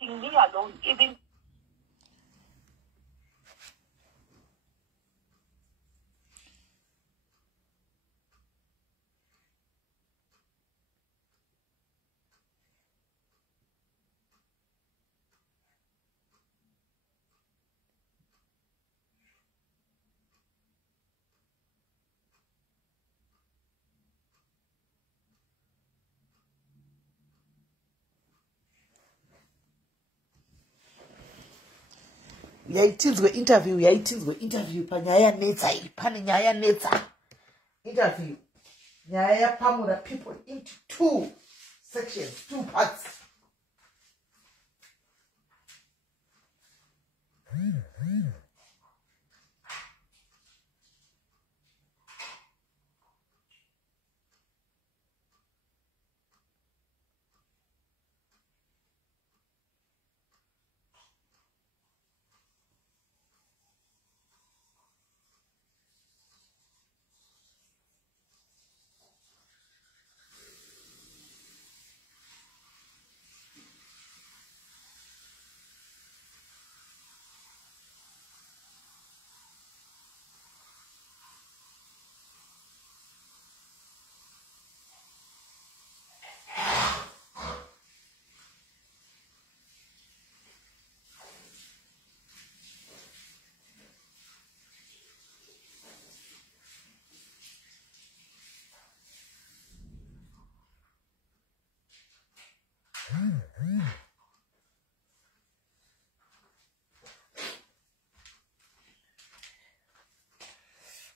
me alone, even Ngatinzwei interview panyaya netsa pane nyaya netsa interview nyaya yapamura people into two sections, two parts.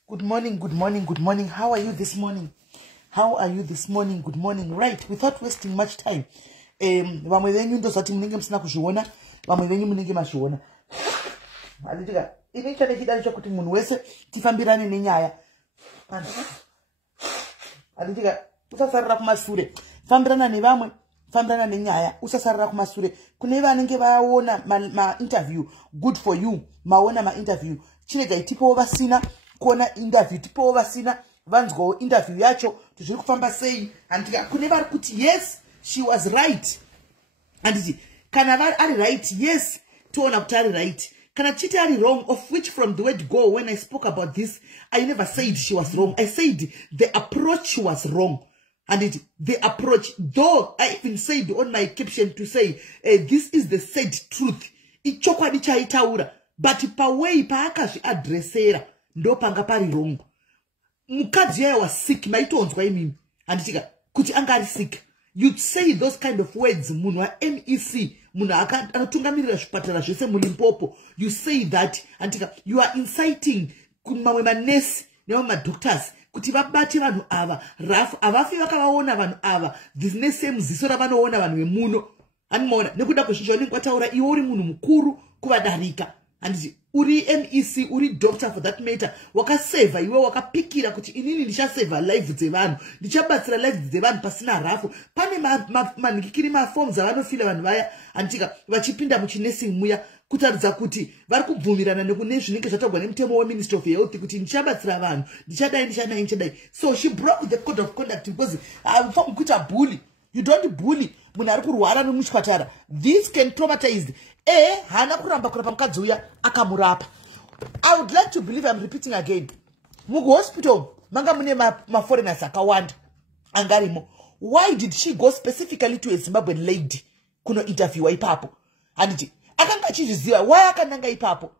Good morning. How are you this morning? Good morning. Right, without wasting much time. Vamwe venyu ndozvati munenge musina kuzviona, vamwe venyu munenge mazviona. Alitika, ini chane chidari chokuti munhu wese tifambirane nenyaya. Alitika, usasarira kumashure. Fambirana nevamwe, fambirana nenyaya, usasarira kumashure. Kune vanenge vaona ma interview good for you, maona ma interview. Chirega itipo vasina kuona interview tipo vasina vanzgo interview yacho tuzviri kufamba sei andika kune vari kuti yes she was right anditi kana vari ari right yes toona kuti ari right kana chiti ari wrong, of which from the word go when I spoke about this I never said she was wrong. I said the approach was wrong. And the approach, though I even said on my caption to say this is the said truth, ichokwa dichaitaura, but pawei paakashi addressera ndo panga pari wrong. Mukadzi yaya was sick, maitonzwa imimi anditika kuti anga ari sick. You'd say those kind of words munhu wa MEC, munhu anotungamirira zvipatara zvese muLimpopo. You say that antika you are inciting mamwe manesi nemamwe madoctors kuti vabate vanhu ava rafu avafi vakavaona vanhu ava business yemuziso ravanoona vanhu vemuno animaona nekuda kwezvizvo kwataura iwe uri munhu mukuru kuvadarika anditi uri MEC uri doctor for that matter wakaseva iwe wakapikira kuti inini ndichaseva life dzevanhu ndichabatsira life dzevanhu pasina rafu. Pane manikikiri maforms avanofila vanhu vaya antika vachipinda muchinursing muya kutaridza kuti vari kubvumirana nekune zvinenge zvatogwa nemutemo weMinistry of Health kuti ndichabatsira vanhu ndichadai. So she broke the code of conduct because kuita bully. You don't bully munhu ari kurwara nemuchipatara. This can traumatize. Hana kuramba kurapa mukadzi uya akamurapa. I would like to believe, I'm repeating again, mugu hospital manga mune foreigners akawanda angarimo. Why did she go specifically to a Zimbabwean lady kuno interview ipapo? Anditi akanga achizviziva why akananga ipapo.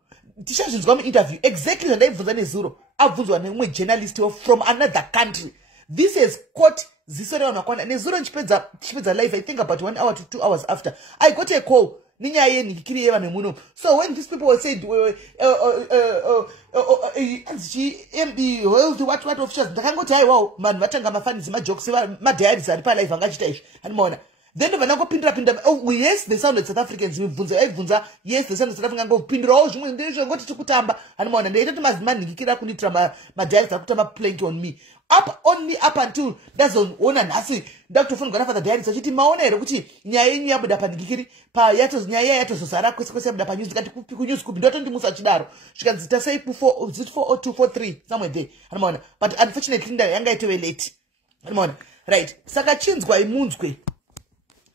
Tichazvinzwa mu-interview exactly zvandaibvunza nezuro abvunzwa nemumwe journalist from another country. This has caught ziso revanhu vakawanda. Nezuro ndichipedza live I think about 1 hour to 2 hours after I got a call ninyaya yenikikiri yevanhu vemuno. So when these people said what officials ndakangoti haiwawo vanhu vatanga mafanizi majokes madiaries ari palive angachita izvi animaona. Then vanangopindira oh yes they sounded South Africans mibvunza yes they sounded South African ngopindirawo zvimwe ndezvongoti tikutamba animaona ndaitoti mazimanikikira kunitira madiaries ari kutamba playing on me only up until ndazoona nhasi ndakutofunga naFather Diaries achiti maona here kuti nyaya yenyu yabuda panikikiri nyaya yatozozara kwese kwese yabuda panews kati kunews kupi ndotondimusa chidaro zvikanzi tasei ku40243 somewhere there animaona. But unfortunately yanga itowe late animaona right. Saka chinzwa imunzwe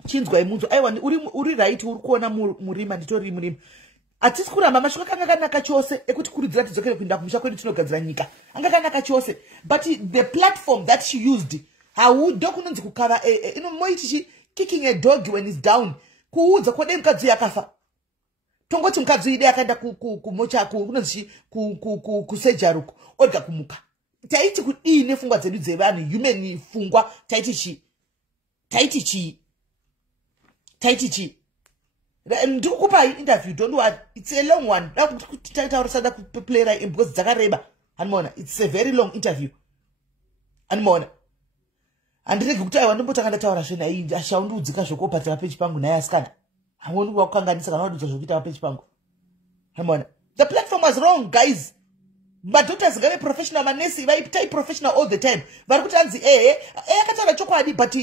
Chinzwa imunzwa aiwa uri right uri kuona murima nditori murima atisi kuramba mashoko kanga kanaka chose ekuti kurudzira tidzokere kuinda kumusha kwedu tinogadzira nyika anga kanaka chose but the platform that she used how dokunonzi kukava moiti kicking a dog when it's down kuudza kode mukadzi yakafa tongoti mukadzi ide akaenda kumocha kunonzi kusejaruko oga kumuka taiti kudini fungwa dzedu dzevanhu human fungwa taiti chi ndikukupa interview don't worry it's a long one taitaurasada kuplayera because dzakareba anmona it's a very long interview anmona andirege kuti aiwa ndombotanga ndataura zvena iyi ashaundiudzika zvokopatira pechi pangu naye asikanda hamoni wakukanganisa kana wadudza zvokuita pechi pangu anmona the platform was wrong guys. Madoctors ngave professional, manesi vaitai professional all the time. Vari kuti anzi akataura chokwadi but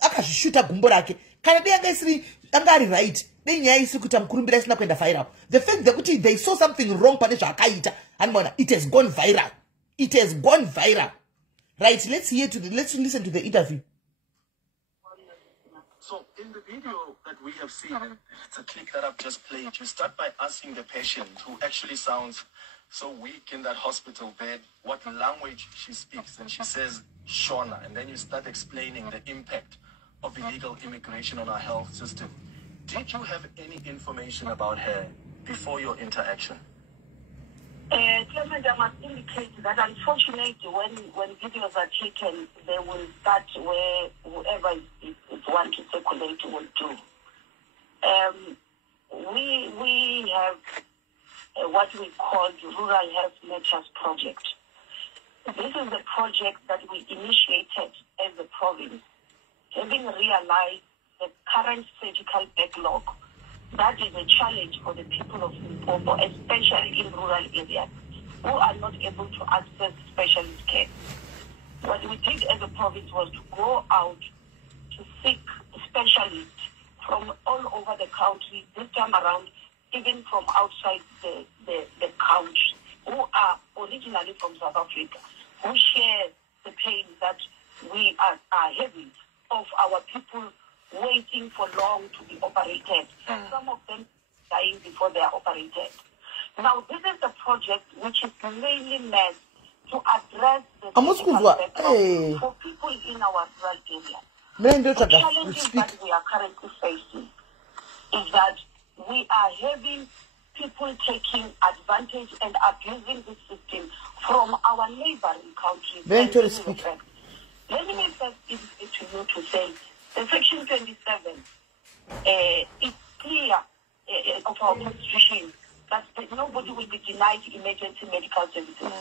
akazvishuta gumbo rake. Kana dei anga isiri anga ari right. Dei nyaya isiri kuita mukurumbira isina kuenda viral. The fact that they saw something wrong pane zvakaita. Anmona it has gone viral. It has gone viral. Right, let's listen to the interview. So in the video that we have seen, it's a clip that I've just played. You start by asking the patient, who actually sounds so weak in that hospital bed, what language she speaks, and she says Shona, and then you start explaining the impact of illegal immigration on our health system. Did you have any information about her before your interaction? Clement, I must indicate that unfortunately when videos are taken, they will start where whoever is want to circulate will do. We have what we call the Rural Health Measures Project. This is a project that we initiated as a province, having realized the current surgical backlog. That is a challenge for the people of Limpopo, especially in rural areas, who are not able to access specialist care. What we did as a province was to go out to seek specialists from all over the country, this time around, even from outside the country, who are originally from South Africa, who share the pain that we are having of our people waiting for long to be operated. Some of them dying before they are operated. Now, this is a project which is mainly meant to address the for people in our rural areas. The challenges that we are currently facing is that we are having people taking advantage and abusing the system from our neighboring countries. Let me first indicate to you to say the Section 27 is clear of our Constitution that nobody will be denied emergency medical services.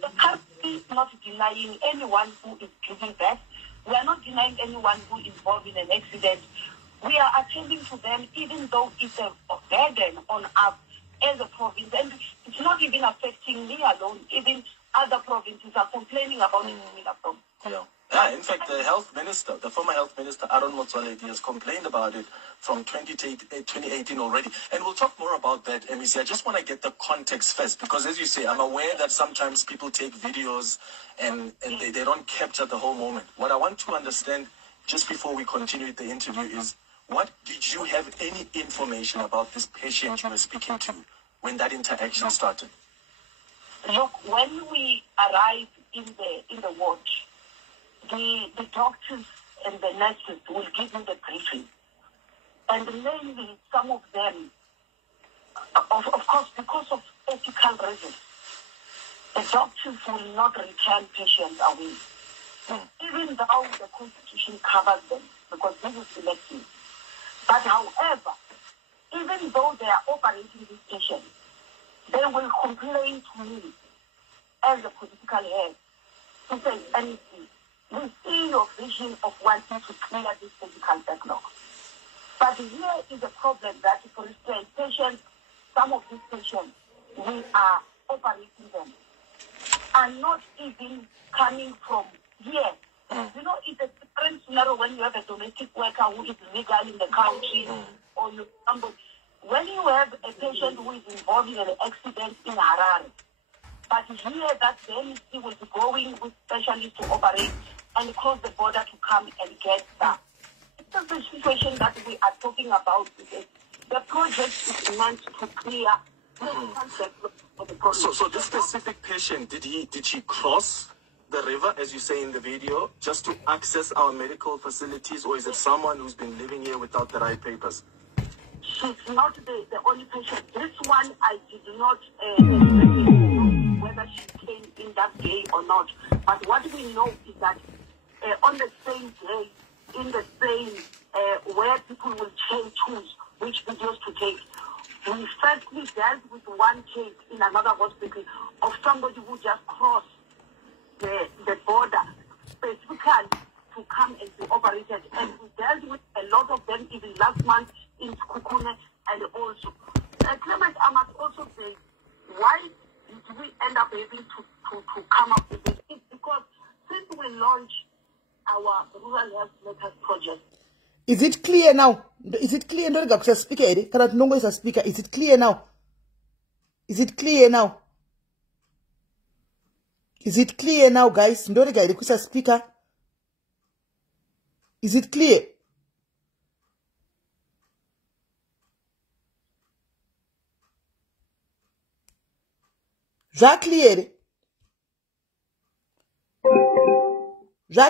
The country is not denying anyone who is giving birth. We are not denying anyone who is involved in an accident. We are attending to them even though it's a burden on us as a province. And it's not even affecting me alone. Even other provinces are complaining about it. In fact, the former health minister, Aaron Motsoaledi, has complained about it from 2018 already. And we'll talk more about that, MEC. I just want to get the context first, because as you say, I'm aware that sometimes people take videos and they don't capture the whole moment. What I want to understand, just before we continue with the interview, is what did you have any information about this patient you were speaking to when that interaction started? Look, when we arrived in the ward, the doctors and the nurses will give you the briefing. And mainly some of them, of course, because of ethical reasons, the doctors will not return patients away. Even though the Constitution covers them, because this is elective. But however, even though they are operating these patients, they will complain to me as a political head to say, anything. We see your vision of wanting to clear this physical backlog. But here is a problem that, for instance, patients, some of these patients, we are operating them, are not even coming from here. You know, it's a different scenario when you have a domestic worker who is legal in the country, or somebody. When you have a patient who is involved in an accident in Harare, but here that the MEC will be going with specialists to operate and cross the border to come and get that. is the situation that we are talking about today. The project is meant to clear the concept of the project. So this specific patient, did she cross the river, as you say in the video, just to access our medical facilities, or is it someone who's been living here without the right papers? She's not the only patient. This one, I did not know whether she came in that day or not. But what we know is that on the same day, in the same where people will choose which videos to take, we firstly dealt with one case in another hospital of somebody who just crossed the border specifically to come and be operated. And we dealt with a lot of them even last month in Kukune and also. Clement, I must also say, why did we end up having to come up with this? It's because since we launched our Rural Health Matters project. Is it clear now? Is it clear? No, speaker. Is it clear now? Is it clear now? Is it clear now, guys? Speaker. Is it clear?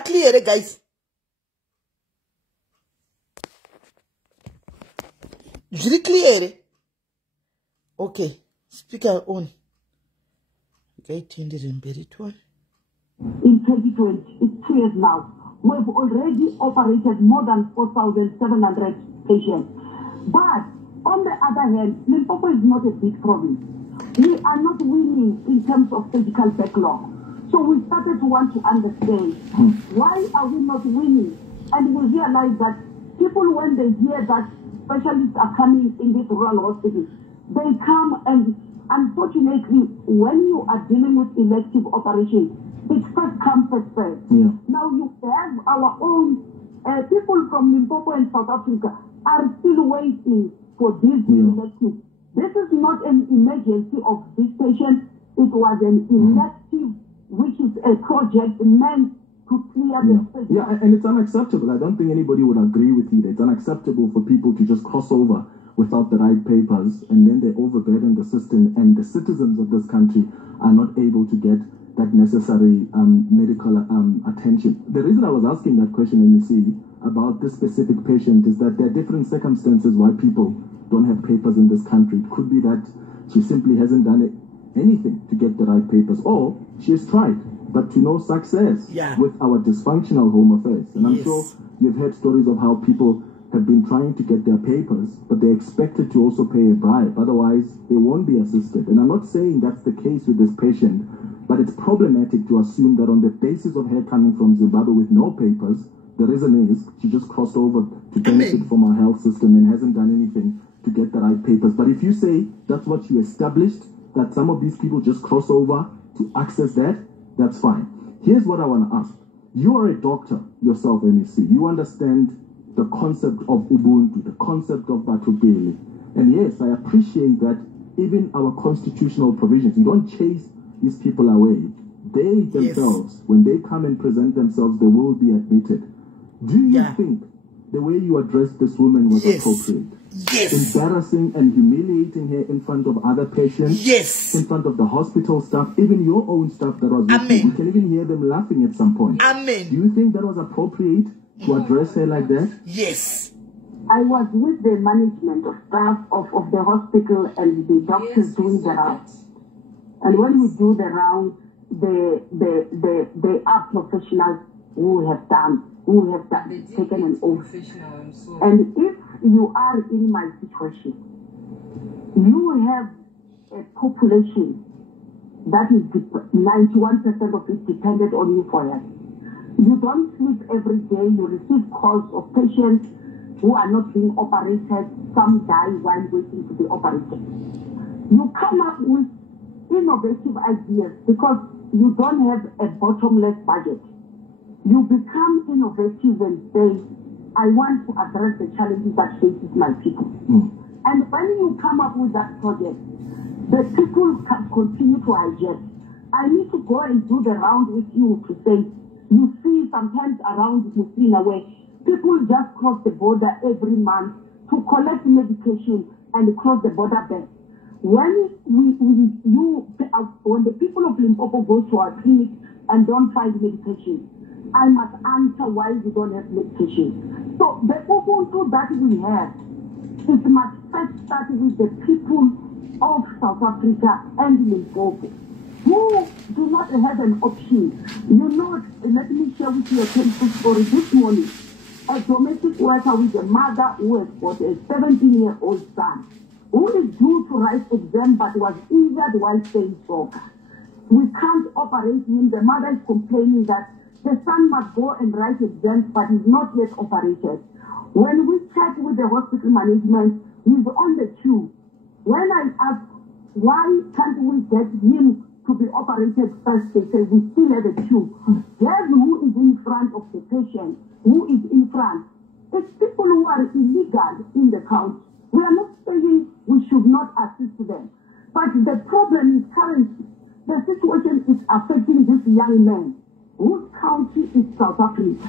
Clear, guys. Is it clear? Okay. Speaker on. In 2020, it's 2 years now. We've already operated more than 4,700 patients. But on the other hand, Limpopo is not a big province. We are not winning in terms of surgical backlog. So we started to want to understand why are we not winning? And we realized that people, when they hear that specialists are coming in these rural hospitals, they come, and unfortunately, when you are dealing with elective operations, it's first come, first serve. Yeah. Now you have our own people from Limpopo and South Africa are still waiting for these electives. This is not an emergency of this patient. It was an elective, which is a project meant to clear the space. Yeah, and it's unacceptable. I don't think anybody would agree with you. It's unacceptable for people to just cross over without the right papers, and then they overburden the system, and the citizens of this country are not able to get that necessary medical attention. The reason I was asking that question, MEC, about this specific patient is that there are different circumstances why people don't have papers in this country. It could be that she simply hasn't done anything to get the right papers, or she has tried, but to no success with our dysfunctional Home Affairs. And I'm sure you've heard stories of how people have been trying to get their papers, but they're expected to also pay a bribe, otherwise they won't be assisted. And I'm not saying that's the case with this patient, but it's problematic to assume that on the basis of her coming from Zimbabwe with no papers, the reason is she just crossed over to benefit from our health system and hasn't done anything to get the right papers. But if you say that's what you established, that some of these people just cross over to access that, that's fine. Here's what I want to ask. You are a doctor yourself, MEC. You understand the concept of Ubuntu, the concept of Batubele. And yes, I appreciate that even our constitutional provisions, you don't chase these people away. They themselves, when they come and present themselves, they will be admitted. Do you think the way you addressed this woman was appropriate? Yes. Embarrassing and humiliating her in front of other patients. Yes. In front of the hospital staff, even your own staff that was with you. You can even hear them laughing at some point. Amen. Do you think that was appropriate to address her like that? Yes. I was with the management of staff of the hospital and the doctors doing the rounds. And when we do the rounds, they are professionals who have taken an oath. And if you are in my situation, you have a population that is 91% of it dependent on you for health. You don't sleep every day. You receive calls of patients who are not being operated. Some die while waiting to be operated. You come up with innovative ideas because you don't have a bottomless budget. You become innovative and say, I want to address the challenges that faces my people. And when you come up with that project, the people can continue to hijack. I need to go and do the round with you to say, you see sometimes around Musina where People just cross the border every month to collect medication and cross the border back. When when the people of Limpopo go to our clinic and don't find medication, I must answer why we don't have medication. So the Ubuntu that we have, it must first start with the people of South Africa and Limpopo, who do not have an option. You know, let me share with you a painful story. This morning, a domestic worker with a mother who has got a 17-year-old son, who is due to write exam but was injured while playing soccer. We can't operate him. The mother is complaining that the son must go and write exams but is not yet operated. When we check with the hospital management, he's on the queue. When I ask, why can't we get him to be operated first, they say we still have a queue. Guess who is in front of the patient? Who is in front? It's people who are illegal in the county. We are not saying we should not assist them. But the problem is currently, the situation is affecting this young man, whose county is South Africa.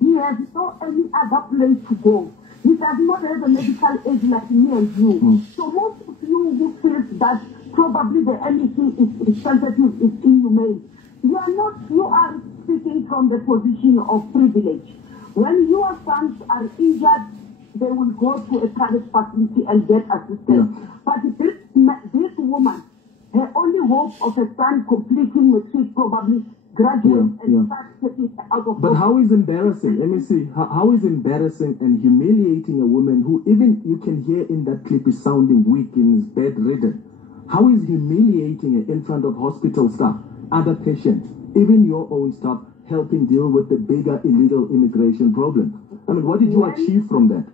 He has no any other place to go. He does not have a medical aid like me and you. So most of you who feel that probably the MEC is insensitive, is inhumane, you are speaking from the position of privilege. When your sons are injured, they will go to a private facility and get assistance. But this woman, her only hope of a son completing matric, probably graduate and start taking out of. But how is embarrassing? Let me see. How is embarrassing and humiliating a woman who even you can hear in that clip is sounding weak and is bedridden? How is humiliating her in front of hospital staff, other patients, even your own staff, helping deal with the bigger illegal immigration problem? I mean, what did you achieve from that?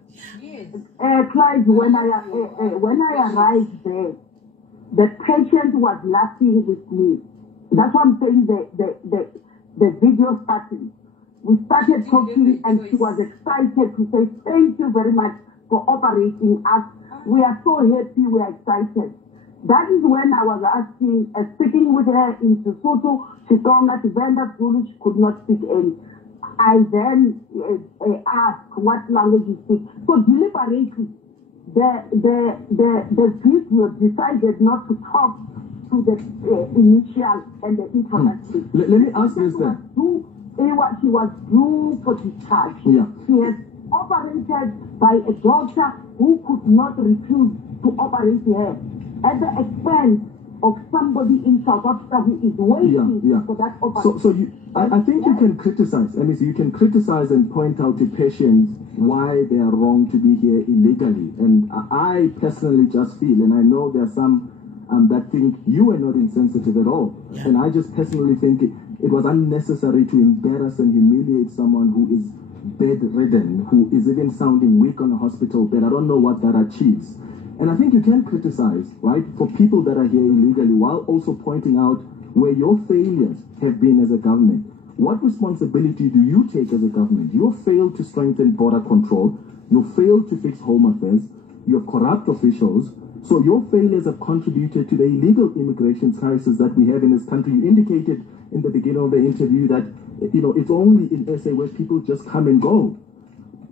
Clive, when I arrived there, the patient was laughing with me. That's why I'm saying the video started. We started talking and she was excited to say, thank you very much for operating us. We are so happy, we are excited. That is when I was asking, speaking with her in Sesotho, she told me Venda Zulu, she could not speak any. I then asked what language you speak. So deliberately, the video decided not to talk to the initial and the introductory. Let me ask this then. She was due for discharge. She has operated by a doctor who could not refuse to operate her at the expense of somebody in South Africa who is waiting for that operation. So I think you can criticize, MEC, you can criticize and point out to patients why they are wrong to be here illegally. And I personally just feel, and I know there are some that think you are not insensitive at all. And I just personally think it was unnecessary to embarrass and humiliate someone who is bedridden, who is even sounding weak on a hospital bed. I don't know what that achieves. And I think you can criticize, right, for people that are here illegally while also pointing out where your failures have been as a government. What responsibility do you take as a government? You have failed to strengthen border control. You have failed to fix home affairs. You have corrupt officials. So your failures have contributed to the illegal immigration crisis that we have in this country. You indicated in the beginning of the interview that, you know, it's only in SA where people just come and go.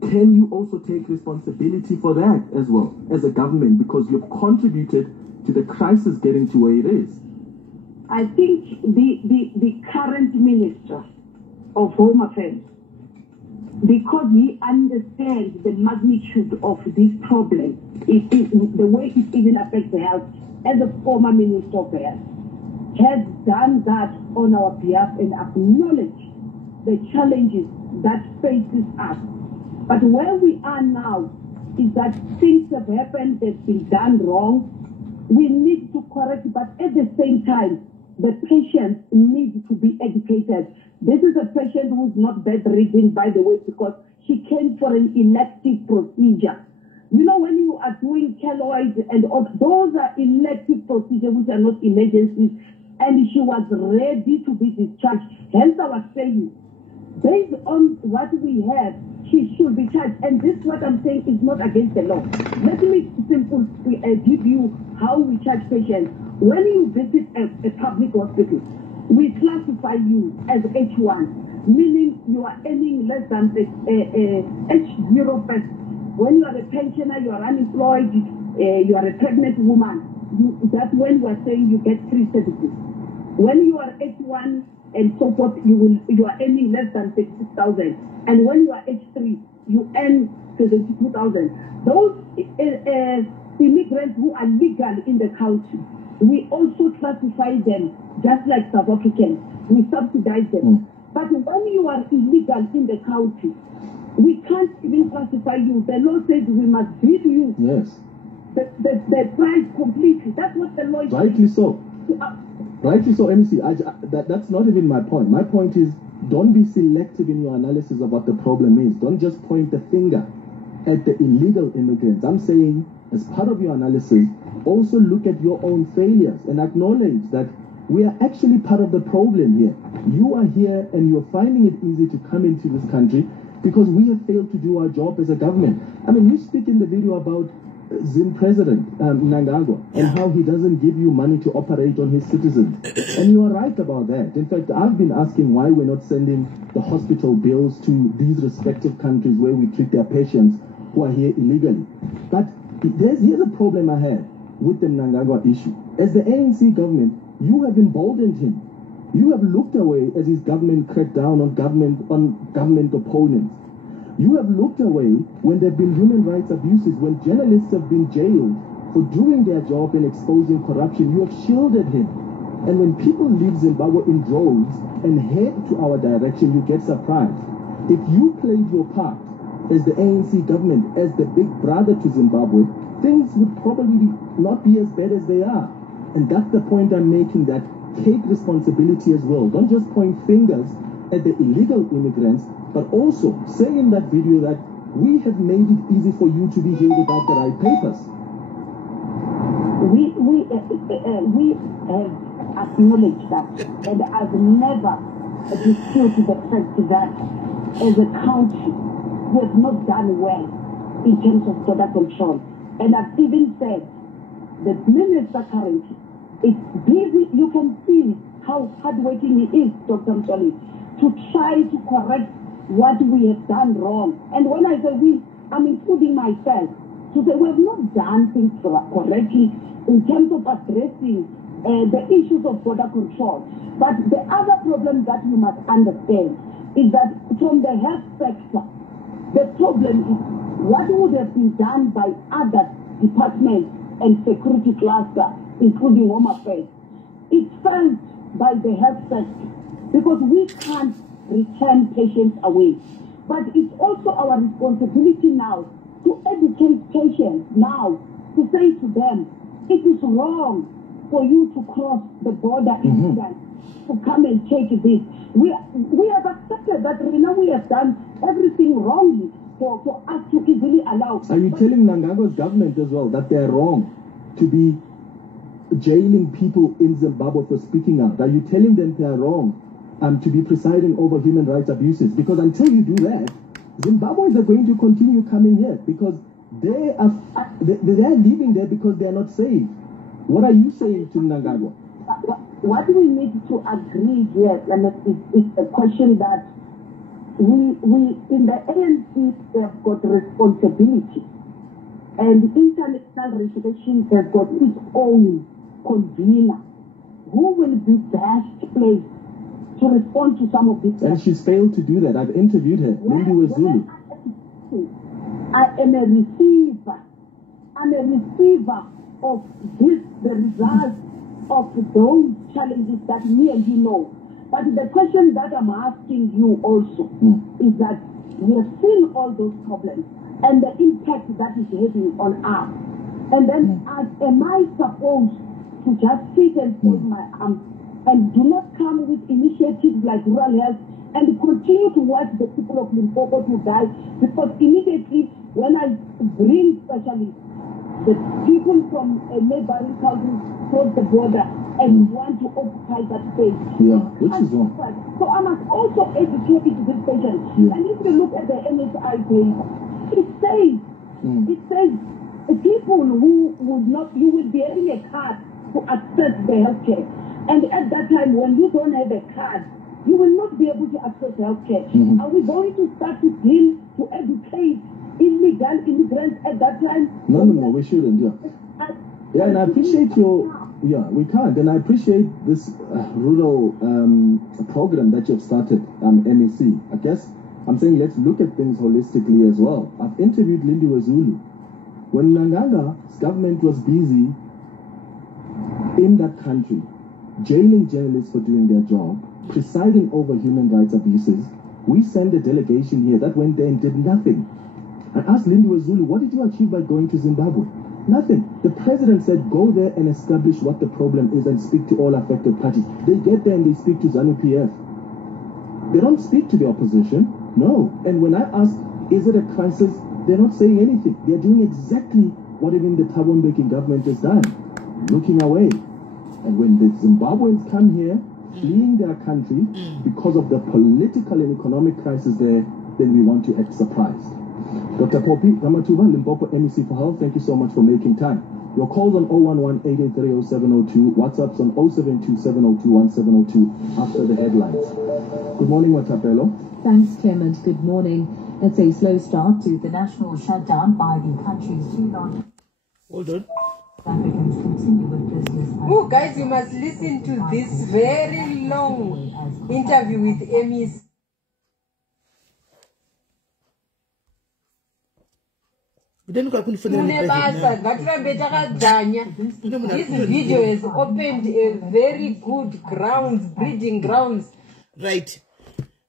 Can you also take responsibility for that as well as a government, because you've contributed to the crisis getting to where it is? I think the current Minister of Home Affairs, because he understands the magnitude of this problem, the way it even affects the health, as a former Minister of Health, has done that on our behalf and acknowledged the challenges that faces us. But where we are now is that things have happened, they've been done wrong. We need to correct, but at the same time, the patient needs to be educated. This is a patient who's not bedridden, by the way, because she came for an elective procedure. You know, when you are doing keloids and those are elective procedures which are not emergencies, and she was ready to be discharged. Hence I was saying, based on what we have, she should be charged. And this, what I'm saying, is not against the law. Let me simply give you how we charge patients. When you visit a public hospital, we classify you as H1. meaning you are earning less than H0 first. When you are a pensioner, you are unemployed, you are a pregnant woman, that's when we are saying you get free services. When you are H1 and so forth, you are earning less than 36,000. And when you are H3, you earn 72,000. Those immigrants who are legal in the country, we also classify them just like South Africans. We subsidize them. But when you are illegal in the country, we can't even classify you. The law says we must bill you. Yes. The price completely. That's what the law is. Rightly so. Rightly so, MEC. That's not even my point. My point is, don't be selective in your analysis of what the problem is. Don't just point the finger at the illegal immigrants. I'm saying, as part of your analysis, also look at your own failures and acknowledge that we are actually part of the problem here. You are here and you're finding it easy to come into this country because we have failed to do our job as a government. I mean, you speak in the video about Zim President Mnangagwa and how he doesn't give you money to operate on his citizens. And you are right about that. In fact, I've been asking why we're not sending the hospital bills to these respective countries where we treat their patients who are here illegally. But here's a problem I have with the Mnangagwa issue. As the ANC government, you have emboldened him. You have looked away as his government cracked down on government opponents. You have looked away when there have been human rights abuses, when journalists have been jailed for doing their job and exposing corruption. You have shielded him. And when people leave Zimbabwe in droves and head to our direction, you get surprised. If you played your part as the ANC government, as the big brother to Zimbabwe, things would probably not be as bad as they are. And that's the point I'm making, that take responsibility as well. Don't just point fingers at the illegal immigrants, but also say in that video that we have made it easy for you to be here without the right papers. We have acknowledged that, and I've never disputed the fact that as a country we have not done well in terms of border control. And I've even said the minister currently is busy. You can see how hardworking he is, Dr. Mtoli, to try to correct what we have done wrong. And when I say we, I'm including myself, to say we have not done things correctly in terms of addressing the issues of border control. But the other problem that you must understand is that from the health sector, the problem is what would have been done by other departments and security cluster, including Home Affairs. It's felt by the health sector because we can't return patients away. But it's also our responsibility now to educate patients now, to say to them, it is wrong for you to cross the border in England to come and take this. We have accepted that we have done everything wrongly for us to easily allow. Are you telling Mnangagwa's government as well that they're wrong to be jailing people in Zimbabwe for speaking out? Are you telling them they're wrong to be presiding over human rights abuses? Because until you do that, Zimbabweans are going to continue coming here because they are leaving there because they are not safe. What are you saying to Mnangagwa? What we need to agree here, is a question that we in the ANC have got responsibility, and international relations have got its own convener who will be best placed to respond to some of these. And she's failed to do that. I've interviewed her. Zulu. I am a receiver. I'm a receiver of the results of those challenges that me and you know. But the question that I'm asking you also is that we have seen all those problems and the impact that is having on us. And then am I supposed to just sit and fold my arms and do not come with initiatives like rural health and continue to watch the people of Limpopo to die? Because immediately when I bring specialists, the people from neighboring countries cross the border and want to occupy that space. Yeah, which is wrong. So I must also educate this patient. And if you look at the NSI paper, it says people who would not, you will be having a card to access the healthcare. And at that time, when you don't have a card, you will not be able to access healthcare. Are we going to start to deal to educate illegal immigrants at that time? No, we shouldn't. Yeah, and I appreciate we can't, and I appreciate this rural program that you've started, MEC. I guess I'm saying let's look at things holistically as well. I've interviewed Lindiwe Zulu. When Nanganga's government was busy in that country, jailing journalists for doing their job, presiding over human rights abuses, we sent a delegation here that went there and did nothing. I asked Lindiwe Zulu, what did you achieve by going to Zimbabwe? Nothing. The president said, go there and establish what the problem is and speak to all affected parties. They get there and they speak to ZANU-PF. They don't speak to the opposition. No. And when I ask, is it a crisis? They're not saying anything. They're doing exactly what even the Thabo Mbeki government has done, looking away. And when the Zimbabweans come here, fleeing their country because of the political and economic crisis there, then we want to act surprised. Dr. Poppy Ramatuva, Limpopo MEC for Health, thank you so much for making time. Your calls on 011-883-0702, WhatsApps on 072-702-1702 after the headlines. Good morning, Watapelo. Thanks, Clement. Good morning. It's a slow start to the national shutdown by the country's two largest. Hold on. Africans continue with business. Oh, guys, you must listen to this very long interview with MEC. This video has opened a very good breeding grounds. Right.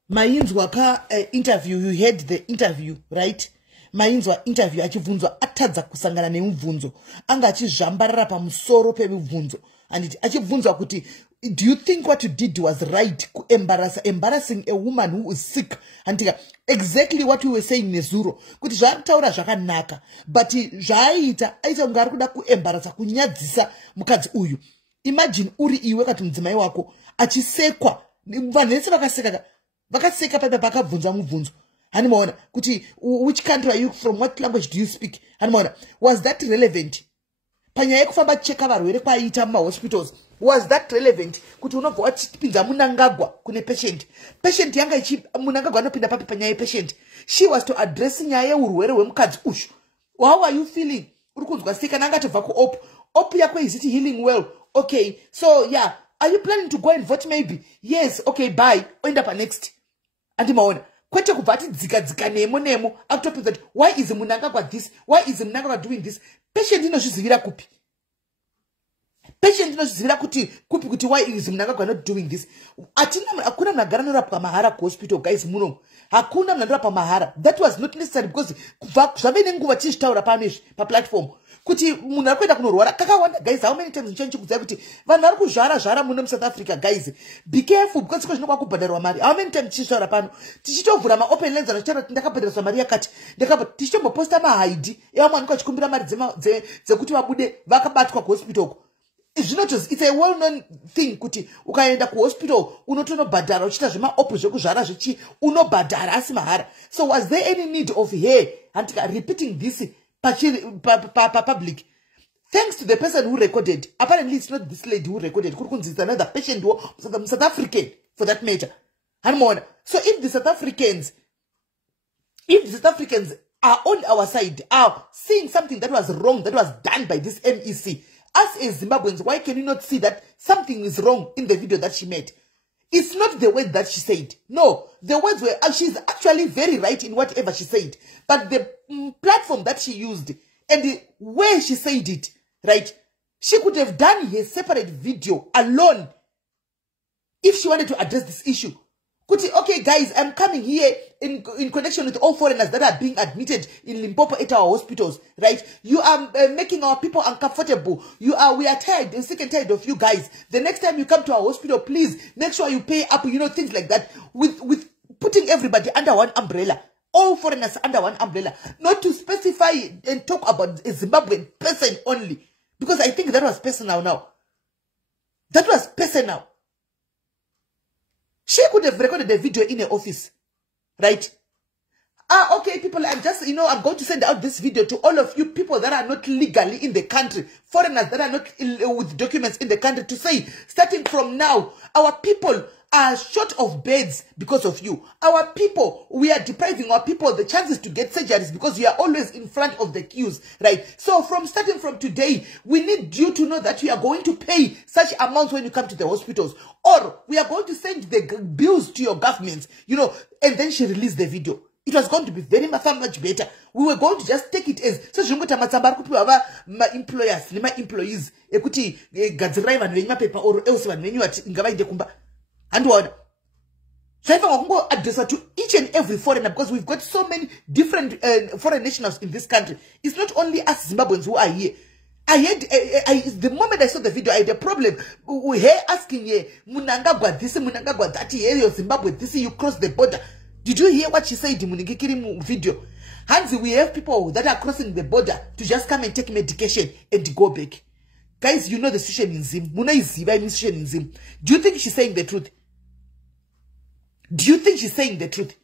Mainzwa ka interview, you heard the interview, right? Mainzwa interview achivunzwa atadza kusangana nemubvunzo. Anga achizvambarara pamusoro pemubvunzo. And achivunzwa kuti, do you think what you did was right? Embarrassing a woman who is sick. And exactly what we were saying Nezuro. Kuti zvakutaura zvakanaka. But zvaita aita unga arikuda kuembarrassa kunyadzisa mukadzi uyu. Imagine uri iwe kati mudzimai wako achisekwa. Vanhu vese vakaseka pepe pakabvunzwa mubvunzo. Hanimaona kuti which country are you from? What language do you speak? Hanimaona, was that relevant? Panyaya yekufamba cheka varwere kwaita mumahospitals, was that relevant? Kuti unobva wachipinza Munangagwa kune patient yanga Munangagwa anopinda papi panyaya yepatient. She was to address nyaya yeurwere hwemukadzi ushu. How are you feeling? Uri kunzwa sika nanga tobva kuop. Op yako is it healing well? Okay, so yeah, are you planning to go and vote maybe? Yes, okay, bye. End up next. Andimaona. Kwete kubati dzika nemo akutopinza kuti why is Munangagwa this? Why is Munangagwa doing this? Patient inozvizivira kupi. Patient inozvizivira kuti why is Munangagwa not doing this? Hakuna mnagara norapwa mahara kuhospital guys muno. Hakuna mnandorapwa mahara. That was not necessary because zvave nenguva tichitaura panezvi pa platform. Kuti munhu arikuenda kunorwara kakawanda guys. How many times ndichikudzai kuti vanhu vari kuzvara muno South Africa guys, be careful because zvinokwa kubhadharwa mari. How many times tichitaura pano tichitovhura ma open lines anotaura kuti ndakabhadhariswa mari yakati tichitomboposta mahaidhi evamwe vanenge vachikumbira mari dzekuti vabude vakabatwa kuhospital. It's a well known thing kuti ukaenda kuhospital unotonobhadhara uchiita zvemaopu zvekuzvara zvichi unobhadhara asi mahara. So was there any need of her repeating this public? Thanks to the person who recorded. Apparently it's not this lady who recorded. It's another patient who South African for that matter. So if the South Africans are on our side, are seeing something that was wrong, that was done by this MEC, us as Zimbabweans, why can you not see that something is wrong in the video that she made? It's not the words that she said. No, the words were, she's actually very right in whatever she said. But the platform that she used and the way she said it, right? She could have done her separate video alone if she wanted to address this issue. Okay, guys, I'm coming here in connection with all foreigners that are being admitted in Limpopo at our hospitals, right? You are making our people uncomfortable. We are tired, sick and tired of you guys. The next time you come to our hospital, please make sure you pay up, things like that. With putting everybody under one umbrella. All foreigners under one umbrella. Not to specify and talk about a Zimbabwean person only. Because I think that was personal now. That was personal. She could have recorded the video in her office, right? Okay, people, I'm going to send out this video to all of you people that are not legally in the country, foreigners that are not with documents in the country, to say, starting from now, our people are short of beds because of you. Our people, we are depriving our people the chances to get surgeries because we are always in front of the queues, right? So starting from today, we need you to know that we are going to pay such amounts when you come to the hospitals, or we are going to send the bills to your governments, you know. And then she released the video. It was going to be very much better. We were going to just take it as so my employers, my employees, ekuti gadzirai vanhu venyu mapepa or else vanhu venyu ngavainde kumba. And what? So if I go address to each and every foreigner, because we've got so many different foreign nationals in this country. It's not only us Zimbabweans who are here. The moment I saw the video, I had a problem. We here asking ye, Munangagwa this, Munangagwa that, here, Zimbabwe this, you cross the border. Did you hear what she said in the video? Hansi, we have people that are crossing the border to just come and take medication and go back. Guys, you know the situation in Zim. Muna is the situation in Zim. Do you think she's saying the truth? Do you think she's saying the truth?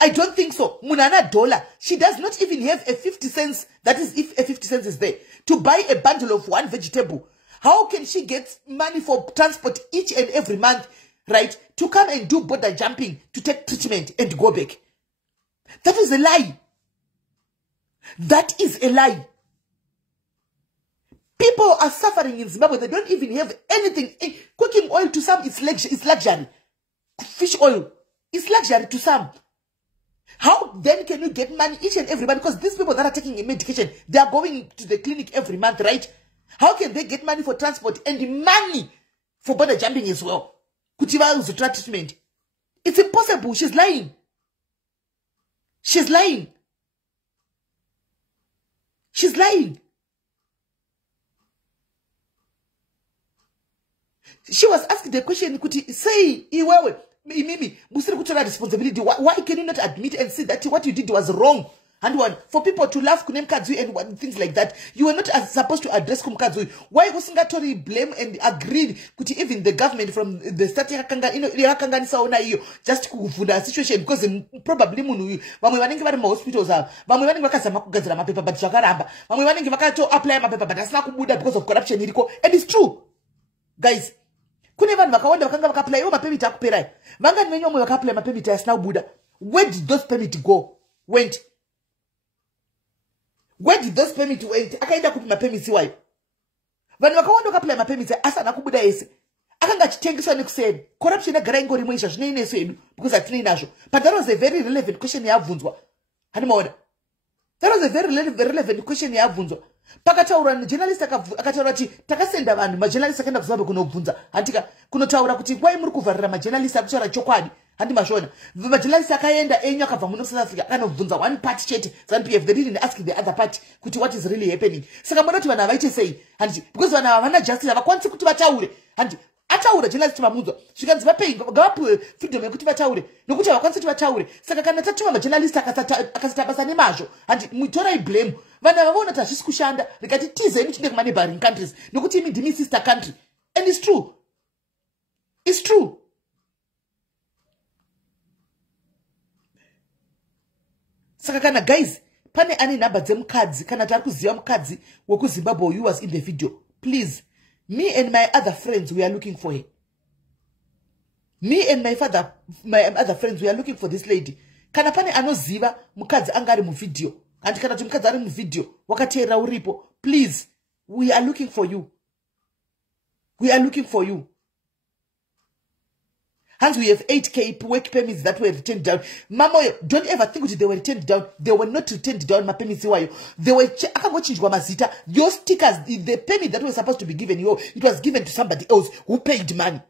I don't think so. Munana dollar. She does not even have a 50 cents. That is, if a 50 cents is there, to buy a bundle of one vegetable. How can she get money for transport each and every month, right? To come and do border jumping, to take treatment and go back. That is a lie. That is a lie. People are suffering in Zimbabwe. They don't even have anything. Cooking oil to some is luxury. Fish oil is luxury to some. How then can you get money each and every month? Because these people that are taking a medication, they are going to the clinic every month, right? How can they get money for transport and money for border jumping as well? Treatment. It's impossible. She's lying. She's lying. She's lying. She was asking the question, say, Mimi, responsibility. Why can you not admit and say that what you did was wrong? And for people to laugh and things like that, you were not supposed to address Kumkadzui. Why was Ngatori blame and agreed even the government from the start just to the situation because probably hospitals paper but apply my paper but that's not because of corruption. And it's true. Guys, where did those permits go? Where did those permits went? Akaenda kupi mapemisi wayo. Vanhu vakawanda kapla mapemisi asana kubuda ese. Akanga chitengiswa nekuseni. Corruption yagara ingori mwisha zvine inesu edu because atine nazvo. But that was a very relevant question yabvunzwa. Hani maona. That was a very relevant question yabvunzwa. Pakataura journalist akataura kuti takasenda vanhu majournalist akaenda kuZimbabwe kunobvunza. Handika kunotaura kuti why muri kuvharira majournalist akutaura chokwadi. Handi mashona. Majournalist akaenda enyu akabva muno South Africa akanobvunza one part chete ZANU-PF. They didn't ask the other part kuti what is really happening. Saka mona kuti vanhu avaite sei. Handi because vanhu havana justice avakwanisi kuti vataure. Handi ataura journalist vamunzwa. Zvikanzi vapei ngavapiwe freedom yekuti vataure. Nokuti havakwanisi kuti vataure. Saka kana tatuma majournalist akasata basa nemazvo. Handi mutorai blame. Vanhu vavaona kuti hazvisi kushanda. Rikati tizeni tinde kuma neighboring countries. Nokuti imi ndimi sister country. And it's true. It's true. Saka kana guys, pane ane namba dzemukadzi kana tari kuziva mukadzi wekuZimbabwe who was in the video. Please, me and my other friends, we are looking for her. Me and my other friends, we are looking for this lady. Kana pane anoziva mukadzi angari mu video. And kana mukadzi ari mu video wakateera uripo. Please, we are looking for you. We are looking for you. And we have 8K work permits that were returned down. Mama, don't ever think they were returned down. They were not returned down. My permits wayo. They were mazita. Your stickers, the permit that was supposed to be given you, it was given to somebody else who paid money.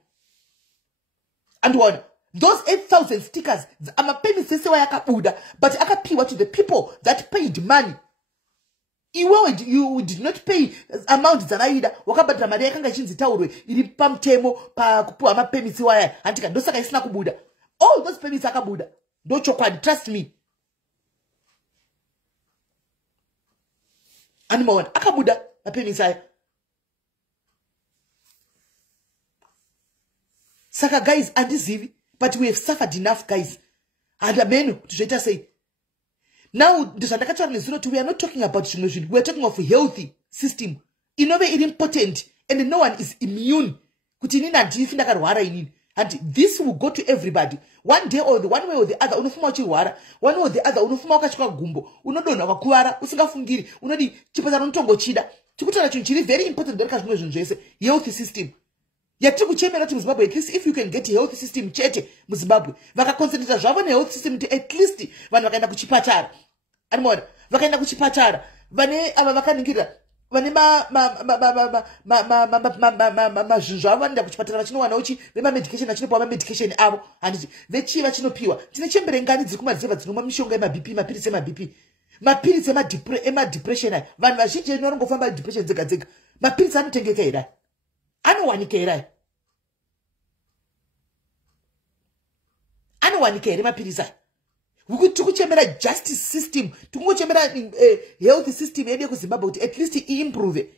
And what? Those 8,000 stickers, ama permits yakabuda, but akapiwa to the people that paid money. You did not pay amount dzavaida wakabhadhira mari yakanga chinzi taurwe iri pamutemo pakupiwa mapemisi waya handika ndosaka isina kubuda. All those permits akabuda ndochokwadi, trust me. Animaona akabuda mapemisi aya. Saka guys, andizivi, but we have suffered enough guys. And amenu tuzoita sei. Now, we are not talking about solution. We are talking of a healthy system. Inove is important, and no one is immune. Kutinina jifinda karwara inini. and this will go to everybody. One day or one way or the other, unofuma uchirwara. One way or the other, unofuma wakachika gumbo. Unodona wakuvara, usingafungiri. Unodi chipatara ntongo chida. Chikutana chiri very important that kazvimwe zvinhu zvese. Health system. Yatiri kuchemera kuti muZimbabwe, at least if you can get a health system chete muZimbabwe. Vakaconcentrate zvavo nehealth system kuti at least vanhu vakaenda kuchipatara. Animona, vakaenda kuchipatara. Vane ava vakaningira. Vane mazvinhu zvavo vanoenda kuchipatara vachinowana uchi vemamedication vachinopiwa mamedication avo handiti vechi vachinopiwa. Tine chembere ngani dziri kumadziva dzinomwa mishonga yemaBP, mapirisi emaBP, mapirisi emadepression aya. Vanhu vazhinji vanongofamba depression dzega dzega. Mapirisi anotengeka here, anowanika here, anowanika here mapirisi aya. Tikuchemera justice system, tikuchemera health system yedu kuZimbabwe kuti at least improve.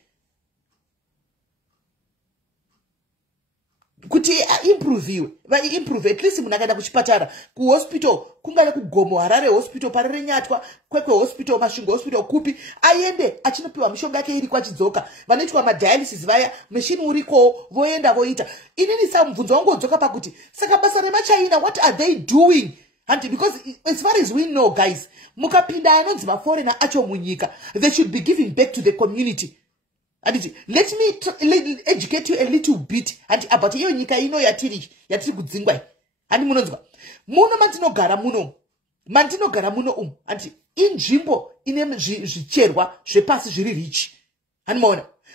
Kuti improve at least munhu akaenda kuchipatara, kuhospital, kungave kuGomo, Harare hospital, Parare Nyatwa, Kwekwe hospital, Masvingo hospital, kupi, aende achinopiwa mishonga yake iri kwachidzoka. Vanoitwa madialysis vaya, machine uriko, voenda voita. Inini samubvunzo wangu wodzoka pakuti, saka basa remaChina, what are they doing? And because as far as we know, guys, mukapinda anonzi maforeigner acho munyika, they should be giving back to the community. And let me educate you a little bit and about iyo nyika ino yatiri kudzingwa. And munonzwa, muno mandinogara muno and inzvimbo ine zvicherwa zvepasi zviri rich. And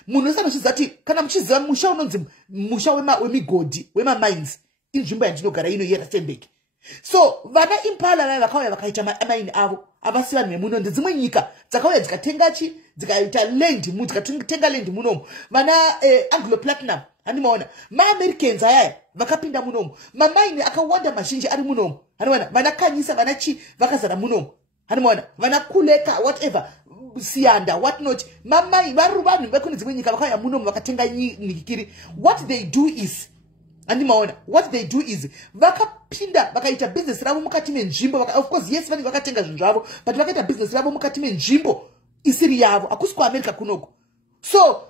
muno sanochiziva kuti kana muchiziva musha unonzi musha wemigodhi, wemamines, inzvimbo yandinogara ino yeRustenburg. So vana impala vaya vakauya vakaita maini avo avasi vanhu vemuno ndedzimwe nyika dzakauya dzikatenga dzikaita land dzikatenga land munomu. Vana Anglo Platinum handimaona maAmericans ayaya vakapinda munomu. Mamaini akawanda mazhinji ari munomu. Handimaona vana Kanyisa vana chi vakazara munomu. Handimaona vana Kuleka whatever Sianda what not. Mamai varu vanhu vekune dzimwe nyika vakauya munomu vakatenga nyikiri. What they do is vakapinda vakaita business ravo mukati menzvimbo. Of course yes vanenge vakatenga zvinhu zvavo, but vakaita business ravo mukati menzvimbo isiri yavo, akusi kuAmerica kunoko. So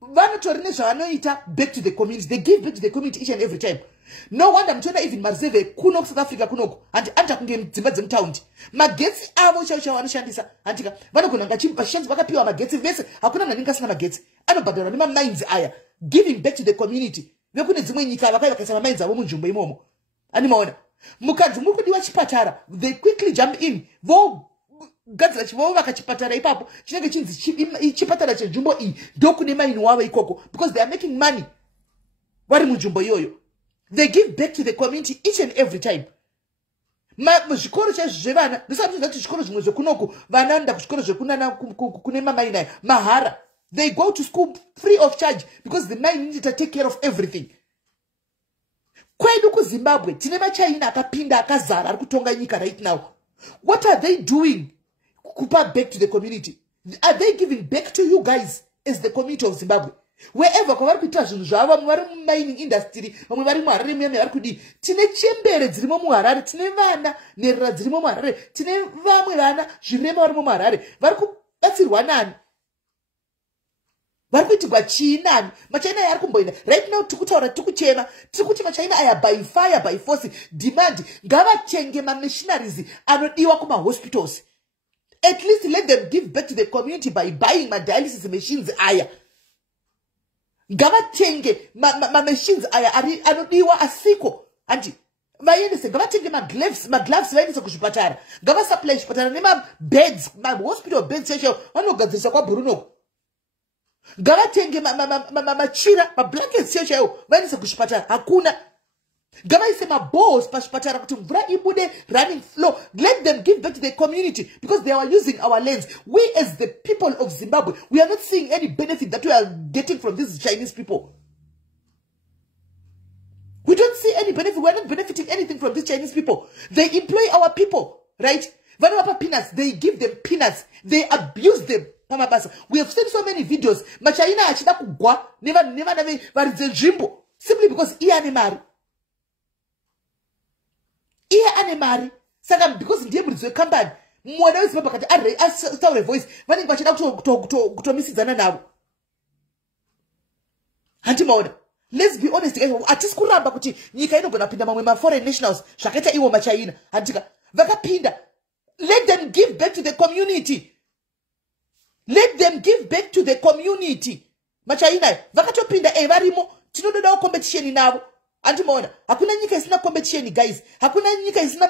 vanotori nezvavanoita back to the community. They give back to the community each and every time. No wonder muchiona even Marzeve kunoko South Africa kunoko and anta kunge dzimba dzemutaundi magetsi avo chaiwo vanoshandisa antika vanogona vachishandisa vakapiwa magetsi vese. Hakuna munhu anenge asina magetsi, anobhadhara nemamines aya, giving back to the community. Vekune dzimwe nyika vakauya vakaisa mamainzi avo munzvimbo imomo. Animaona mukadzi muri kudiwa chipatara, they quickly jump in vogadzira chivovo vakachipatara ipapo chinenge chinzi chipatara chenzvimbo iyi ndokune maini wavo ikoko, because they are making money vari munzvimbo iyoyo. They give back to the community each and every time. Muzvikoro zvevana ndosati kuti zvikoro zvimwe zvekunoko vana nda kuzvikoro zvekunana kune mamaini aya mahara. They go to school free of charge because the mine need to take care of everything. Kwedu kuZimbabwe tine maChina akapinda akazara ari kutonga nyika right now. What are they doing kupa back to the community? Are they giving back to you guys as the community of Zimbabwe? Wherever kwavari kuita zvinhu zvavo, vamwe vari mumining industry, vamwe vari muHarare muya vari kudi. Tine chembere dzirimo muHarare, tine vana nherera dzirimo muHarare, tine vamwe vana zvirema varimo muHarare. Vari kubatsirwa nani? Vari kuitirwa chinani? maChina aya ari kumboenda right now. Tikutaura tikuchema tikuti maChina aya by fire by force demand ngavachenge mamissionaries anodiwa kumahospitals. At least let them give back to the community by buying dialysis machines aya. Ngavatenge machines aya anodiwa asiko anti vaendese. Ngavatenge magloves vaendese kuzvipatara. Ngavasupply zvipatara nemabeds, mahospital beds chaiwo vanogadzirisa kwaBrunoko. Ngavatenge machira mablankets chaiwo vaendese kuzvipatara. Hakuna. Ngavaise maballs pazvipatara kuti mvura ibude running flow. Let them give back to the community because they are using our lands. We as the people of Zimbabwe, we are not seeing any benefit that we are getting from these Chinese people. We don't see any benefit. We are not benefiting anything from these Chinese people. They employ our people, right? Vanowapa peanuts. They give them peanuts. They abuse them. We have seen so many videos. maChina achida kugwa nevanhu varidze nzvimbo simply because iye ane mari. Iye ane mari. Saka because ndiye muridzi wekambani, mwana weZimbabwe akati ataure voice, vanenge vachida kutomisidzana navo. Handimaona Let's be honest, guys. Atisi kuramba kuti nyika inogona pinda mamwe ma foreign nationals zvakaita iwo maChina. Handika vakapinda. Let them give back to the community. Let them give back to the community. MaChina vakatopinda varimo tinododawo competition navo. Andimaona hakuna nyika isina competition guys. Hakuna nyika isina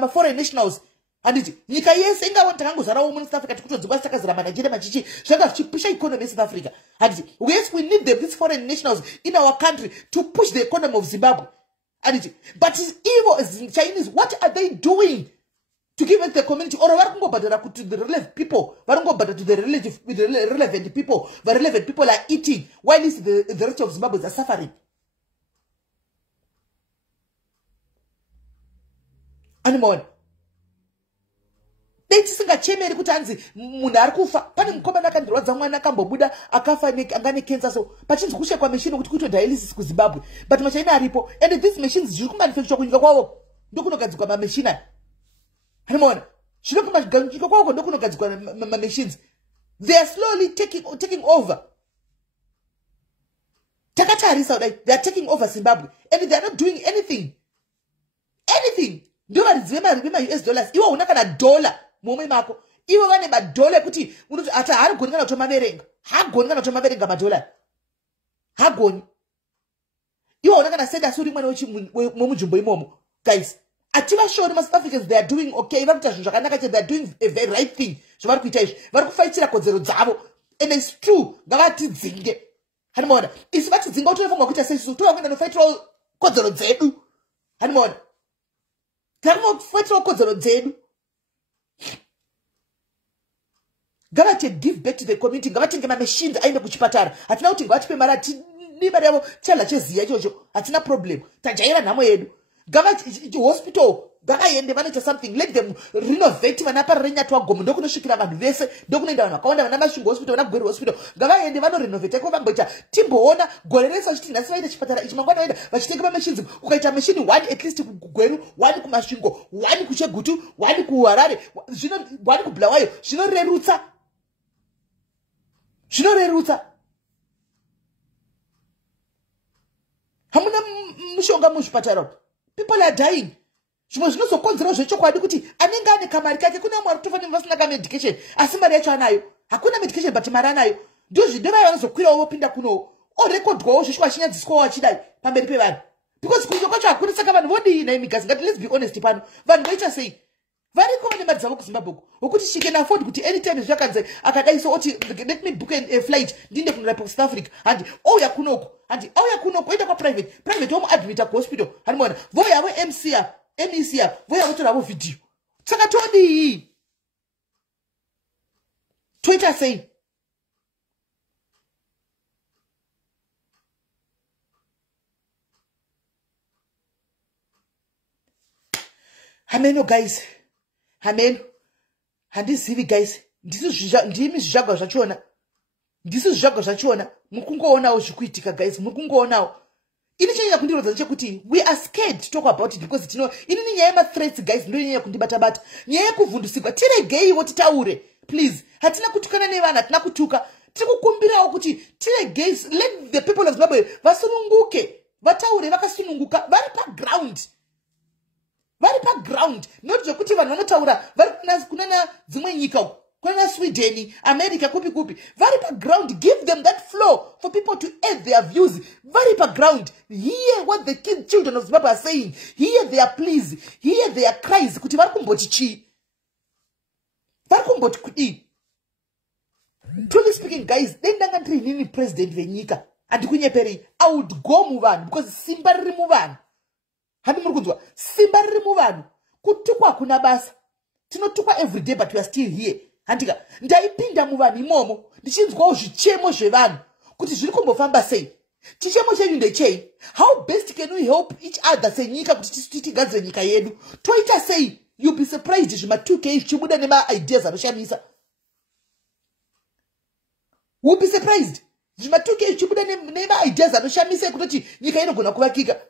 ma foreign nationals. Anditi nyika yese ingaona takangozarawo mu South Africa tikutodzikwa takazara maNigeria machichi zvanga zvichipisha economy in South Africa. Anditi yes, we need these foreign nationals in our country to push the economy of Zimbabwe. Anditi but as evil as Chinese, what are they doing to give it the community? Or varikungobhadhara to the relevant people, varikungobhadhara to the relevant people. The relevant people are eating while the rest of Zimbabwe are suffering. Animal. Tisingachemeri kuti anzi munhu ari kufa. Pane mukomana akandirwadza mwana akambobuda akafa angane cancer, so pachinzi kushekwa machine kuti kuitwe dialysis kuZimbabwe, but maChina aripo and these machines zviri kumanufacture kunyika kwavo ndokunogadzikwa mamachine. Unaona zviri kunyika kwavo ndokunogadzikwa machines. They are slowly taking over. Takatarisa kudai, they are taking over Zimbabwe and they are not doing anything. Ndo varidzive mari US dollars. Iwo una kana dollar momwe mako. Iwo vane madola kuti unoti ata haagoni kana kutomaverenga. Haagoni kana kutomaverenga madola. Haagoni. Iwo una kana senda suri mwana wemunzvimbo imomo. Guys, ativashori ma South Africans, they are doing okay. Vakuita zvinhu zvakanaka che, they are doing a very right thing. Zvavari kuita izvi. Vari kufaitira kodzero dzavo. And it's true. Ngavatidzinge. Hanimaona. Isi vatidzinga utonofanwa kuita sesu. Tovakuenda nofaitira kodzero dzedu. Hanimaona. Gavate give back to the community. Gavate ngema machines aende kuchipatara. Hatina kuti ngavatipe mara ni mari yavo chala cheziya ichocho. Hatina problem. Tajaira nhamo yedu. Gavate hospital ngavaende vanoita something. Let them renovate vanapa renyatwa gomo ndokunosvikira vanhu vese. Ndokunoenda vanhu vakawanda vana Masvingo hospital vana Gweru hospital. Ngavaende vanorenovate ko vamboita timboona gore rese vachiti nhasi vaita chipatara ichi mangwana vaenda vachitenga machines. Ukaita machine one at least kuGweru, one kuMasvingo, one kuChegutu, one kuHarare, zvino one kuBulawayo. Zvinorerutsa. Hamuna mushonga muzvipatara. People are dying. Zvimwe zvinozokonzera zvechokwadi kuti anenge ane kamari kake kuna mwari tofanira vasina ka medication asi mari yacho anayo. Hakuna medication but mari anayo. Ndio zvideva vanozokwirawo vopinda kuno. Orekodwawo zvishuwa chinyadziswawo achidai pamberi pevanhu. Because kunyo kwacho hakuna saka vanhu vodii naye migazi. Ngati let's be honest pano. Vanhu voita sei? Variko vane mari dzavo kuZimbabwe ukuthi she can afford kuti anytime zvakanze akadai so oti let me book a flight ndinde kunorapa South Africa handi ouya kunoko oenda kwa private womu admit hospital hanimona voya vo MEC voya votora vo video saka todi Twitter say Hameno guys. Amen. Handizivi guys. Ndimi zvizvagwa zvachona. Ndisi zvizvagwa zvachona. Mukungoonawo zvikuitika guys. Mukungoonawo. Ini chanyanya kundirodza chekuti we are scared to talk about it because ini nyaya yema threats guys ndio nyaya kundibata. Nyaya yekuvhundusikwa tiregeiwo titaure. Please. Hatina kutukana nevana, hatina kutuka. Tikukumbirawo kuti tiregei, let the people of Zimbabwe vasununguke. Vataure vakasununguka. Vari pa ground. Not zvokuti vanhu vanotaura vari kunana dzimwe nyika kunana Sweden, America kupi. Vari pa ground. Give them that floor for people to add their views. Vari pa ground. Hear what the children of Zimbabwe are saying. Hear their pleas. Hear their cries. Kuti vari kumboti chi. Vari kumboti kudi. Truly speaking guys, dendanga ndiri nini president venyika. Andikunyeperi. I would go muvanhu because simba riri muvanhu. Handi murukunzwa simba riri muvanhu kutukwa kuna basa tinotukwa every day but we are still here. Handika ndaipinda muvanhu imomo ndichinzwawo zvichemo zvevanhu kuti zviri kumbofamba sei. Chichemo chenyu ndechei? How best can we help each other senyika kuti tigadzire nyika yedu? Toita sei? You'll be surprised zvima 2K zvichibuda nema ideas anoshamisa. You'll be surprised zvima 2K zvichibuda nema ideas anoshamisa kutoti nyika inogona kuvakika.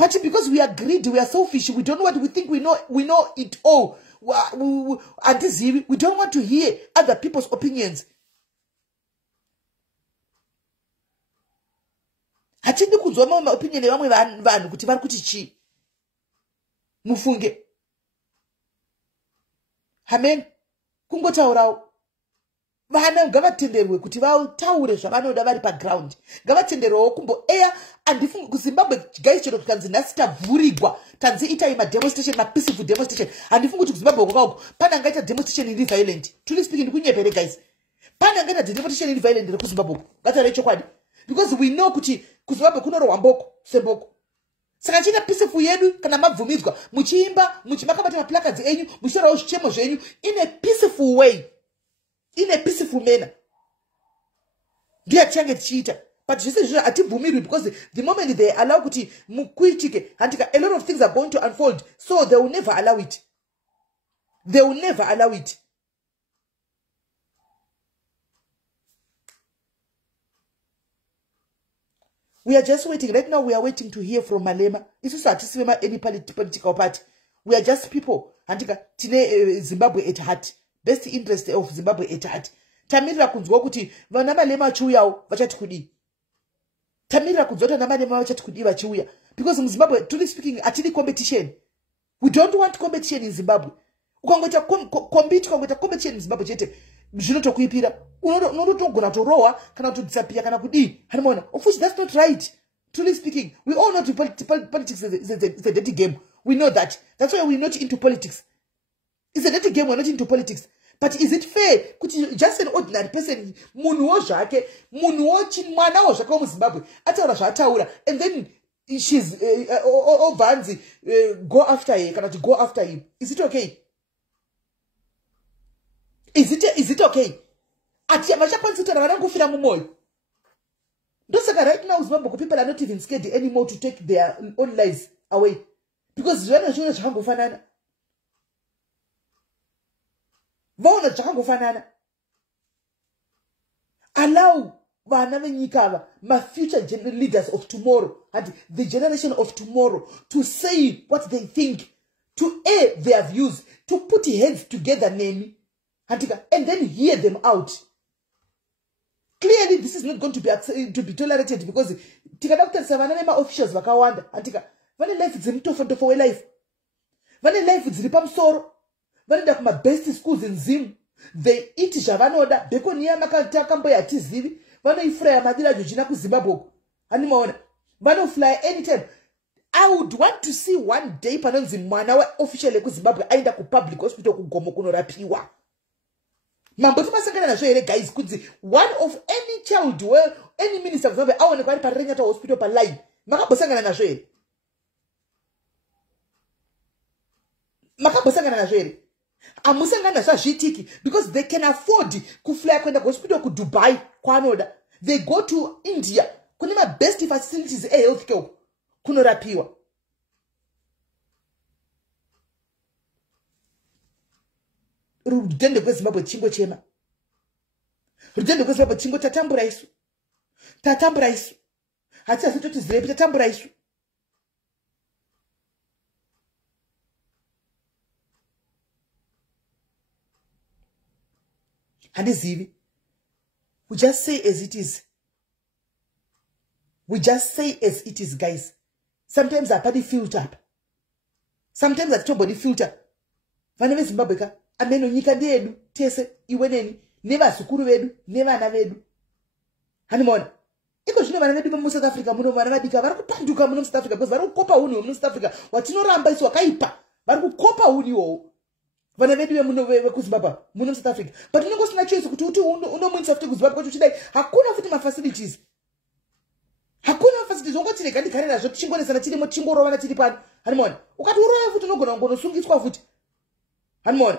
But because we are greedy, we are selfish, we don't know what we think we know it all. We don't want to hear other people's opinions. hatindi kunzwa mamwe opinion yevamwe vanhu kuti vari kuti chii. Mufunge. Amen. Kungotaurawo. Vana ngavatenderwe kuti vataure zvavanoda vari paground. Ngavatenderwewo kumbo eya andifungi kuZimbabwe guys chero tukanzi nhasi tavhurigwa. Tanzi itai demonstration peaceful demonstration. Andifungi kuti kuZimbabwe kwakauko pana ngaita demonstration iri violent. Truly speaking ndikunyepere guys. Pana ngaita demonstration iri violent iri kuZimbabwe. Ngataure chokwadi. Because we know kuti kuZimbabwe kunorohwa mboko semboko. Saka china peaceful yedu kana mabvumidzwa muchiimba muchimakabata maplakazi enyu muchitorawo zvichemo zvenyu in a peaceful way. In a peaceful manner. Ndiye change tichiita. But zvese izvozvo hatibvumirwi because the moment they allow kuti mukuitike handika a lot of things are going to unfold, so they will never allow it. They will never allow it. We are just waiting. Right now we are waiting to hear from Malema. Isusu hatisima any political party. We are just people. Handika tine Zimbabwe at heart. Best interest of Zimbabwe at heart. Tamirira kunzwa kuti vana Malema achiuyawo vachati kudii. Tamirira kunzwa kuti vana Malema vachati kudii vachiuya. Because in Zimbabwe, truly speaking, atili competition. We don't want competition in Zimbabwe. Ukangoita competition in Zimbabwe chete zvinotokuipira. Unotogona torowa kana kutodisappear kana kudii. Hanimona. Of course, that's not right. Truly speaking, we all know politics is a dirty game. We know that. That's why we're not into politics. It's a dirty game. We're not into politics. But is it fair? Just an ordinary person, munhu zvake, munhu chimwana zvake muZimbabwe, ataura zvataura, and then she's Vanzi go after her, cannot go after him. Is it okay? Is it okay? Ati vachapansitara vanangofira mumoyo. Ndosaka right now Zimbabwe people are not even scared anymore to take their own lives away. Because zvana zvona zvakangofanana. Vaona zvakangofanana. Allow vana venyika my future leaders of tomorrow and the generation of tomorrow to say what they think, to air their views, to put heads together, name, and then hear them out. Clearly, this is not going to be tolerated because tikadakutsa savana nema officials vakawanda antika vane life dzimutofo we life, vane life dziri pamusoro, vanoenda kuma best schools in Zim, they eat zvavanoda bekoniya makakambo yatizivi, vanoifraya madira jojina kuZimbabwe animaona, vanofly anytime. I would want to see one day panonzi mwana wa official ekuZimbabwe aenda ku public hospital kugomo kunorapiwa. Mamboti masangana nazvo here guys kuti one of any child where any minister kuZimbabwe aonekwa ari paRenyata hospital paline. Makambosangana nazvo here? Makambosangana nazvo here? Amusangana nazvo zvitiki because they can afford kufly kuenda hospital ku Dubai kwanoda. They go to India kune ma best facilities healthcare kunorapiwa. Rudende kweZimbabwe chingo chema. Rudende kweZimbabwe chingo tatambura isu. Tatambura isu. Hati asitoti zirepi tatambura isu. Handizivi. We just say as it is. We just say as it is, guys. Sometimes our body filter up. Sometimes our body filter. Vanave Zimbabwe ka. Ameno nyika ndedu. Tese. Iweneni. Neva sukuru vedu. Neva ana vedu. Hanimona. Iko zvino vana vedu mu South Africa muno vana vadika vari kupanduka muno South Africa because vari kukopa uni mu South Africa. Watinoramba isu wakaipa. Vari kukopa uni wo. Vana vedu muno kuZimbabwe muno South Africa. But unongosina choice kuti uti unomwinisa futi kuZimbabwe kuti uchidai hakuna futi ma facilities. Hakuna facilities ungoti rega ndigare nazvo tichingonesana chirimo chingorova tiri pano. Hanimona. Ukati uroya futi unogona ngonosungiswa futi. Hanimona.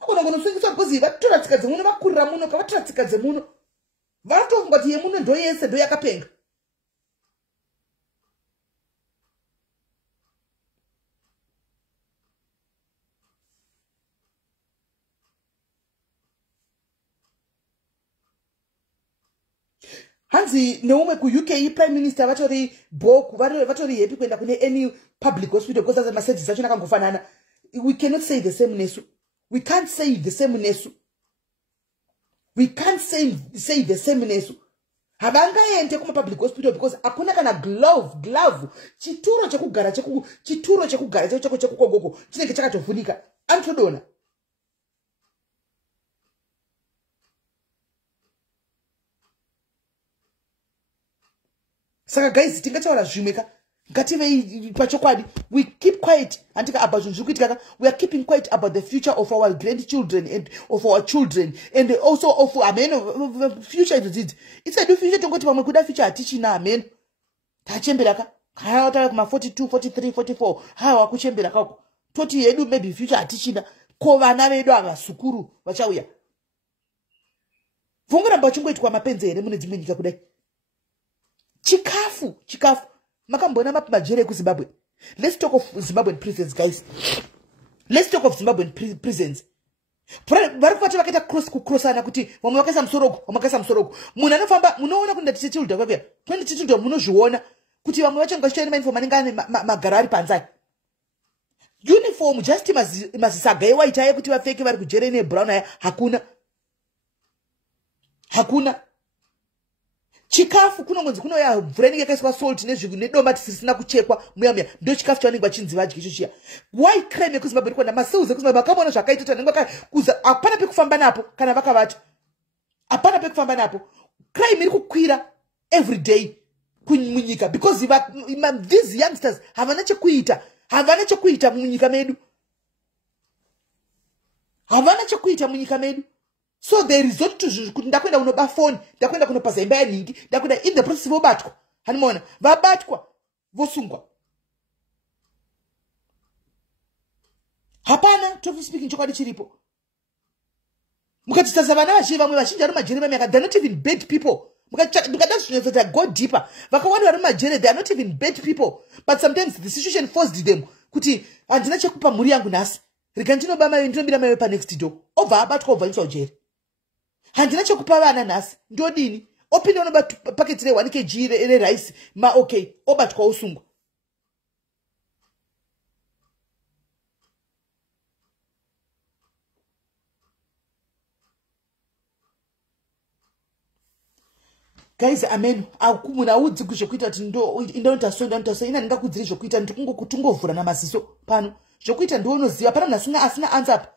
Ukona ngonosungiswa because vatora tsika dzemuno vakurira muno kavatora tsika dzemuno. Vatofunga kuti yemuno ndo yese ndo yakapenga. Hanzi neumwe ku UK prime minister vatori boku vatori happy kuenda kune any public hospital because as messages acho nakangofanana. We cannot say the same nesu. We can't say the same nesu. We can't say the same nesu. havangaende kuma public hospital because akuna kana glove chituro chekugara chako chekukogoko chinenge chakatofunika anotodona. Saka guys, tingataura zvimweka ngative pachokwadi. We keep quiet antika about zvinhu. We are keeping quiet about the future of our grandchildren and of our children and also of amen future. It's a future tongoti pamwe kuda future atichina amen. Tachemberaka kaya tawe kuma 42 43 44 hawa kuchembera kako toti yedu maybe future atichina ko vana vedu avasukuru vachauya. Vungura mbachungoitwa mapenzi ere mune dzimwe nyika kudai. Chikafu makambona majere ku Zimbabwe. Let's talk of Zimbabwean prisons, guys. Let's talk of Zimbabwean prisons. Varikuvati vakaita crossana kuti vamwe vakaisa musorogo munhu anofamba munoona kuti ndatichechilda kwavya 20 munozviona kuti vamwe vacho ngachitoenda mauniform anenge ane magara ari panzai. Uniform just mazisaga ewaita yekuti vapfeke vari kujere nebrown aya hakuna. Chikafu kunongonzi kunoya mvura inenge yakaiswa salt nedomati zvisina kuchekwa muya ndo chikafu chavanenge vachinzi vadye icho chiya. Why crime yekuzimbabwe irikwanda maseuze kuzimbabwe akaona zvakaita kuti vanenge vakakuza hapana pekufamba napo kana vakavata hapana pekufamba napo. Crime iri kukwira every day munyika because these youngsters havana chekuita munyika medu. So they resort to kuti ndakwenda kunoba phone, ndakwenda kunopa imba yaningi, ndakwenda in the process vobatwa. Hanimona, vabatwa, vosungwa. Hapana, tofu speaking chokwadi chiripo. Mukatitaza vana vazhinji vamwe vazhinji vari majere vamwe they're not even bad people. Mukatitaza go deeper. Vakawanda vari majere, they are not even bad people. But sometimes the situation forced them kuti handina chekupa mhuri yangu nhasi. Rika ndinobira mai pa next door. Obva abatwa obva iswa jere. Handina chekupa vana nhasi ndodini opinda unoba paketi re1 kg rice okay obatwa usungwa. Guys, amen. Akumuna udzi kuzvokuita kuti ndonta ina ndingakudziri zvokuita ndikungokutungovhura namaziso pano zvokuita ndoonoziva hapana munhu asina answer apa.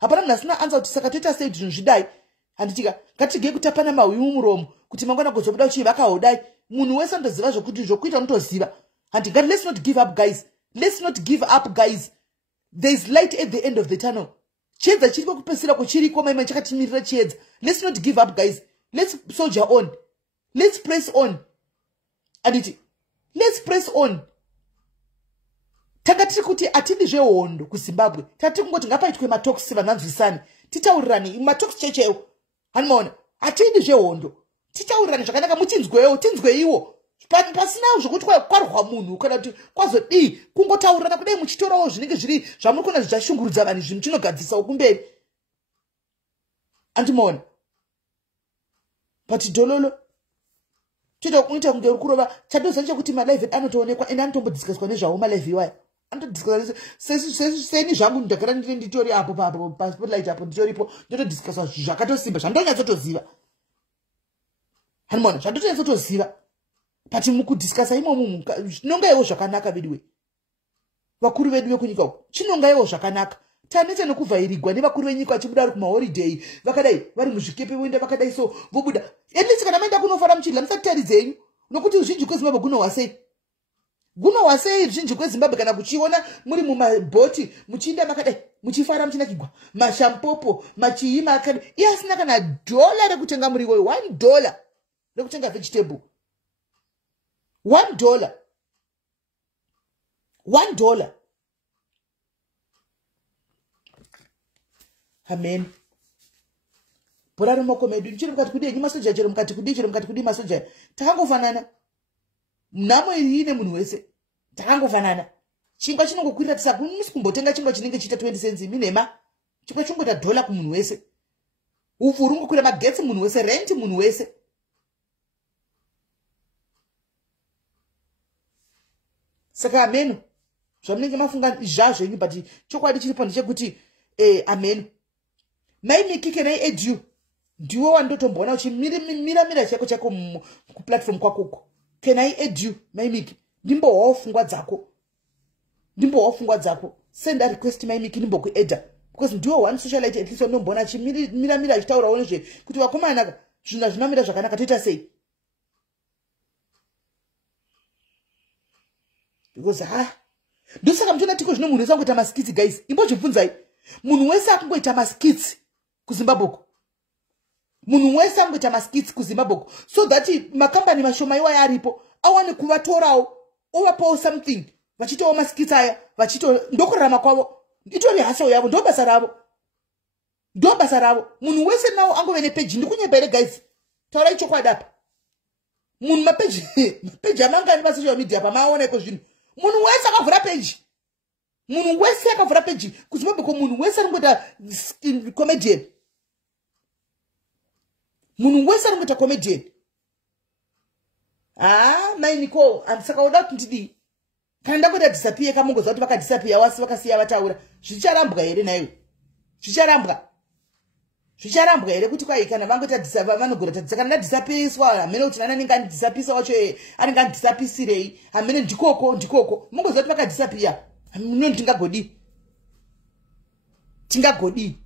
Hapana munhu asina answer kuti saka toita sei zvinhu zvidai. Handitika ngatigei kutapana mahuyu mumuromo kuti mangwana kuzobuda uchivakahodai. Munhu wese andoziva zvokuti zvokuita unotoziva. Handingati let's not give up, guys. Let's not give up, guys. There is light at the end of the tunnel. Chiedza chiriko kupesera kuchiriko maimai chakatimirira chiedza. Let's not give up, guys. Let's soldier on. Let's press on. Anditi, let's press on. Takatiri kuti atidi zvehondo kuZimbabwe. Tatiri kungoti ngapaitwe matalks vananzwisani. Titaurirani matalks checheyo. Hanimaona, atidi zvehondo. Titaurirani zvakanaka mutinzweyo, tinzweiwo. Pasinawo zvokuti kwarwa munhu kana kuti kwazodii kungotaurirana kudai muchitorawo zvinenge zviri zvamukona zvichashungurudza vanhu zvinhu chinogadzisawo kumberi. Andimaona. But dololo chito kuita kunge kurova chadoza chekuti malive anotoonekwa enda anotombodiscusswa nezvawo malive iwaya anotodiscussa seni zvangu ndagara nditori apo pa spotlight apo nditoripo ndotodiscussa zvakatosimba zvandonyatsotoziva. Hanimona zvandonyatsotoziva but mukudiscussa imomo chinongaiwo zvakanaka veduwe vakuru vedu vekunyika uko chinongaiwo zvakanaka. Tanete nokuvhairigwa nevakuru venyika vachibuda vari kumaholiday vakadai vari muzvikepe voenda vakadai so vobuda at least kana maenda kunofara muchidla musatitaridze yenyu nokuti uzhinji kwezimbabwe gunohwa sei ruzhinji kwezimbabwe kana kuchiona muri mumabhoti muchienda makadai muchifara muchinakigwa mashampopo machii makadai iye asina kana $1 rekutenga muriwo $1 rekutenga vegetable $1. Amen. Poraro moko medu chiri mukati kudi enyi masoja chero mukati kudi masoja takangofanana. Mnamo ine munhu wese takangofanana. Chingwa chinongokwirira tisakumisi kumbotenga chingwa chinenge chita 20 cents minema. Chingwa chingota $1 kumunhu wese. Uvhuru ngokwira magetsi munhu wese, rent munhu wese. Saka amen. Zvamunenge mafunga izvazvo enyu but chokwadi chiri pano chekuti amen. Mai mikike nei edu ndiwe wandotomboona uchimira chako kuplatform kwakoko. Can I aid you, Maimiki? Ndimbowawo pfungwa dzako. Send a request Maimiki ndimbokuedha. Because ndiwe one socialite at least wandombona achimira achitaurawo nezve kuti vakomana zvinhu hazvimamira zvakanaka toita sei. Because ndosaka mutona tiko zvino munhu wese angoita maskits guys. Imbozvibvunzai. Munhu wese akungoita maskits kuZimbabwe. Munhu wese angoita maskits kuZimbabwe. So that makambani mashoma iwaya aripo awane kuvatorawo ovapawo something. Vachitowo maskits aya ndokurarama kwavo. Itori hasho yavo ndo basa ravo. Munhu wese nawo angove nepage ndikunyembere guys. Taurai chokwadi apa. Munhu mapeji amangani pasocial media pamaoneko zvinhu. Munhu wese akavhura page. Kuzimbabwe munhu wese aringoita comedian. Munhu wese aringoita comedian. Mainiko saka uda kuti ndidii. Kana ndakuita disappear kamongozwa kuti vakadisappear wasi vakasiya vataura. Zvicharambwa here nayo. Zvicharambwa here kuti kwai kana vangoita disappear vanogora tadzisa kana ndadisappeariswa hamene kuti nana ninga ndisapisa wacho anenge ndisapisirei hamene ndikoko mongozwa kuti vakadisappear. Hamene tingagodi. Tingagodi.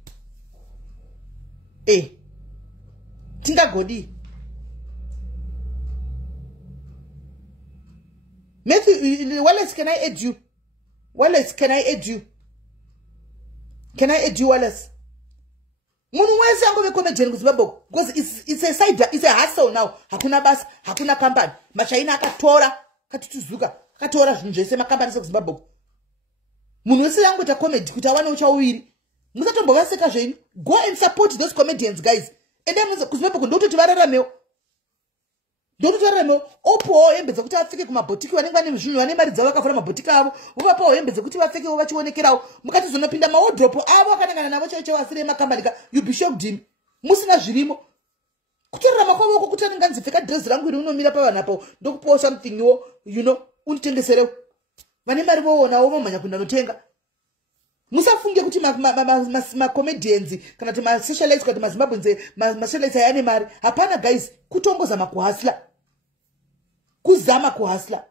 Matthew, Wallace, can I aid you? Can I aid you, Wallace? Munhu wese angove comedian kuZimbabwe because it's a side, it's a hustle now. Hakuna basi, hakuna company. Machaina akatora, katituzuka, akatora zvinhu zvese makambani seKuZimbabwe. Munhu wese angoita comedy kuti awane uchauwiri. Musatombovaseka zvenyu. Go and support those comedians guys. And then kuZimbabwe ndototi vararamewo. Opowo hembe dzekuti vapfeke kumabhotiki vanenge vane zvinhu vane mari dzavo vakavhura mabhotiki avo. Vovapawo hembe dzekuti vapfekewo vachionekerawo. Mukatizonopinda mawardrobe avo akanangana navo chaicho vasire makambani ka you be shocked him. Musina zvirimo. Kutorarama kwavo kuti anenge anzipfeka dress rangu iri unomira pavanhu apo ndokupawo something wo unitengeserewo. Vane mari voonawo vomhanya kuenda notenga. Musafunge kuti ma-comedians kana kuti ma-socialites kana maZimbabwense ma-socialites ayane mari. Hapana guys, kutongozama kuhasla. Kuzama kuhasla.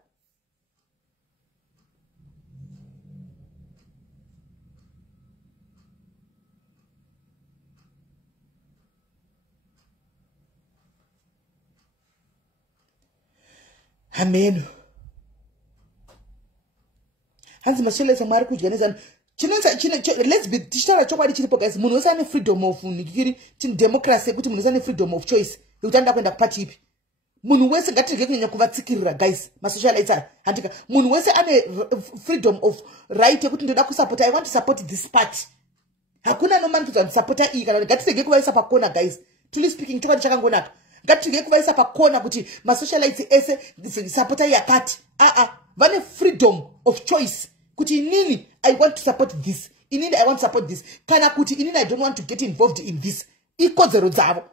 Amen. Hanzi ma-socialites amari kudya nezanu. Let's be tichitaura chokwadi chiripo guys. Munhu wese ane freedom of democracy yekuti munhu wese ane freedom of choice yekuti anoda kuenda kupati ipi. Munhu wese ngatirege kunyanya kuvatsikirira guys ma-socialites aya. Handika munhu wese ane freedom of right yekuti ndoda kusupporta, I want to support this party. Hakuna nomantuza supporta iyi kana ngatirege kuvaisa pakona guys. Truly speaking chokwadi chakangonaka. Ngatirege kuvaisa pakona kuti ma-socialites ese supporta yakati. Vane freedom of choice. Kuti inini I want to support this. Inini I want to support this. Kana kuti inini I don't want to get involved in this. Ikodzero dzavo.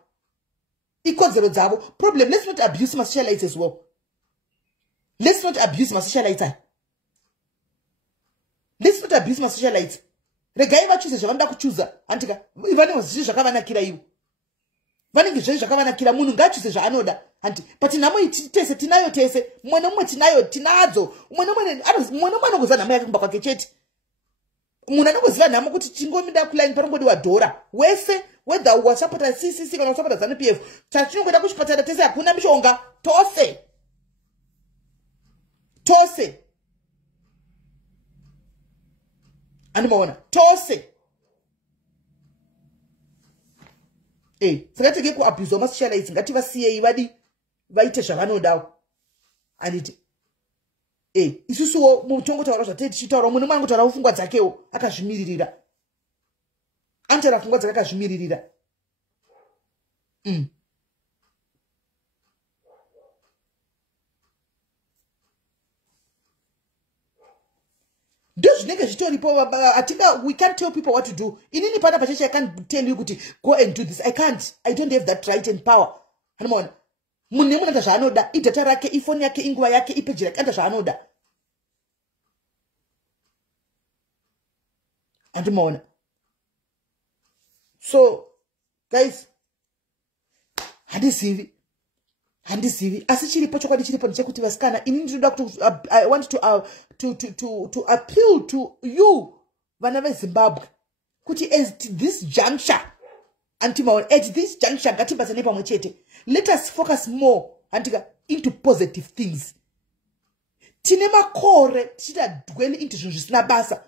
Problem, let's not abuse ma-socialites as well. Let's not abuse ma-socialites. Regai vachuze zvavanoda kuchuza. Antika vane zvinhu zvakavanakira ivo. Vanenge zvinhu zvakavanakira munhu ngachuze zvaanoda. But nhamo tese tinayo tese. Mumwe nomumwe tinadzo. Mumwe nomumwe anongoziva nhamo yake kumba kwake chete. Munhu anongoziva nhamo kuti chingomida kuline parongodiwa dhora. Wese whether wasapota CCC kana wasapota ZANU-PF. Tachinongoda kuchipatara tese hakuna mishonga. Tose. Animaona. Tose. Saka tege kuabuse ma-socialites ngativasiyei vadi vaite zvavanodawo. Anditi isusuwo mutongotaura zvatei tichitaura munhu mangotaura pfungwa dzakewo akazvimiririra. Antaura pfungwa dzake akazvimiririra. Ndozvinenge zvitoripo. We can't tell people what to do. Inini pana pacheche I can't tell you kuti go and do this. I can't. I don't have that right and power. Hanoona. Munhu nemunhu anta zvaanoda. Idata rake, ifoni yake, inguva yake, ipeji rake anta zvaanoda. Andimaona. So guys, handizivi asi chiripo chokwadi chiripo ndechekuti vasikana ini ndinoda kuti I want to appeal to you vana veZimbabwe kuti at this juncture at this juncture ngatibatsane pamwe chete. Let us focus more into positive things. Tine makore tichida dwell into zvinhu zvisina basa.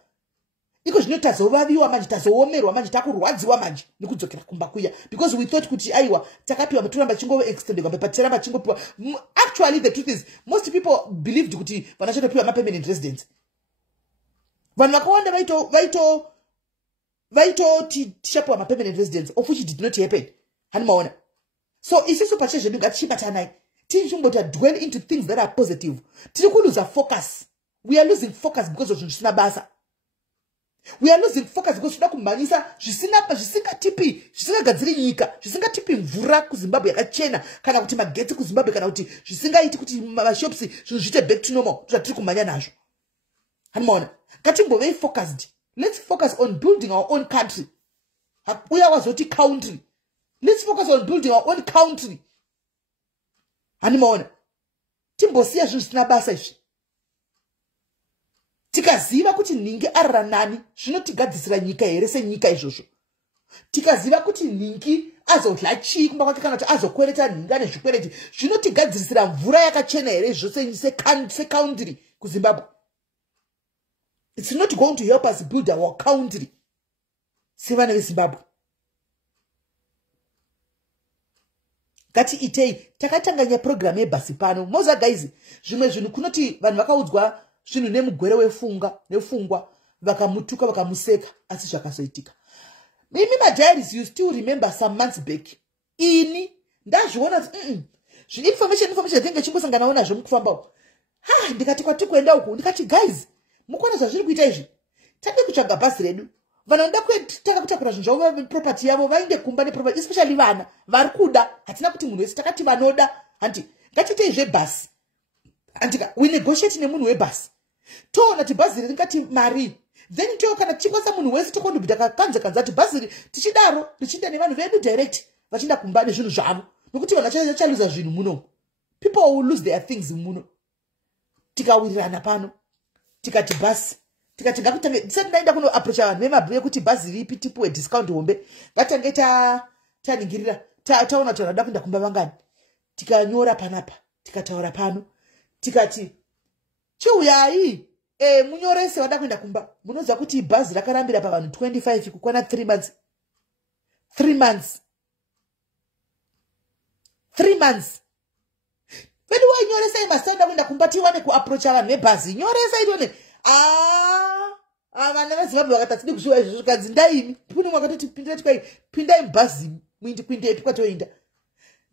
Iko zvino tazovaviwa manje, tazoomerwa manje, takurwadziwa manje nekudzokera kumba kuya, because we thought kuti aiwa takapiwa maturamba chingove extended kwambe patiramba chingopiwa. Actually the truth is most people believed kuti vana chatopiwa ma permanent residence. Vanhu vakawanda vaito tishapiwa ma permanent residence of which it did not happen. Hanimaona. So isiso pache zvedu ngatichibatanai. Tichimbota dwell into things that are positive. Tiri kuluza focus. We are losing focus because of zvisina basa. We are losing focus because toda kumanyisa zvisingagadziri nyika, zvisingatipi mvura kuZimbabwe yakachena, kana kuti magetsi kuZimbabwe, kana kuti zvisingaiti kuti mashops zvinhu zviite back to normal. Tiri kumanya nazvo. Hanimaona. Ngatimbove focused. Let's focus on building our own country. Uya wazoti country. Let's focus on building our own country. Hanimaona. Timbosiya zvinhu zvisina basa izvi. Tikaziva kuti ningi araranani zvinotigadzisira nyika here senyika izvozvo. Tikaziva kuti ningi azodla chii kumba kwake kana kuti azokwereta ningi ane zvikwereti zvinotigadzisira mvura yakachena here zvose secountry kuZimbabwe. It's not going to help us build our country. Sevana veZimbabwe. Ngati itei takatanganya program yebhasi pano. Moza guys, zvimwe zvinhu kunoti vanhu vakaudzwa zvinhu nemugwere nefungwa vakamutuka vakamuseka asi zvakasoitika. Mimi madiaries, you still remember some months back. Ini ndazviona information dzinenge chingosangana nazvo mukufamba. Ndikati kwati kuenda uku ndikati guys, mukona zvazviri kuita izvi. Tade kutsvaga bhasi redu. Vanhu nda kuitaka kutakura zvinhu zvavo property yavo vainde kumba neproperty, especially vana vari kuda. Hatina kuti munhu wese takati vanoda. Hanti ngatiitei zvebhasi. Andika we negotiate nemunhu webhasi. Toona ti bhasi ringati mari. Then kana chingosa munhu wese tokondobita kanza ati bhasi tichidaro tichida nevanhu vedu direct vachinda kumba nezvinhu zvavo. Nokuti vanhu chaluza zvinhu muno. People will lose their things muno. Tikawirirana pano. Tikati bhasi. Tikati ngakutange ndisendaenda kuno approach vanhu vemabhuye kuti bhasi ripi tipuwe discount hombe. Ngatange taningirira. Taona kuti vanhu kuenda kumba vangani. Tikanyora panapa. Tikataura pano. Tikati chiuyai munyorese wada kuenda kumba. Munoza kuti bhazi rakarambira pa vanhu 25 kukwana 3 months. 3 months. Vedu wanyoresa imasanda kuenda kumba tiwane kuapproach vanhu vebhazi. Nyoresa itone. Vana veZimbabwe vakatati kuzviwa izvo zvikadzi ndaimi. Punu mwakatoti pindai bhazi mwindi kuindepi kwatoenda.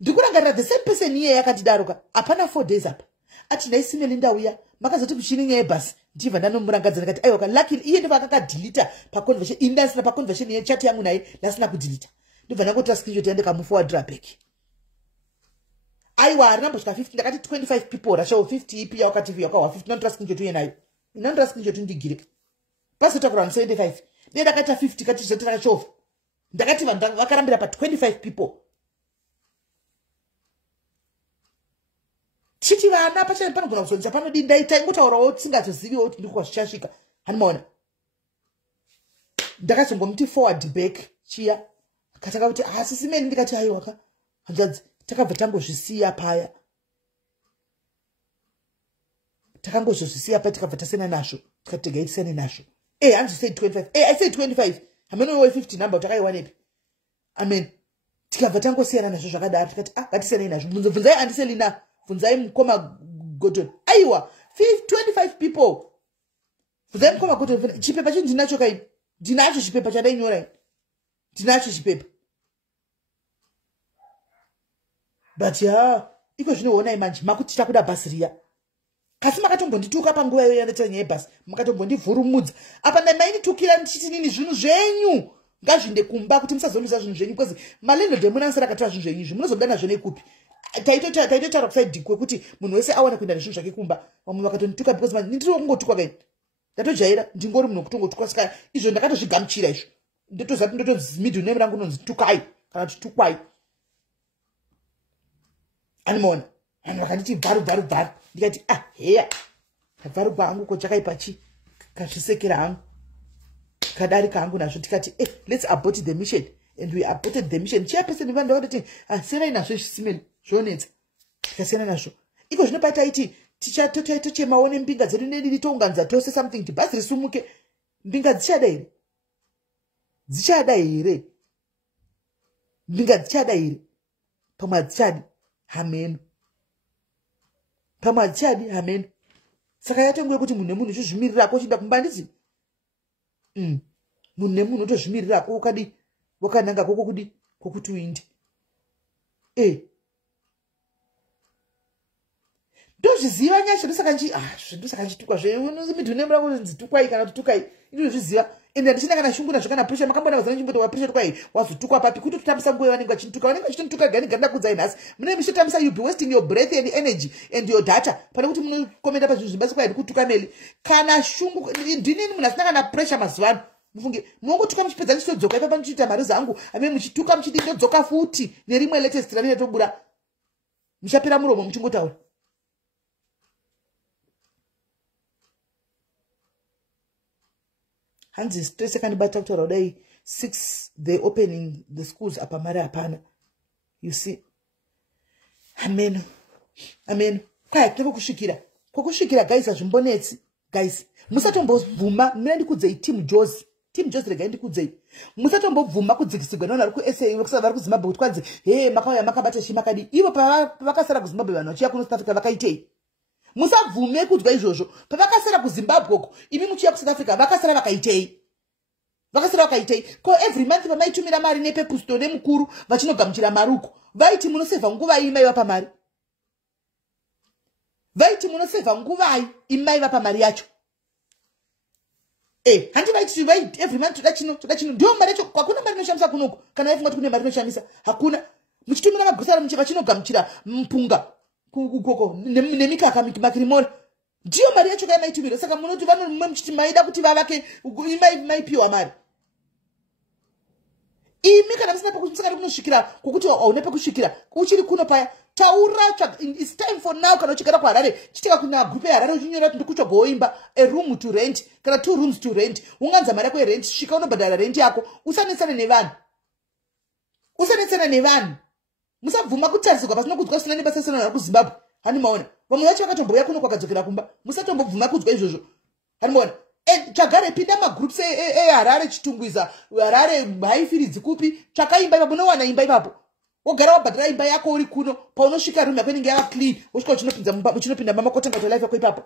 Ndikurangarira the same person iye yakatidaroka. Apana 4 days apa. Ati SIS MELLY ndauya makazoti kuchininga yebhasi ndibva ndanomurangadza ndikati aiwa luckily iye ndiva akakadelete pa conversation indasina pa conversation ye chat yangu naye ndasina kudelete ndibva ndakotora screenshot yande kamuforwardira back. Aiwa arina mbosvika 50 ndakati 25 people rashawo 50 ipi yakati vya kwa 50 ndotora screenshot yenayo inandora screenshot ndigire basi takura 75 ndakata 50 kati zotira kachova ndakati vanhu vakarambira pa 25 people. Chiti vana pachane panogona kuzonza panodi ndaita ingotaurawo tsingazoziviwo kuti ndiri kwazvichasvika. Hanimaona. Ndakazongomuti forward back chiya. Kataka kuti SIS MELLY ndikati aiwa hanzvadzi takabva tangozvisiya paya. Takangozvisiya paya tikabva tasena nazvo. Tikati gaisene nazvo. Hanzi said 25. I said 25. Hameno we 50 number takaiwanepi. Amen. Tikabva tangosiyana nazvo zvakadaro tikati ngatisene nazvo. Bvunzai andiselina. Funzai mkoma Goton. Aiwa, 25 people. Funzai mkoma Goton. Chipepa chini ndinacho kai. Ndinacho chipepa chadai nyora. Ndinacho chipepa. But iko zvinoona imanje makuti takuda bhasi riya. Kasi makatombondituka panguva iyo yandata nyaya bhasi. Makatombondivhurumudza. Apa ndamainitukira ndichiti nini zvinhu zvenyu. Ngazvinde kumba kuti musazoluza zvinhu zvenyu because malendo demunansara akatora zvinhu zvenyu. Munozoda nazvo nekupi. Taitotaura kuside kwekuti munhu wese awana kuenda nezvinhu zvake kumba. Vamwe vakatonituka because manje ndiri kungotukwa kai. Ndatojaira ndingori munhu kutongotukwa saka izvo ndakatozvigamuchira izvo. Ndotozati middle name rangu nonzi tukai kana kuti tukwai. Animona. And wakati baru. Ndikati heya. Baru bangu ko chakaipa chi. Kashisekera hangu. Kadari kangu na tikati let's abort the mission. And we aborted the mission. Chairperson Van Dodete, Sena in a smell, Jonets, Cassena Nasho. Iko Snapata iti, teacher to my own Bingas, and any tongans that toss something to pass the Sumuke Bingas Chadair. Zchadaire Bingas Chadair. Tomad Chad, Hamen. Tomad Chad, Hamen. Sakayatan go to Munamun, just mirror, what you got bandits. Munamun, just mirror, Okadi. Wakananga kokudi kokutuindi ndozviziva nyasha ndosakanchitukwa zvemitunembra kunzitukwai kana tutukai ndozviziva ende ndichina kana shunguna zvakana pressure makambona kuzana chimboto wa pressure tukwai wazotukwa papi kuti tutambisa nguva vanenge vachituka vanenge vachituka gani ganda kudzai nhasi mune mishotambisa you be wasting your breath and energy and your data pane kuti munokomenda pazvinhu zvibasi kwai kutuka meli kana shungu ndinini munhu asina kana pressure mazuvano mufunge mungotuka muchipedza ndichitodzoka ipapo ndichiita mari zangu ame muchituka muchiti ndodzoka futi nerimwe latest ranenge tobura muchapera muromo muchingotaura hanzi stress kanibata kutaura kudai 6 they opening the schools apa mari hapana you see amen kwai tinokusvikira kokusvikira guys hazvimbonetsi guys musatombovhuma mina ndikudzei team Jozi regai ndikudzei musatombovhuma kudzikisigwa navanhu vari kuSA vokusava vari kuZimbabwe kuti kwadzi makauya makabata chi makadi ivo pavakasara kuZimbabwe vanhu vachiya kuno South Africa vakaitei musabvume kudzwa izvozvo pavakasara kuZimbabwe uko imi muchiya kuSouth Africa vakasara vakaitei ko every month vamaitumira mari nepepusto nemukuru vachinogamuchira mari uko vaiti munosevha nguvai imaiva pamari imaiva pamari yacho handi vaiti every month toda chino ndio mari yacho hakuna mari inoshamisa kunoko kana vafunga kuti kune mari inoshamisa hakuna muchitumira magusara vachinogamuchira mpunga kukoko nemikaka makirimori ndiyo mari yacho kaimaitumira saka munoti vanomwe muchiti maida kuti vavake maipiwa mari imi kana musina pekusaka kunosvikira kokuti haune pekusvikira uchiri kuno paya taura it's time for now kana uchigara kuHarare chitika kuna group yaHarare uchinyora kuti ndikutsvagoimba a room to rent kana 2 rooms to rent unganza mari yako yerent svika unobhadhara rent yako usanetsana nevanhu musabvuma kutarisirwa pasina kudzwa usina nebasa sena vari kuZimbabwe hani maona vamwe vacho vakatombouya kuno kwakadzokera kumba musatombobvuma kudzwa izvozvo hani maona tsvagare pinda magroups eHarare chitungwiza Harare haifiridzi kupi tsvakaimba ipapo unowana imba ipapo wogara wabhadhara imba yako uri kuno paunosvika room yako inenge yava clean wosvika uchinopinda mama kotanga to life yako ipapo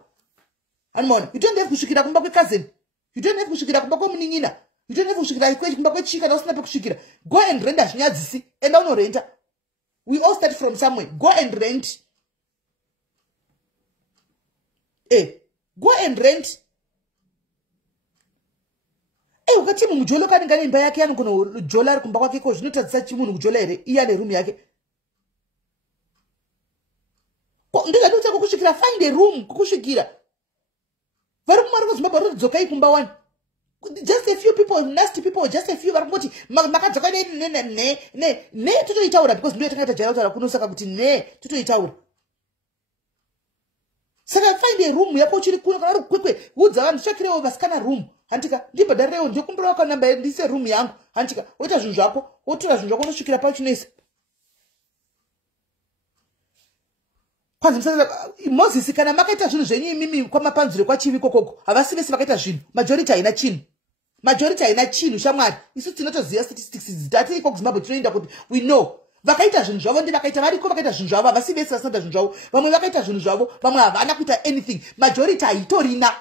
hani maona you don't have kusvikira kumba kwecousin you don't have kusvikira kumba kwemunin'ina you don't have kusvikira kumba kwechika kana usina pekusvikira go and rent hazvinyadzisi enda unorenta we all start from somewhere go and rent go and rent ukati mujolo kanenge ane imba yake anogona kujola ari kumba kwake ko zvinotadzisa chimunhu kujola here iye ane room yake ndikati kusvikira find a room kukusvikira vari kumari kuZimbabwe vari kudzokai kumba one just a few people nasty people just a few vari kungoti makadzoka ne totoitaura because ndiyo tanga tajara kutaura kuno saka kuti ne totoitaura saka find a room yako uchiri kuno kana uri kwekwe udza vanhu tsvakirewo vasikana room handika ndibhadharirewo ndikumbirawo kanamba ndise room yangu handika woita zvinhu zvako wotora zvinhu zvako unosvikira pachinoisa Moses kana makaita zvinhu zvenyu imimi kwamapanzuro kwachivi kokoko havasi vese vakaita zvinhu majority haina chinhu shamwari isu tinotoziva statistics dzatiri iko kuZimbabwe tinoenda kuti we know vakaita zvinhu zvavo ndivakaita variko vakaita zvinhu zvavo havasi vese vasinoita zvinhu zvavo vamwe vakaita zvinhu zvavo vamwe havana kuita anything majority haitorina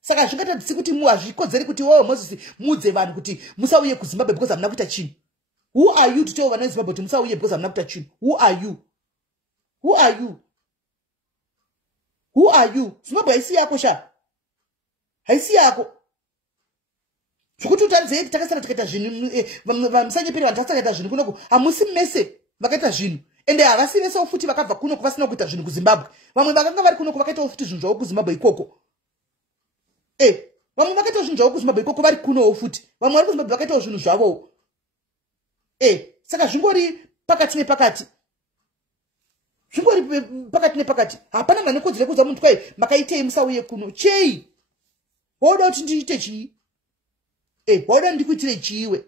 saka zvingatadzisi kuti hazvikodzeri kuti Moses mudze vanhu kuti musauye kuZimbabwe because hamuna kuita chinhu. Who are you to tell vana veZimbabwe kuti musauye because hamuna kuita chinhu? Who are you? Zimbabwe haisi yako sha, haisi yako zvokuti utaridze takasara takaita zvinhu vamusanyeperi vanhu takasara zvinhu kunoko hamusi mese vakaita zvinhu ende havasi vese futi vakabva kunoko vasina kuita zvinhu kuZimbabwe vamwe vakanga vari kunoko vakaitawo futi zvinhu zvavo kuZimbabwe ikoko vamwe vakaitawo zvinhu zvavo kuZimbabwe ikoko vari kunowo futi vamwe vari kuZimbabwe vakaitawo zvinhu zvavowo saka zvingori pakati nepakati. Zvingori pakati nepakati. Hapana mwana kodzera kuza muntu kwai makaitei musauye kuno. Chei? Woda kuti ndiite chii? Woda ndikuitire chiiwe.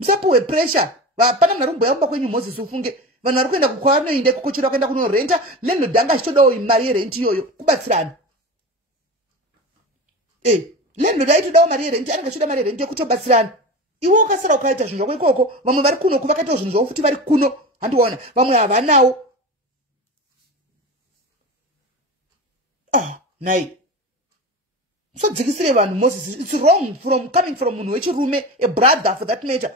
Musapuwe pressure. Hapana mnarumbo yamba kwenyu Moses ufunge. Vanhu vari kuenda kukwanoinde kukochera kuenda kunorenta landlord anga achitodawo mari yerent iyoyo kubatsirana. Landlord aitodawo mari yerent anenge achitoda mari yerent yekutobatsirana. Iwe ukasara ukaita zvinhu zvako ikoko, vamwe vari kuno kuvakaitawo zvinhu zvavo futi vari kuno. Handiona vamwe havanawo. Nai. Musodzikisire vanhu Moses. It's wrong coming from munhu wechirume, a brother for that matter.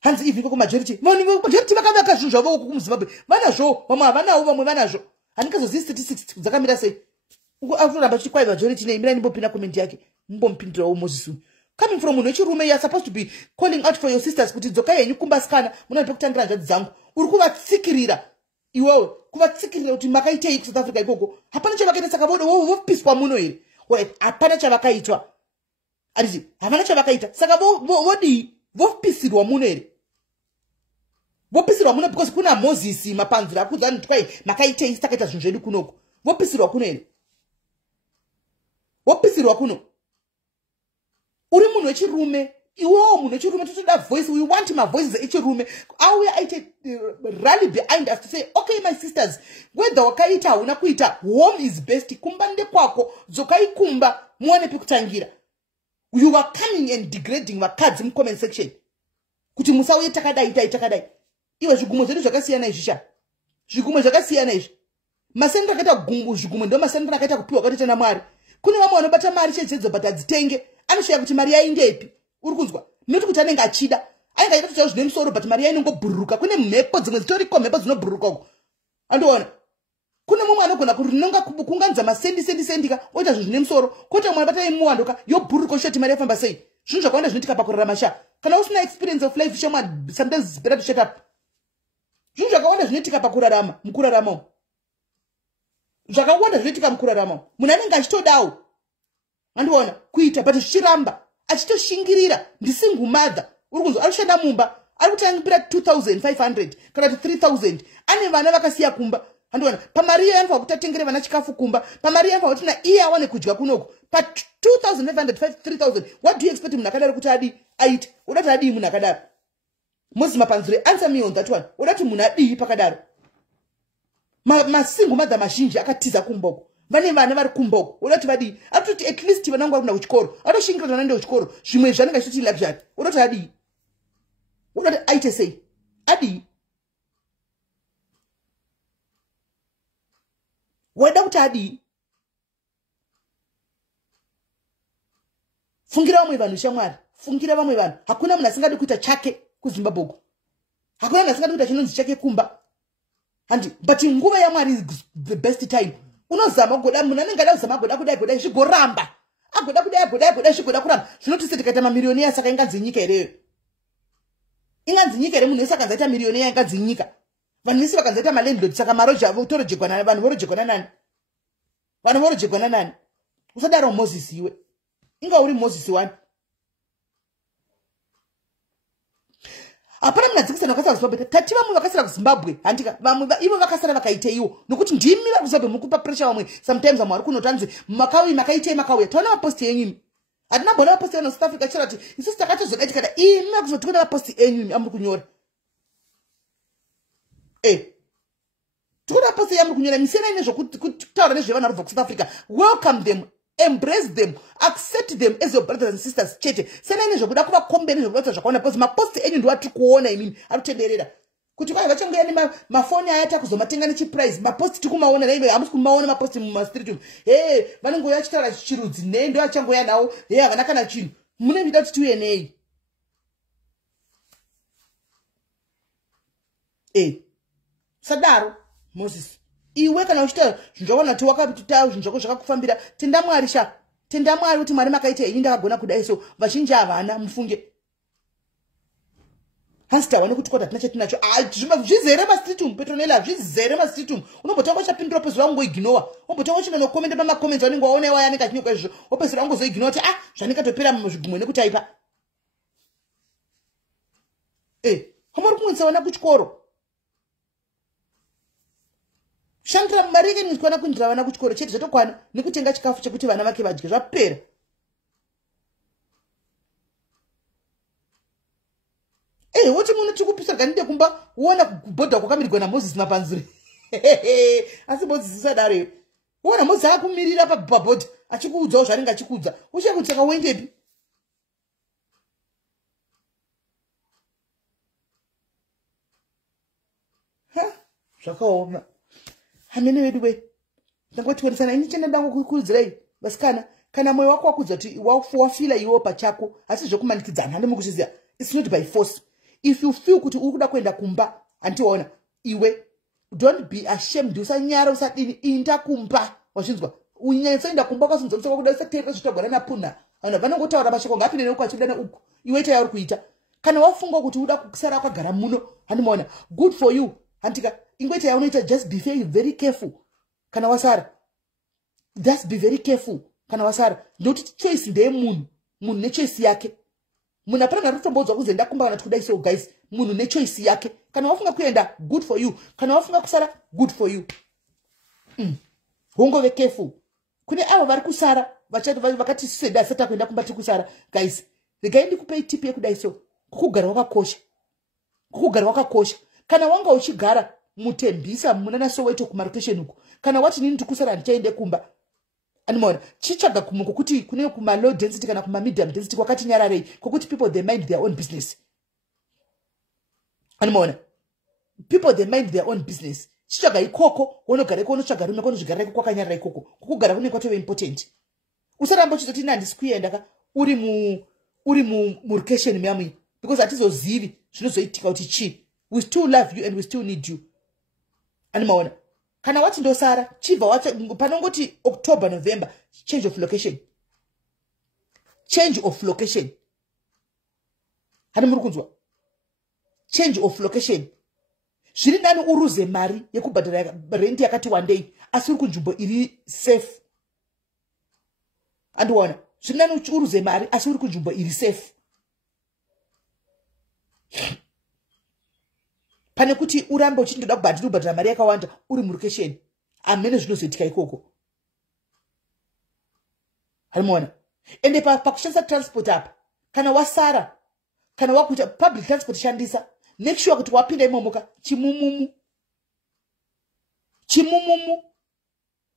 Hanzi ivi koko majority. Majority vakavaka zvinhu zvavo kuMzimbabwe. Vanazvo, vamwe havanawo, vamwe vanazvo. Handingazozivi statistics dzakamira sei. Anoramba chikwai majority nei, mira nimbopinda comment yake. Mbompindirawo Moses. Coming from munhu wechirume, you are supposed to be calling out for your sisters kuti dzokai henyu kumbasikana, muna pekutangira hanzvadzi dzangu. Uri kuvatsikirira. Iwewe kuvatsikirira kuti makaitei kuSouth Africa ikoko. Hapana chavakaita saka vopiswa muno here. Hapana chavakaitwa. Arizi, hapana chavakaita. Saka vodi vopisirwa muno here. Vopisirwa muno because kuna Moses mapanzira akudza antu kwai makaitei takaita zvinhu zvedu kunoko. Vopisirwa kuno here. Vopisirwa kuno. Uri munhu wechirume. Iwewo munhu wechirume totoda voice. We want my voices echirume. Auye aite rally behind us to say, okay my sisters, whether wakaita hauna kuita, home is best. Kumba ndekwako, dzokai kumba, muone pekutangira. You are coming and degrading vakadzi comment section. Kuti musauye takadai. Iwe zvigumo zvedu zvakasiyana izvi. Zvigumo zvakasiyana izvi. Masendera akaita gumbu zvigumo ndo masendera akaita kupiwa kwatete naMwari. Kune vamwe vanobata mari chechedzo but adzitenge. Anoshiya kuti mari yaindepi. Uri kunzwa? Noti kuti anenge achida. Ainga ita kuti zvine musoro but mari yainongobhururuka. Kune mhepo dzimwe dzitoriko mhepo dzinobhururuka uko. Andiona. Kune mumwe anogona kurinonga kunganza masendika oita zvinhu zvine musoro. Kota mumwe anobata imuwandoka yobhururuka oshoti mari yafamba sei. Zvinhu zvakawanda zvinoitika pakurarama sha. Kana usina experience of life shoma sometimes it's better to shut up. Zvinhu zvakawanda zvinoitika pakurarama mukurarama. Zvakawanda zvinoitika mukurarama. Munhu anenge achitodawo. Andiona kuita but zvichiramba achitoshingirira ndisingle mother. Uri kunzwa arikushanda mumba ari kutangipira 2500 kana 3000 ane vana vakasiya kumba. Andiona pamari yemva kuti atengere vana chikafu kumba, pamari yemva kuti na iye awane kudya kunoko pa 2500 3000. What do you expect munhu akadaro kuti adi aite? Udati adi munhu akadaro? Moses Mapanzure, answer me on that one. Udati munhu adi pakadaro? Masingle mother mazhinji akatiza kumboko. Vane vana vari kumboko. Udati vadi atuti at least vanangu vari kuchikoro. Atoshingira vanaenda kuchikoro. Zvimwe zvanenge zvichiti luxury. Udati adi? Udati aite sei? Adi? Wada kuti adi? Fungira vamwe vanhu shamwari. Fungira vamwe vanhu. Hakuna munhu asingadi kuita chake kuZimbabwe. Hakuna munhu asingadi kuita chinonzi chake kumba. But nguva yaMwari is the best time. Unozama kugoda munhu anenge ada kuzama kugoda zvigoramba. Agoda kugoda zvigoda kuramba. Zvinoti tikaita mamiliyoniya saka inganzi nyika ireyo. Inganzi nyika ere munhu wese akanzaita miliyoniya inganzi nyika. Vanhu vese vakanzaita malandlord saka maroja avo utorojegwana nani, vanhu vorojegwana nani? Vanhu vorojegwana nani? Usadaro Moses iwe. Inga uri Moses wani. Hapana mnadzikisana vakasara kuZimbabwe. Tati vamwe vakasara kuZimbabwe. Handika vamwe ivo vakasara vakaiteiwo. Nokuti ndimi vari kuZimbabwe mukupa pressure vamwe. Sometimes vamwe vari kunotanzi makawi makaitei makauya. Taona maposti yenyu. Hatina bona maposti eno South Africa chirati. Isusu takatozokaitika da imi vakuzotikuda maposti enyu amuri kunyora. Tikuda maposti yamuri kunyora misena ine zvokutaura nezvevanhu vari kubva kuSouth Africa. Welcome them. Embrace them, accept them as your brothers and sisters. Chete, sena ine zvokuda kuvakombeni zvokuda zvakaona because maposti enyu ndiwatiri kuona imini arikutenderera. Kuti kwai vachangoya nemafoni aya takuzomatenga nechiprice. Maposti tikumaona naive hamusi kumaona maposti mumastreet umu. Vanongoya vachitaura chirudzi nei ndo vachangoya nawo. Havana kana chinhu. Munenge muchida kuti tiuye nei? Sadaro Moses. Iwe kana uchita zvinhu zvakona kuti wakapita zvinhu zvako zvakakufambira, tenda Mwari sha. Tenda Mwari kuti Mwari makaita ini ndakagona kudai so vazhinji havana mufunge. Hasta vane kuti kota tinacho zvizere mastreet umu Petronella zvizere mastreet umu. Unombotanga uchapindura pezuva ungoignore. Unombotanga uchinda nokomenda pamakomenti vanenge waona waya anenge achinyoka izvo. Opesera ungozoignore kuti zvanikatopera muzvigumwe nekuti aipa. hamari kumwisa vana kuchikoro. Shandira mari yake nitwana kuindira vana kuchikoro chete zvatokwana nekutenga chikafu chekuti vana vake vadye zvapera. Woti munhu tikupisa ganide kumba uona kubhodha kwakamirirwa naMoses mapanzuri. Asi Moses isadare. Uona Moses akumirira pabhodha achikuudzawo zvaringa achikuudza. Uche kuti saka uendepi? Zvakaoma. Hamene wedu we. Ndangotikuonesana ini chenda ndangu kukurudzirai vasikana kana moyo wako wakudza kuti wafila iwo pachako asi zvokumanikidzana hande mukuzviziva. It's not by force. If you feel kuti uri kuda kuenda kumba antiona iwe don't be ashamed usanyara usadini inda kumba wazvinzwa unyanyisa inda kumba kwasunza kuda usateerera zvitagwara napuna vanhu vanongotaura mashoko ngapinde neuko achidana uku iwe ita yauri kuita kana wafunga kuti uda kusara wakagara muno handimaona good for you handika ingwete yaunoita just be very careful kana wasara just be very careful kana wasara ndokuti choice ndeyemunhu munhu nechoice yake. Munhu apana rutombodzwa kunze ndakumba kana tikudai so guys munhu nechoice yake kana wafunga kuenda good for you kana wafunga kusara good for you. Hongove careful. Kune avo vari kusara vakati seda seta kuenda kumba tikusara guys regai ndikupe tip yekudai so kugara wakakosha. Kugara wakakosha. Kana wanga uchigara mutembisa munana Soweto kumarokesheni uko kana wati nini tikusara ndichaende kumba animona chichaga kumuko kuti kune kuma low density kana kuma medium density kwakati nyararei kokuti people they mind their own business. Animona people they mind their own business. Chichaga ikoko wonogara iko unotsvaga rume konozvigara iko kwakanyarara ikoko kukugara kune kwatove important. Usaramba uchitoti nandisikuenda ka uri mu location myamwi because atizozivi zvinozoitika kuti chi we still love you and we still need you. Animona kana wati ndosara chibva wacha panongoti October November change of location. Change of location. Hani muri kunzwa? Change of location. Zviri nani uruze mari yekubhadhara rent yakati one day asi uri kunzvimbo iri safe. Andiwana zviri nani uruze mari asi uri kunzvimbo iri safe. Pane kuti urambe uchindoda kubhadhara mari yakawanda uri murokesheni amene zvinozoitika ikoko. Harimona ende pakushandisa transport apa kana wasara kana wakuita public transport shandisa make sure kuti wapinda imomoka chimumumu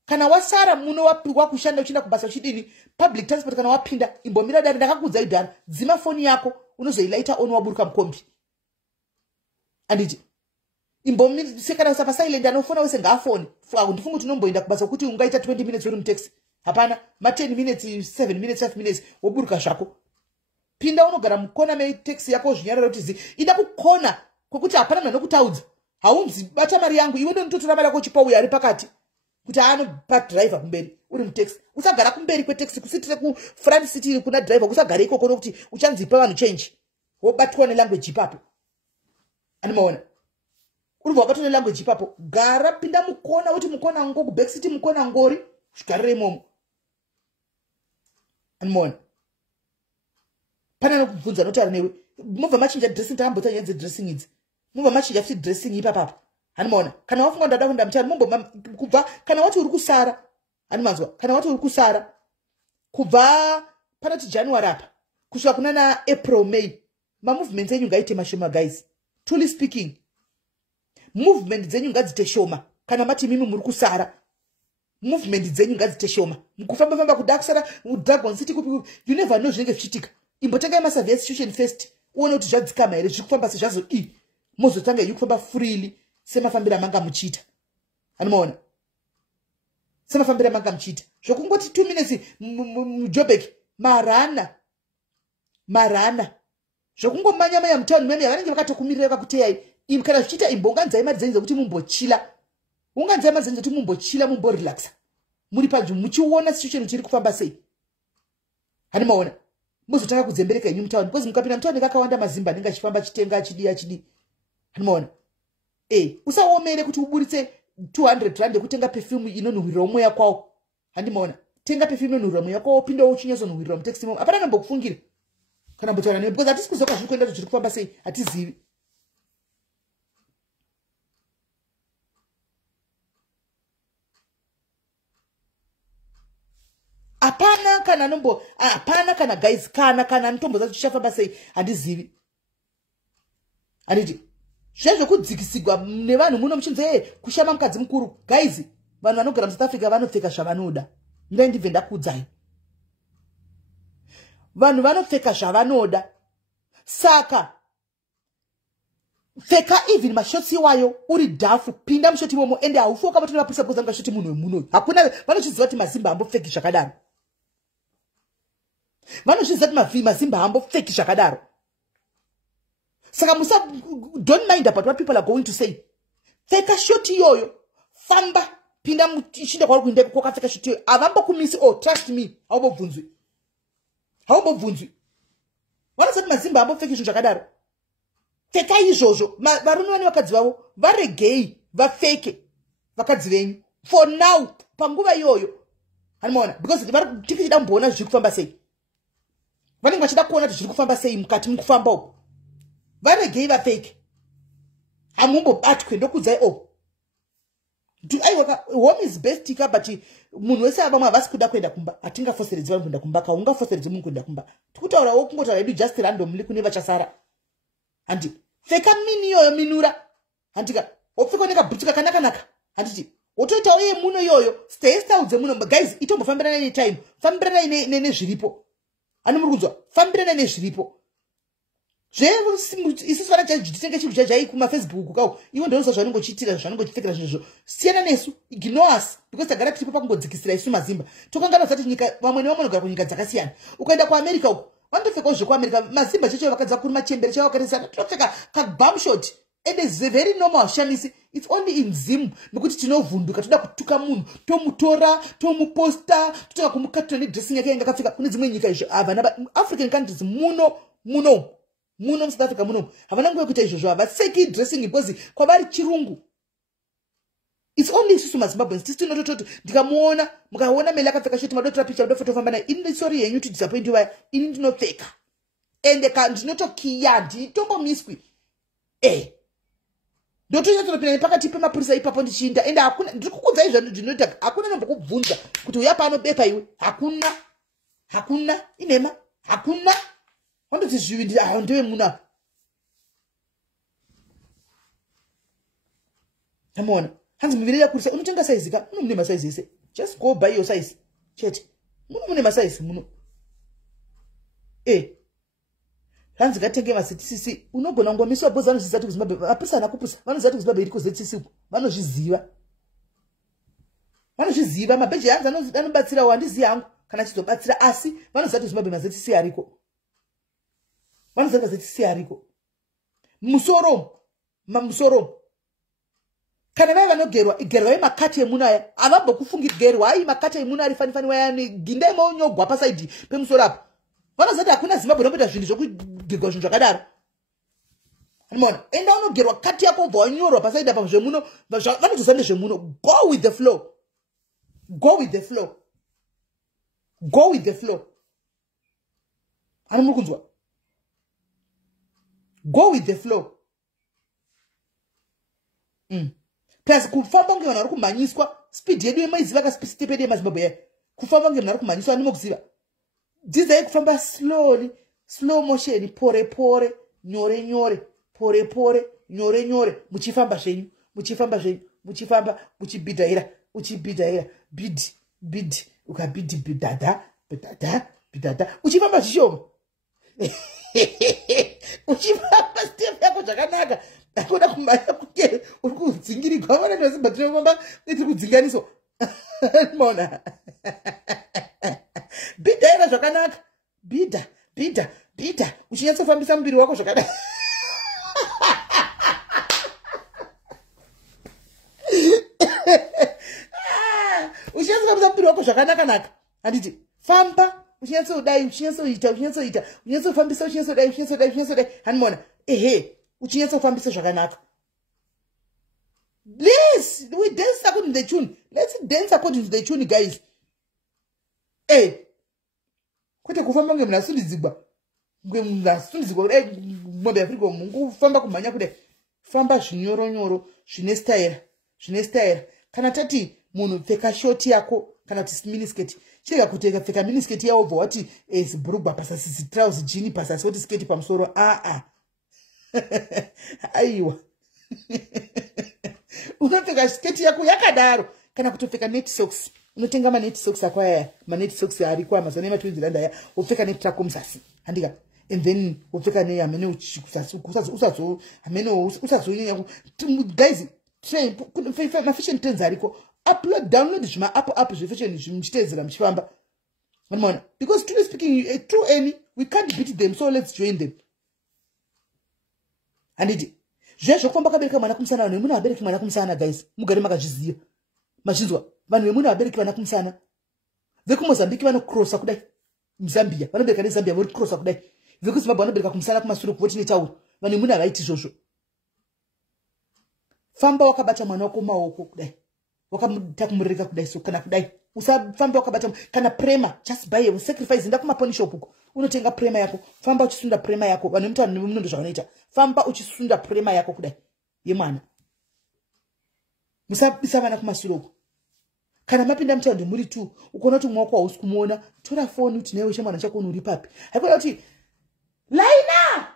kana wasara muno wakushanda uchinda kubasa uchidini public transport kana wapinda imbomira dare ndakakudza idhara dzima foni yako unozoilaita on waburuka mukombi anditi imbomira sekana usapa silent anofona wese ngafoni ndifunga kuti unomboenda kubasa kuti ungaita 20 minutes uri mutaxi hapana ma 10 minutes 7 minutes 5 minutes woburuka zvako pinda unogara mukona me taxi yako zvinyarara kuti ida kukona kwekuti hapana munhu anokutaudza haunzi bata mari yangu iwe ndonototora mari yako chipa uya ari pakati kuti anopa driver kumberi uri mutaxi usagara kumberi kwetaxi kusitire ku front seat kuna driver usagara ikoko nokuti uchanzipa vanhu change wobatwa nelanguage ipapo animaona uri wabatwa nelanguage ipapo gara pinda mukona uti mukona ngo ku back seat mukona ngori zvigarire imomo animaona pana nokubvunza notaura newe mubva machinja dressing tambota yenze dressing idzi mubva machinja futi dressing ipapo animaona kana wafunga ndada kuenda mutari mumbo kubva kana wati uri kusara animanzwa kana wati uri kusara kubva panoti January apa kusvika kuna na April May ma movements enyu ngaite mashoma guys truly speaking movement dzenyu ngadzite shoma kana mati mimi muri kusara movement dzenyu ngadzite shoma mukufamba famba kuda kusara Dragon City kupi you never know zvinenge zvichitika imbotenga ma survey situation first uone kuti zvadzikama here zvikufamba sezvazo mozotanga yekufamba freely semafambira manga muchita animaona semafambira manga muchita zvokungoti 2 minutes mujobek marana zvokungomanya manya mutani meme vanenge vakatokumirira vakuteyai kana zvichita imbonganzai mari dzenyu kuti mumbochila unganzai mari dzenyu kuti mumbochila mumborelaxa muri panzvimbo muchiona situation kuti iri kufamba sei animaona muzotanga kudzembereka inyu mutani because mukapinda mutani kakawanda mazimba anenge achifamba achitenga achidi animaona usaomere kuti uburitse 200 rand yekutenga perfume inonhuhwirira mweya kwawo handimaona tenga perfume inonhuhwirira mweya kwawo pinda uchinyazonhuhwirira mutaxi momo hapana nambokufungira kana mbotaura newe because hatisi kuzoka zviri kuenda zviri kufamba sei hatizivi Apana kana nombo, apana kana guys, kana ntombo za chifamba sei handizivi. Anditi. Zvezvo kudzikisigwa nevanhu muno muchinze kushama mukadzi mukuru. Guys, vanhu vanogara muSouth Africa vanopfeka zvavanoda. Ndendibve ndakudzai. Vanhu vanopfeka zvavanoda. Saka pfeka even mashotsi wayo uri dhafu pinda mushoti momo ende haufoka batona vapurisa kuza ngashoti munhu wemuno. Hakuna vanochiziva kuti mazimba hambopfeki zvakadaro. Vanochiziva kuti mazimba hambopfeki zvakadaro. Saka musa don't mind about what people are going to say. Pfeka shoti yoyo, famba pinda muchinda kwari kuinde kwakapfeka shoti yoyo. Avambokumisi trust me, haubobvunzwi. Haubobvunzwi. Vanosati mazimba hambopfeki zvinhu zvakadaro. Pfeka izvozvo, varume vane vakadzi vavo varegei vapfeke vakadzi venyu. For now, panguva iyoyo. Hanimaona, because tichida kumboona zviri kufamba sei. Vanenge vachida kuona kuti zviri kufamba sei mukati mukufamba uko. Varegei vapfeke. Hamumbobatwe ndokudzai home is best tika but munhu wese avamwe havasi kuda kuenda kumba. Hatingafoseredzi vanhu kuenda kumba. Kaungafoseredzi munhu kuenda kumba. Tikutaurawo kungotaura hedu just randomly kune vachasara. Handi pfeka mini yoyo minura. Handika wopfeka nekabhutu kakanaka. Handiti wotoitawo iye muno yoyo stay style dzemuno. Guys, itombofambirana netime. Fambirana nezviripo. Ani muri kunzwa? Fambirana nezviripo. Isusu vana chitenge chinhu chajai kumafacebook kawo. Iwo ndinosa zvanongochitira zvanongochipfekera zvinhu. Siyana nesu. Ignore us. Because tagara tiripo pakungodzikisira isu mazimba. Tokangana zati nyika vamwe nevanogara kunyika dzakasiyana. Ukaenda kuAmerica uko. Vanotopfeka zvokuAmerica mazimba checho vakadza kuri machembere chavo vakarisana. Totopfeka kabum shot. It is very normal shamisi. It's only in Zim. Nokuti tinovhunduka toda kutuka munhu. Tomutora, tomuposta, totoka kumukatira nedressing yake ingakapfeka kune dzimwe nyika izvo. Havana African countries muno South Africa muno havana nguva kuita izvozvo. Havaseki dressing because kwavari chirungu. It's only isusu maZimbabweans tisi tinototi ndikamuona mukaona mele akapfeka shoti madotora picha madofotofamba naye. Ini sorry yenyu to disappoint you. Ini ndinopfeka ende ndinotokiya nditombomiswi ndotonyatsoropinda pakati pemapurisa ipapo ndichinda ende hakuna ndikukudzai zvanhu zvinoita. Hakuna nombokubvunza kuti uya panobepa iwe. Hakuna inema. Hakuna wandoti zvivindi ndewe muna. Tamona hanzi muvirira kurisa unotenga size ka mune masize ese. Just go buy your size. Chete mune masize muno. Hanzi gatenge masitisi unogona ngomiswa boza vanozizati kuZimbabwe apisa nakupusa vanozizati kuZimbabwe iri kuZTC vanozviziva. Vanozviziva mabeji hanzi anobatsira wandizi yangu kana chizobatsira asi vanozizati kuZimbabwe maZTC ariko. Vanozanga ZTC ariko. Musoro. Kana vaya vanogerwa yemakati emunaya avambokufungira gerwa ai makati emunaya fani wayani ginde monyogwa pasaidi pemusoro apo. Vanozati hakuna Zimbabwe nomboita zvinhu zvokugerwa zvinhu zvakadaro. Unoona enda unogerwa kati yako bva wanyorwa pasaidi apa zvemuno vanotozande zvemuno. Go with the flow. Ani muri kunzwa? Go with the flow. Plus kufamba nge vanhu vari kumhanyiswa speed yedu yemaiziva ka speed yedu yemaZimbabwe. Kufamba nge vanhu vari kumhanyiswa anomukuziva. Dzidzai kufamba slowly, slow motion, pore nyore, pore nyore, muchifamba zvenyu, muchifamba uchibidhaira, bid, ukabidi bidada, uchifamba zvishoma. Uchifamba step yako zvakanaka. Akuda kumhanya kukere uri kudzingirigwa vana neZimbabwe tinofamba neti kudzinganiso. Mona. Bidhaira zvakanaka. Bidha. Uchinyatsofambisa muviri wako zvakanaka. Uchinyatsofambisa muviri wako zvakanaka. Handiti famba uchinyatsodai uchinyatsofambisa uchinyatsodai. Hanimona. Uchinyatsofambisa zvakanaka. Please, we dance according to the tune. Let's dance according to the tune, guys. Kwete kufamba ngemnasundidzigwa. Mombe Afrika kufamba kumhanya kude. Famba zvinyoro zvine style. Kana tati munhu pfeka shoti yako kana kuti miniskirt chega kuteka pfeka miniskirt yawo bva wati zibhurugwa pasasi trouser jean pasasi woti sketi pamusoro aiwa unopfeka sketi yako yakadaro kana kutopfeka net socks unotenga manet socks ako aya manet socks ariko amazon ema20 aya upfeka net trako muzasi handika and then upfeka ne amene uchisasi usazo amene usazo guys train fashion trends ariko upload download zvima app zvefashion zvimchitedzera mchifamba unaona because truly speaking true any we can't beat them, so let's join them. And it zvesho kwamba kabereka mwana kumsana vanhu vemuna vabereki mwana kumsana guys mugare makazviziva machinzwa vanhu vemuna vabereki vana kumsana vekumozambiki vanocrossa kudai muzambia vanobereka nezambia vori crossa kudai vekuzimbabwe vanobereka kumsana kumashure kuvoti netauro vanhu vemuna vaiti izvozvo famba wakabata mwana wako maoko kudai wakamuta kumurereka kudai so kana kudai usafamba wakabata kana prema just buy a sacrifice nda kuma shop uko unotenga prema yako famba uchisunda prema yako vanhu mutano munondo zvavanoita famba uchisunda prema yako kudai yemwana musabisa vana kumashure uko kana mapinda mutando muri tu ukona kuti mwako hausi kumuona tora phone uti newe chemwana chako uri papi haikona kuti laina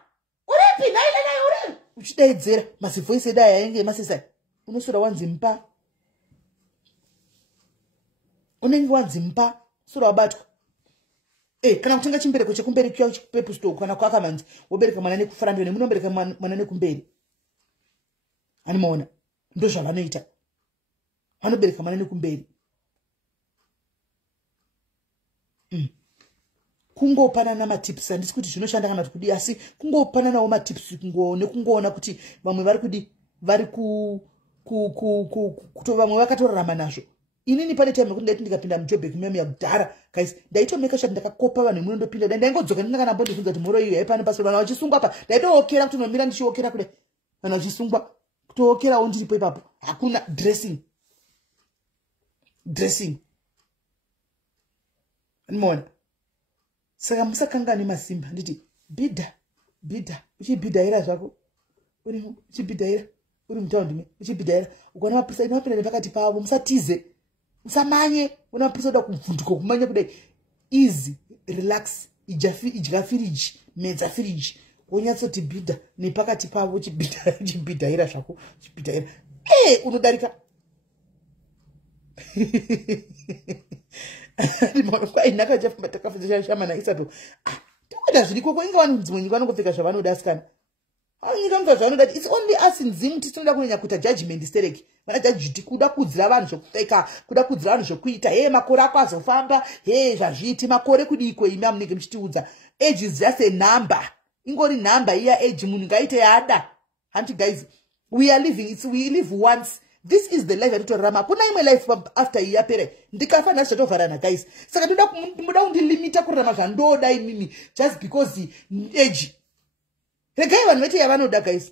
uripi laina uri uchidaidzera masivoice dai yaenge masisa unosura wanzi mpa unenge wanzi mpa sura wabatwa kana kutenga chimbereko chekumberi kyo pepu store kana kwaka manzi wobereka mwana nekufrando ne munobereka mwana nekumberi animaona ndo zvavanoita vanobereka mwana nekumberi kungopanana matips andisi kuti zvinoshanda kana kudi asi kungopananawo matips nekungoona kuti vamwe vari kudi vari kuto vamwe vakatorarama nazvo inini pane time kuti ndaiti ndikapinda mujobek meme yakudhara guys ndaitomeka shati ndakakopa vanhu munondopinda ndaingodzoka ndinanga mbondibvunza kuti moro iyo yaipane pasoro vanhu vachisungwa pa ndaitookera kuti nomira ndichiokera kudai vanhu vachisungwa kutookerawo ndiripo ipapo hakuna dressing animona saka musakangane masimba nditi bidha uchibhidhaira zvako uchibhidhaira uri mutaundi uchibhidhaira ukaona mapurisa inopinda nepakati pavo musatize musamanye una mapurisa oda kuvhunduka kumanya kudai easy relax idya firiji medza firiji wonyatsoti bhidha nepakati pavo uchibhidhaira zvako uchibhidhaira unodarika kwainaka chafamba takafundisha shamana isato tokwenda zviriko ko inga vanhu dzimwe nyika vanongopfeka zvavanoda asikana anyika mva zvavanoda it's only us in zimu tinoda kunyanya kuita judgment stereki vana judgment kuda kudzira vanhu zvokupfeka kuda kudzira vanhu zvokuita makore ako azofamba zvazviiti makore kudiko imi amunenge muchitiudza age is just a number ingori number iya age munhu ngaite yaada hanti guys we live once. This is the life that rama. Kuna imwe life after year pere. Ndikafa na zvatovharana guys. Saka ndoda kundilimita kurama zvandoda imimi just because age. Regai vanhu vete yavanoda guys.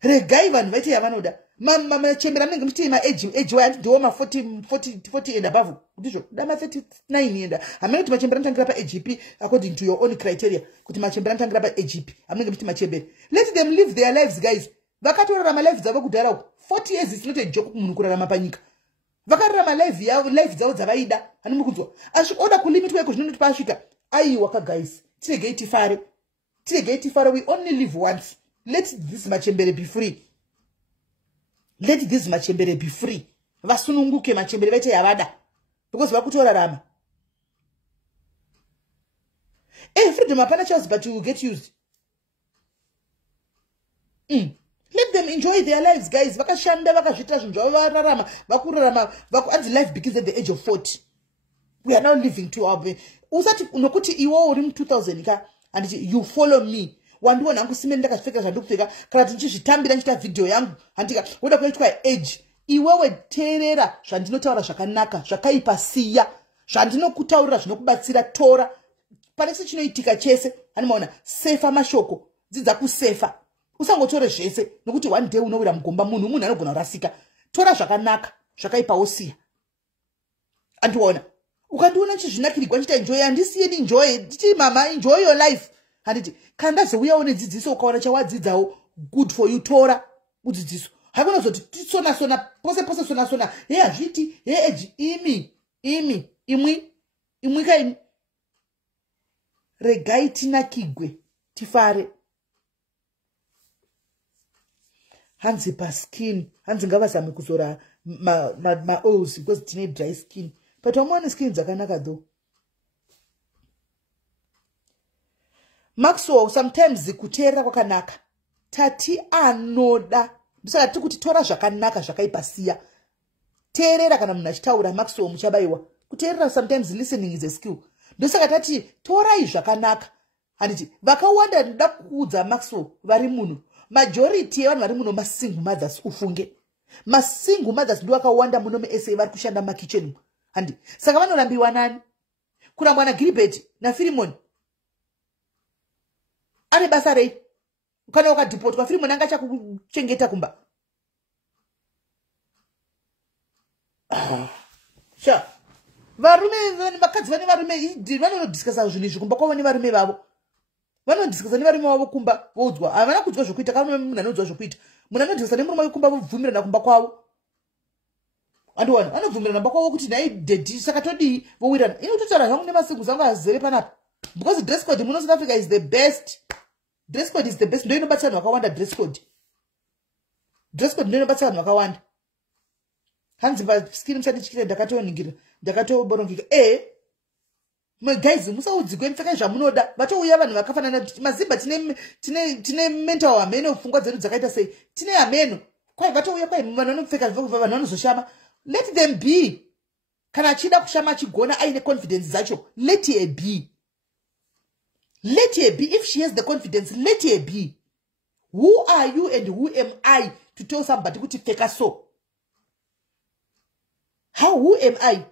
Regai vanhu vete yavanoda. Mama chembera mnenge mti ma age wa ndiwo ma 40 and above. Ndizvo. Dama 39 enda. Amene kuti machembera mtangira pa AGP according to your own criteria. Kuti machembera mtangira pa AGP. Amene mti machembera. Let them live their lives guys. Vakatorarama life dzavo kudhara 40 years is not a joke munhu kurarama panyika. Vakararama life dzavo dzavaida. Hani mukunzwa. Asvikoda kulimitwa iko zvinoti pasvika. Aiwa ka guys. Tirege itifare. We only live once. Let this machembere be free. Let this machembere be free. Vasununguke machembere vete yavada. Because vakutorarama. Freedom apana chance but you will get used. Let them enjoy their lives, guys. Vakashanda, vakazvita zvinhu zvavo vararama, vakurarama, and life begins at the age of 40. We are now living to our usati unokuti iwo uri 2000 ka and you follow me. Wandiona nangu simene ndakapfeka zvandikupfeka kana tichizvitambira nchita video yangu handika woda kuitwa age. Iwewe terera zvandinotaura zvakanaka, zvakaipa siya, zvandinokutaurira zvinokubatsira tora. Pane chinoitika chese, hanimaona sefa mashoko, dzidza kusefa. Usangotore zvese nokuti one day unowira mugomba munhu anogona kurasika. Tora zvakanaka zvakaipa osiya andiona ukandiona chizvinakirigwa nchita enjoy andisiye enjoy nditi mama enjoy your life handiti kana ndazouya une dzidziso ukaona chawadzidzawo good for you tora udzidziso hakuna zoti sona pose sona hazviti age imi imwi kaini regai tinakigwe tifare. Hanzi pa skin, hanzi ngavazame kuzora ma oils because tine dry skin. But wamone skin dzakanaka though. Maxwell sometimes kuteerera kwakanaka. Tati anoda. Bisaka tiri kuti tora zvakanaka zvakaipasiya. Teerera kana munhu achitaura Maxwell muchabaiwa. Kuteerera sometimes listening is a skill. Ndosaka tati torai zvakanaka. Handiti vakawanda ndoda kuudza Maxwell vari muno. Majority yevanhu vari muno masingle mothers ufunge. Masingle mothers ndo vakawanda muno meSA vari kushanda makitchen. Handi saka vanorambiwa nani? Kurambwa na Gilbert na Philemon. Ane basa rei. Kana ukadeport kwa Philemon anga chakuchengeta kumba. Sha. Varume vakadzi vane varume vanodiscussa zvinhu izvi kumba kwavo nevarume vavo. Vanodiscussa nevarume vavo kumba vodzwa. Havana kudzwa zvokuita kana munhu anodzwa zvokuita. Munhu anodiscussa nemurume wekumba vobvumirana kumba kwavo. Andiwana vanobvumirana kumba kwavo kuti naye dedi saka todii vowirana. Ini kutotaura zvangu nemasingu zangu azere panapa. Because dress code muno South Africa is the best. Dress code is the best. Ndio inobatsira vanhu vakawanda dress code. Dress code ndio inobatsira vanhu vakawanda. Hanzi pa skin msati chikire ndakatoningira. Ndakatoborongika. Guys, musaudzigwe mfeka zvamunoda. Vatouya vanhu vakafanana mazimba tine mental ameno pfungwa dzedu dzakaita sei. Tine ameno. Kwai vatouya kwai vanhu vanopfeka vanhu vanozoshama. Let them be. Kana achida kushama chigona aine confidence zacho. Let her be. Let her be. If she has the confidence, let her be. Who are you and who am I to tell somebody kuti pfeka so? Who am I?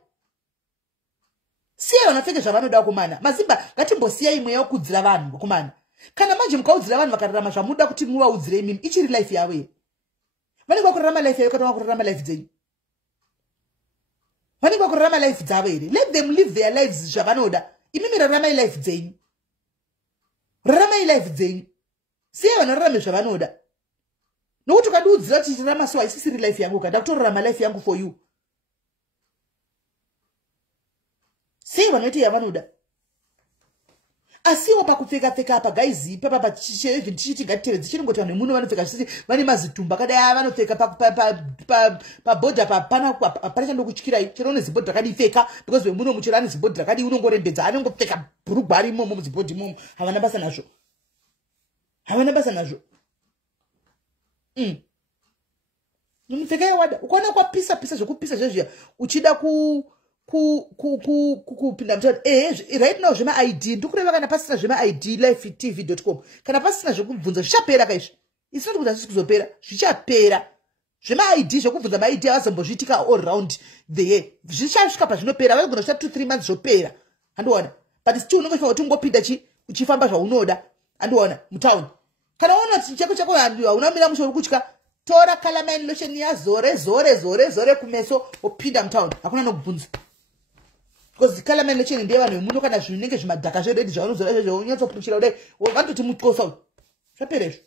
Siya vanopfeka zvavanoda kumana. Mazimba ngatimbosiya imwe yokudzira vanhu kumana. Kana manje mukaudzira vanhu vakararama zvamuda kuti muvaudzire imimi, ichiri life yavo here. Vanenge vakurarama life yavo kana vakurarama life dzenyu. Vanenge vakurarama life dzavo here. Let them live their lives zvavanoda. Imimi rarama life dzenyu. Rarama life dzenyu. Siya vanorarama zvavanoda. Nokuti ukandiudzira kuti rarama so haisisiri life yangu kana ndakutorarama life yangu for you. Siya vanoita yavanoda. Asiwo pakupfeka apa guys papa tichiti ngatiredze chiringoti vanhu muno vanopfeka zvisiti vane mazitumba kadai vanopfeka pa border pana chando kuchikira chero nezibhodhi rakadipfeka because wemuno muchira nezibhodhi rakadi unongorembedza anongopfeka bhurugwa ari imomo muzibhodhi imomo havana basa nazvo. Havana basa nazvo. Mupfeka yawada ukaona kwapisa zvokupisa zvezviya uchida kupinda mutaundi right now zvema ID ndikureva kana pasina zvema ID livetv.com kana pasina zvekubvunza zvichapera kaizvi isina kuti hazvisi kuzopera zvichapera zvema ID zvekubvunza ma ID avazombozviitika all round the year zvichasvika pazvinopera vanogona kusvika 2-3 months zvopera andiona but still unongofanira kuti ungopinda uchifamba zvaunoda andiona mutaundi kana uona kuti chako unamira musoro kutya tora calamine lotion yazore kumeso opinda mutaundi hakuna nokubvunza. Because the calamine lotion ndiye vanhu muno kana zvinenge zvimadhaka zvered zvaunozora zvezvo unyatsopuchira kudai vanototi mutkosa zvaperezvo.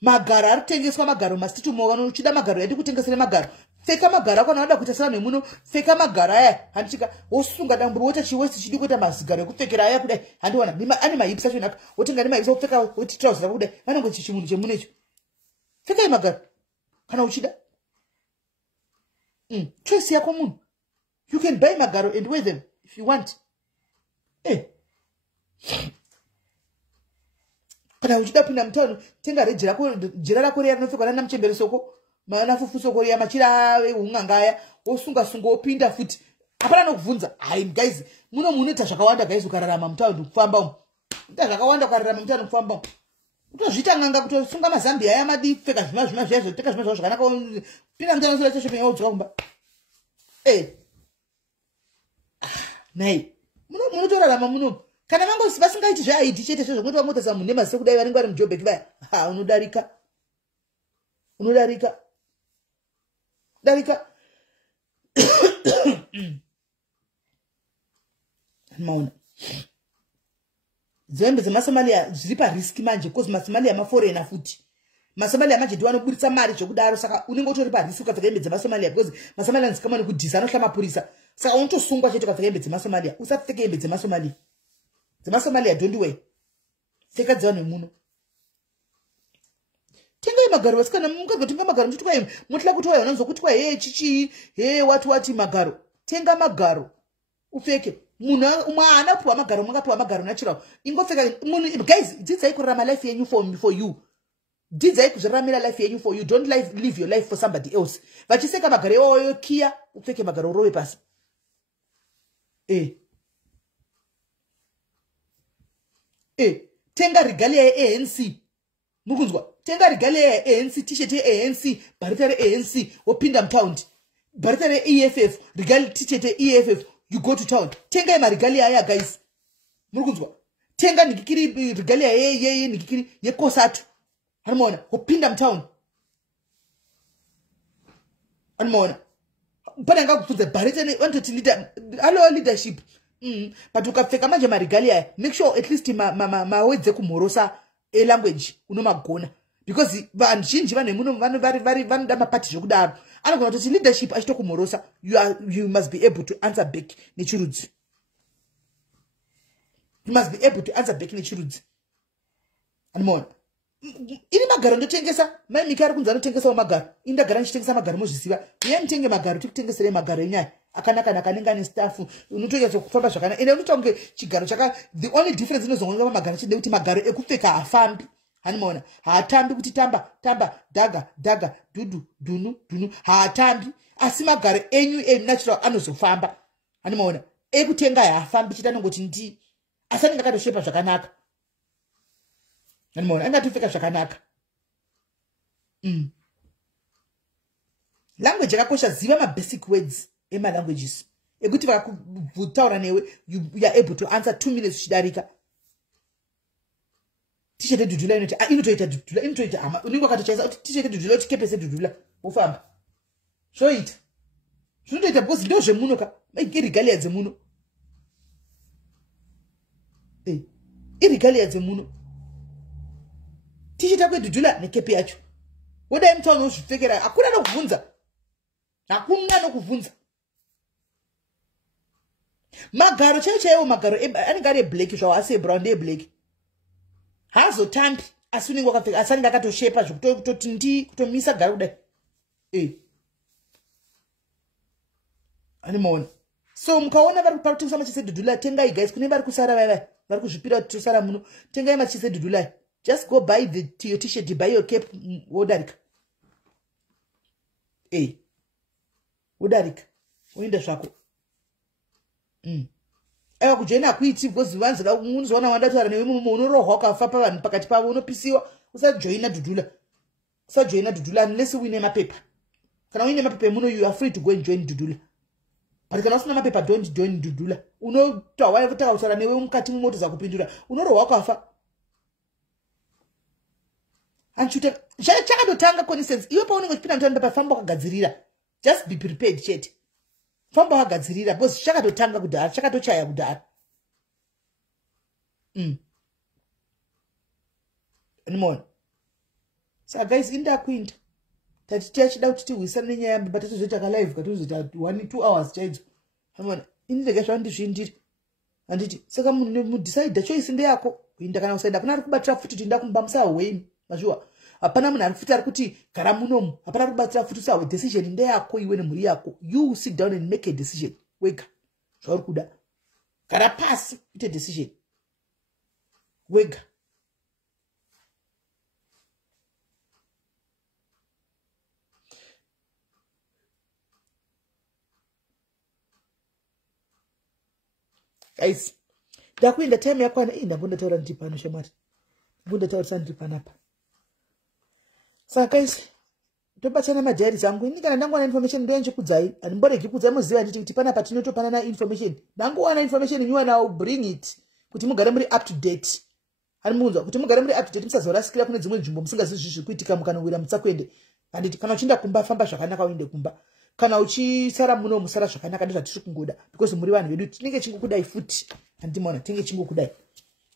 Magaro ari kutengeswa magaro masiti mo vanhu uchida magaro yadi kutengesera magaro pfeka magaro akona wada kuita sevanhu muno pfeka magaro aya handichika wosunga damburu wota chiwesti chidi kuita mazigaro ekupfekera aya kudai handiona ane mahips acho naka wotenga ne mahips opfeka woti trouser kudai vanenge chichimunhu chemunecho pfeka magaro kana uchida. Choice yako munhu. You can buy magaro and wear them if you want. Kana uchida pinda mutaundi tenga jira rako riya rinopfekwa nana muchembere soko mana fufu soko riya machira ungangaya wosunga wopinda futi hapana nokubvunza. Hai guys muno munoita zvakawanda guys ukararama mutaundi kufamba umu. Unoita zvakawanda ukararama mutaundi kufamba umu. Utozviita nganga kutosunga mazambia aya madi pfeka zvima zviya zvoteka zvima zvavo zvakanaka pinda mutaundi sura chasho pinga kumba. Nai munotorarama muno kana vangu vasingaiti zveID chete zvokuti vamotasa munhu nemazise kudai vanenge vari mujobheki vaya unodarika maona dzembe dzemasomalia zviri pariski manje because masomalia maforeigner futi masomalia manje ndiwanobudisa mari zvokudaro saka unenge utori parisi ukapfeka hembe dzemasomalia because masomalia nzikamani kudhisa anohla mapurisa saka unotosungwa chete ukapfeka hembe dzemasomalia usapfeke hembe dzemasomalia don't way pfeka dzevanhu vemuno tengai magaro vasikana mungagotenga magaro mchiti kwai mutila kuti wai unanzwa kwai hey chichi hey wati magaro tenga magaro upfeke munhu anapuwa magaro mungapuwa magaro natural ingopfeka munhu guys dzidzai kurarama life yenyu for you dzidzai kuzviraramira life yenyu for you don't live your life for somebody else vachiseka magaro iwoyo kia upfeke magaro urove pasi tenga regalia yeANC mukunzwa tenga regalia yeANC t-shirt yeANC bharita reANC wopinda mtown bharita reEFF regalia t-shirt yeEFF you go to town tenga marigalia aya guys mukunzwa tenga nikikiri regalia ye nikikiri yekosatu hanimona wopinda mtown hanimona pana ngakupfudza bharita wanototi leadership but ukapfeka manje marigalia make sure at least mawedze kumhorosa language unomagona because vanhu zhinji vanhu vemuno vanoda mapati zvokudaro anogona kutoti leadership achitokumhorosa you must be able to answer back nechirudzi animona ini magaro ndotengesa mai miki ari kunzi anotengesawo magaro ini ndagara ndichitengesa magaro mozvisiva iye mutenge magaro tikutengeserei magaro enyaya akanaka anenge ane staff unotoita kufamba zvakanaka ende unotonge chigaro the only difference inozongooneka pamagaro chide kuti magaro ekupfeka haafambi hanimona haatambi kuti tamba dhaga dunu haatambi asi magaro enyu natural anozofamba hanimona ekutenga haafambi chita nongoti ndi asi anenge akatoshepa zvakanaka hanimona angatopfeka zvakanaka language yakakosha ziva mabasic words emalanguages ekuti vakutaura newe you are able to answer 2 minutes chidarika tishete dudula inotoita dudula inotoita unenge wakatochaisa kuti tishete dudula kuti kepese dudula wofamba zvoita zvinotoita because ndo zvemuno ka irigalia dzemuno irigalia dzemuno tishete kwedudula nekepe yacho wodai mutauni wozvipfekera hakuna nokubvunza magaro chaiwo magaro anenge ari eblack zvawo asi ebrown ndeeblack haazotambi asi unenge wakapfeka asi anenge akatoshepa zvokutoti ndi kutomisa garo kudai animaona so mukaona vari kutengesa machise dudula tengai guys kune vari kusara vaya vari kuzvipira kuti tosara muno tengai machise dudula just go buy your t-shirt buy your cape wodarika wodarika uinde zvako aiwa kujoina hakuiti because vanzi unozoona wandataura newe unorohwa ukafa pavanhu pakati pavo unopisiwa usajoina dudula unless uine mapepa kana uine mapepa emuno you are free to go and join dudula but kana usina mapepa don't join dudula unotawataura newe mukati mumoto zakupindura unorohwa ukafa anchuta chakatotanga constance iwe paunenge uchipinda mutanda pafamba wakagadzirira just be prepared chete famba wakagadzirira because chakatotanga kudhara chakatochaya kudhara animona saka guys indakuinda tati tichida kuti tiwisane nenyaya yambi but tizoita kalive katizoita 1-2 hours chaidzo animona indege zvandizvindiri handiti saka mudecide choice ndeyako kuinda kana kusaenda kuna ari kubatira futi kuti ndakumba musahweni mazviwa hapana munhu ari futi ari kuti gara munomu hapana ari kubatira futi sawe decision ndeyako iwe nemhuri yako you sit down and make a decision wega zvauri kuda gara pasi ite decision wega guys ndakuenda time yakwana ndambondotaura ndipano shamwari ndambondotaurisa ndipanapa saka guys tobatsana madhairis angu ini kana ndangowana information ndoyanchikudzai handimboregi kudzai muziva nditi kuti panapa tinotopanana information ndangowana information inyuwana bring it kuti mugare muri up to date hanimunzwa kuti mugare muri up to date musazorasikira kune dzimwe nzvimbo musingazivi zvikuitika mukanowira mutsakuende handiti kana uchinda kumba famba zvakanaka uende kumba kana uchisara muno musara zvakanaka ndozvatiri kungoda because muri vanhu vedu tinenge chingokudai futi handimona tinenge chingokudai.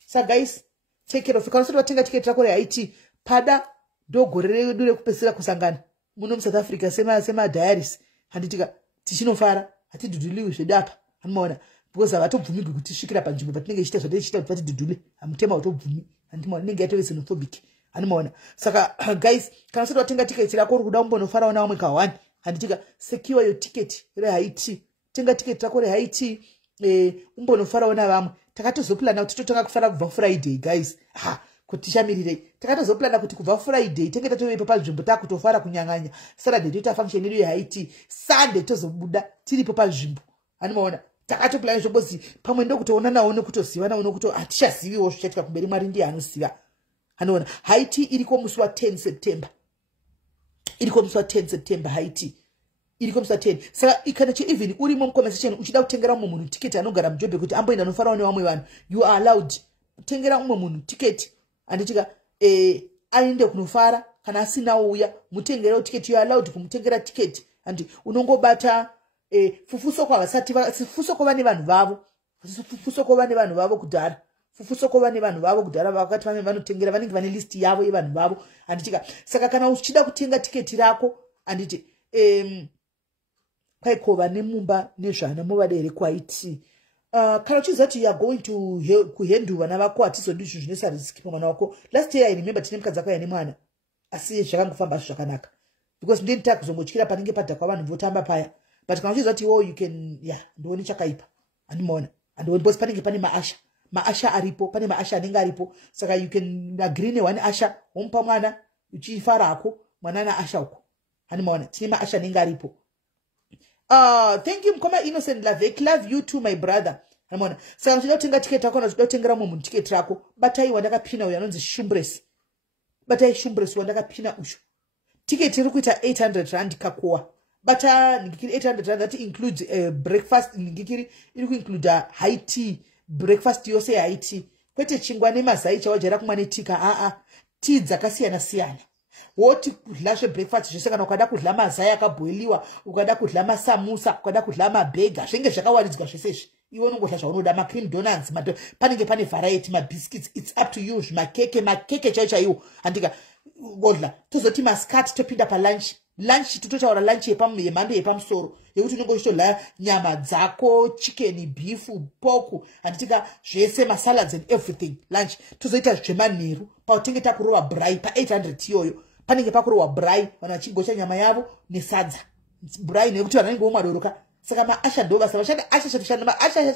So guys, take care of you. Kana usati watenga tiketi rako reHaiti pada ndogore redu rekupesira kusangana muno muSouth Africa sema diaries handitika tichinofara hatidhudhuliwi zvedapa anomaona because havatobvumigwi kuti svikira panzvimbo patinenge ichita zvatichita kuti vatidhudhule hamutema utobvumi handimaona inenge yatove xenophobic anomaona saka guys kana usati watenga tiketi rako uri kuda kumbonofarawo nawamwe ka1 handitika secure your ticket reHaiti tenga tiketi rako reHaiti umbonofarawo navamwe takatozoplana kuti totanga kufara kubva Friday guys kuti tishamirirei takatozoplana kuti kubva Friday tenge tatovepa panzvimbo takutofara kunyang'anya Saturday toita function yedu yeHaiti Sunday tozobuda tiripo panzvimbo anomaona takatoplana zvobozi pamwe ndokutoona nawo nekutoziva nawo nokuto hatichaziviwo zvichaitika kumberi Mwari ndiye anoziva anoona Haiti iriko musi wa 10 September iriko musi wa 10 September Haiti iriko musi wa 10 saka kana even urimo muconversation uchida kutengera umwe munhu ticket anogara muJobe kuti amboenda nofarawo nevamwe vanhu you are allowed kutengera umwe munhu ticket anditika aende kunofara kana asinawo uya mutengera ticket you are allowed kumutengera ticket andi unongobata fufuso kwa vasati fufuso kwa vane vanhu vavo fufuso kwa vane vanhu vavo kudhara fufuso kwa vane vanhu vavo kudhara vakati vane vanotengera vanenge vane list yavo yevanhu vavo anditika saka kana uchida kutenga ticket rako anditi kwaikova nemumba nezvana muvadere kwaiti kana uchiziva kuti you are going to kuhenduva navako hatizodi izvo zvinesa risiki pamwana wako last year I remember tine mukadzi akauya nemwana asi zvakangofamba zvakanaka because ndini kuzongotyira panenge padhakwa vanhu votamba paya but kana uchiziva kuti you can ndione chakaipa andimaona andione because panenge pane maasha aripo pane maasha anenge aripo saka you can agree ne1 asha womupa mwana uchifarako mwana naasha uko andimaona tine maasha anenge aripo. Thank you Mkoma Innocent Lavek. Love you too my brother. Amona. Saka uchida kutenga ticket rako na uchida kutengera mumwe munhu ticket rako. Batai wandakapina uyu anonzi Shumbress. Batai Shumbress wandakapina uyu. Ticket iri kuita 800 rand kakoa. Bata ngikiri 800 rand that includes breakfast ngikiri iri kuinclude high tea breakfast yose high tea. Kwete chingwa nemazai chawajera kumwa netika tea dzakasiyana siyana. Woti kudla zvebreakfast zvese kana ukada kudla mazai akaboiliwa ukada kudla masamusa ukada kudla mabhega zvenge zvakawaridzwa zvese iwe unongodla zvaunoda macream donuts panenge pane variety mabiscuits it's up to you makeke chaiwo andika godla tozoti maskat topinda palunch tototaura lunch yemhando yepamusoro yekuti unenge uchitodla nyama dzako chicken beef pork anditika zvese masalads and everything lunch tozoita zvemanheru pautenge takurova brai pa800 iyoyo panenge pakurowa brai vanhu vachigosha nyama yavo nesadza brai nekuti vanhu vanenge vomadoroka saka maasha ndo basa vashanda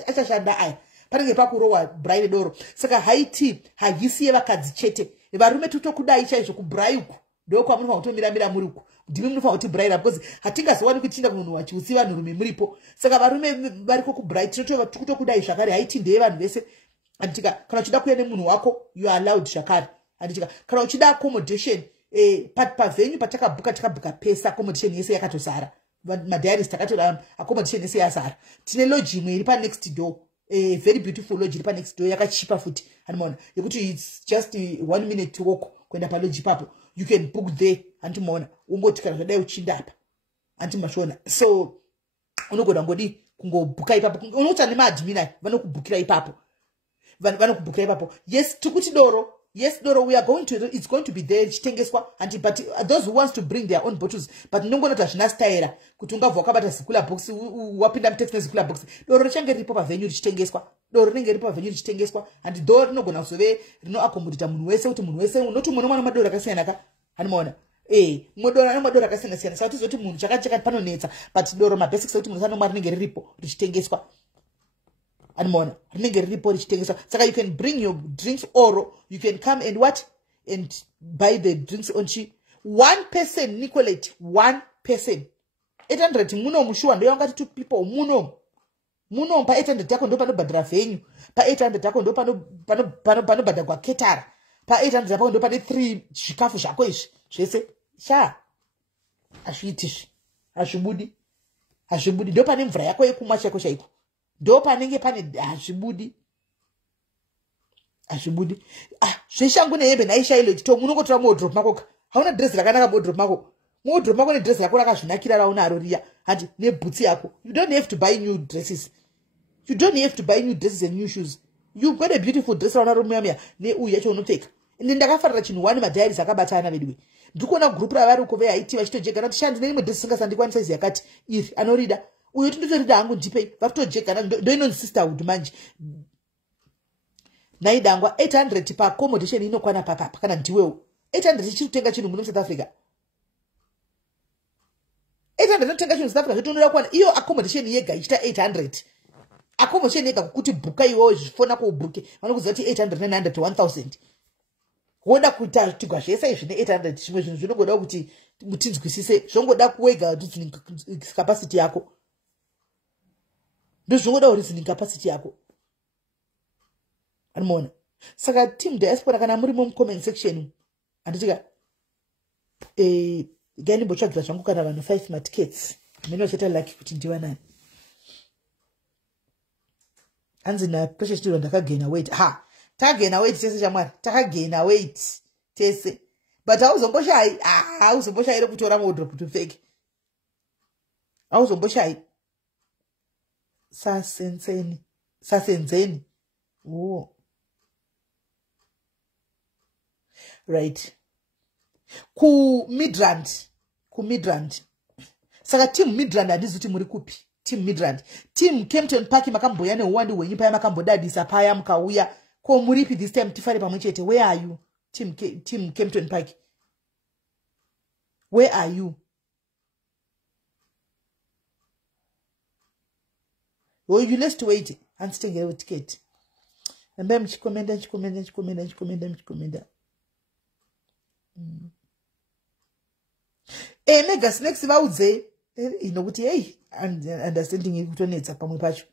ashashanda aya panenge pakurowa brai nedoro saka Haiti haisi yevakadzi chete varume totokudai chaizvo kubrai uku ndokwamunofanira kutomiramira muri uku ndimi munofanira kuti brai because hatingazowani kuti tienda kumunhu wachiusi vanhurume muripo saka varume variko kubrai tikutokudai zvakare Haiti ndeye vanhu vese anditika kana uchida kuya nemunhu wako you are allowed zvakare anditika kana uchida accommodation pavenue takabuka pesa accommodation yese yakatozara madiaries takatora accommodation yese yazara tine lodge imwe iri pa next door very beautiful lodge iri pa next door yakachipa futi anomaona yekuti it's just 1 minute walk kuenda pa lodge ipapo you can book there antimaona ungoti kana zvadai uchindapa antimashona so unogona ngodi kungobuka ipapo unoti nemaadmin vanokubukira ipapo vanokubukira ipapo yes tikuti doro yes doro we are going to it's going to be there chitengeswa and but those who wants to bring their own bottles but nongona kuti zvina style kuti ungabva wakabata zikula box wapinda mtext nezikula box doro richange ripo pa venue richitengeswa doro rinenge ripo pa venue richitengeswa and doro rinogona kuzove rino accommodate munhu wese kuti munhu wese unoti munhu mwana madoro akasiyana ka anomaona madoro akasiyana siyana saka tizoti munhu chakacheka panonetsa but doro mabasics kuti munhu sanomwa rinenge riripo richitengeswa anomaona rinenge riripo richitengeswa saka you can bring your drinks or you can come and what and buy the drinks on one person Nicolette 1 person 800 muno mushuwa ndo yanga 2 people muno pa 800 yako ndo panobhadhara venue pa 800 yako ndo panobhadhara kwa ketara pa 800 yako ndo pane 3 zvikafu zvako izvi zvese azviitishi azvibudi ndo pane mvura yako yekumwa chako chaiko ndo panenge pane azvibudi zveshangu nehembe naishailo chito munongotora muwardrobe mako hauna dress rakanaka muwardrobe mako muwardrobe mako nedress rako rakazvinakira raunaro riya hati nebhutsi yako you don't have to buy new dresses and new shoes you got a beautiful dress raunaro muyamya neuyu yacho unopfeka ende ndakafarira chinhu 1 madhayaris akabatana bedwe ndikuona group ravari uko vehaiti vachitojegana kuti shandi neimwe dhesi singasandikwanisa izi yakati iri anorida uyo tindotorida hangu ndipei vakutojegana ndoinonzi sisterhood manje naidangwa 800 paaccommodation inokwana pakapa kana ndiwewo 800 ichiri kutenga chinhu muno South Africa 800 inotenga chinhu South Africa zvotonoda kuwana iyo accommodation yega ichita 800 accommodation yega kuti bhuka iwewo zvifona kuubhuke vanokuziva kuti 800 900 1000 woda kuita zvitigwa zvese izvi ne800 zvimwe zvinhu zvinongoda kuti mutinzwisise zvongoda kuwega reasoning capacity yako ndozvongoda reasoning capacity yako anoona saka team diaspora kana muri mumcomment section anditika gani botsvagira zvangu kana vanhu 5 matickets mene vachita lucky kuti ndiwanani hanzi na precious chiro ndakagaina weight takagaina weight tese chamwari takagaina weight tese but hauzomboshayi hauzomboshayi kutora wardrobe tupfeke hauzomboshayi sasenzeni oh right ku midrand saka team midrand handizuti muri kupi team midrand team Kempton Park makamboya neuwandi hwenyu paya makambodadisa paya mukauya ko muripi this time tifare pamwe chete where are you team Kempton Park where are you you let's wait anditengere ticket namba mchikomenda mega snacks vaudze inokuti hey understanding ikutonetsa pamwe pacho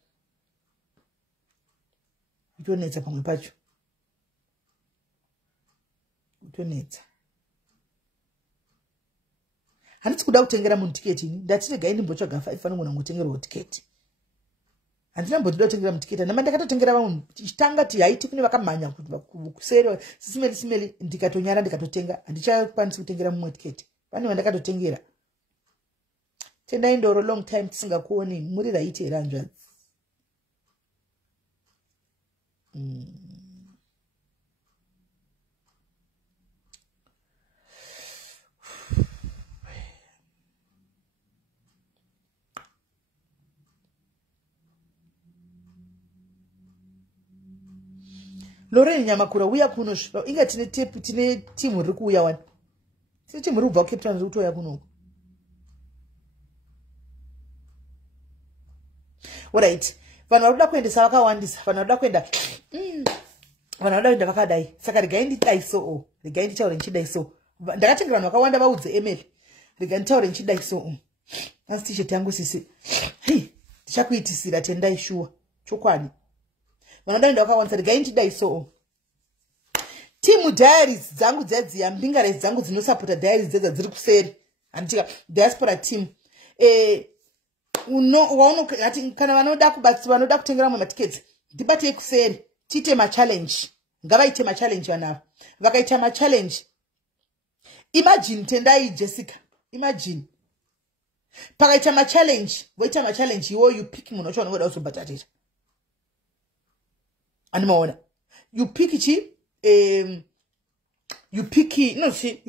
utonetsa handiti kuda kutengera munhu tiketi ini ndati regai ndimbotsvaga 5 fanongona ngotengerwa tiketi handina mbodida kutengera mutiketi nama ndakatotengera vanhu tichitanga tihaiti kune vakamhanya kuseri simeli ndikatonyara ndikatotenga handichakwanisi kutengera mumwe tiketi pane vandakatotengera tendai ndoro long time tisingakuoni muri raiti here hanzvadzi Lorraine Nyamakura uya kuno svipa inga tine timu riri kuuya wani tine timu riri kubva kuCape Town riri kutoya kuno alright vanhu vari kuda kuendesa vakawandisa vanhu vari kuda kuenda vanhu vari kuda kuenda vakadai saka regai ndidai so regai nditaure ndichidai so ndakatengera vanhu vakawanda vaudze email regai nditaure ndichidai so asi tisheti yangu sisi ndichakuitisira tendai shuwa chokwadi vanodaenda vakawandisa regai ndidai so timu diaries dzangu dzedziya mbingares dzangu dzinosapota diaries dzedza dziri kuseri handitika diaspora team waunoti kana vanoda kutengera mamwe matiketi ndibatei kuseri tiite machallenge ngavaite machallenge vanava vakaita machallenge imagine tendai Jessica imagine pakaita machallenge voita machallenge iwo you pick munhu wacho vanongoda kuzobhatarira animaona you pick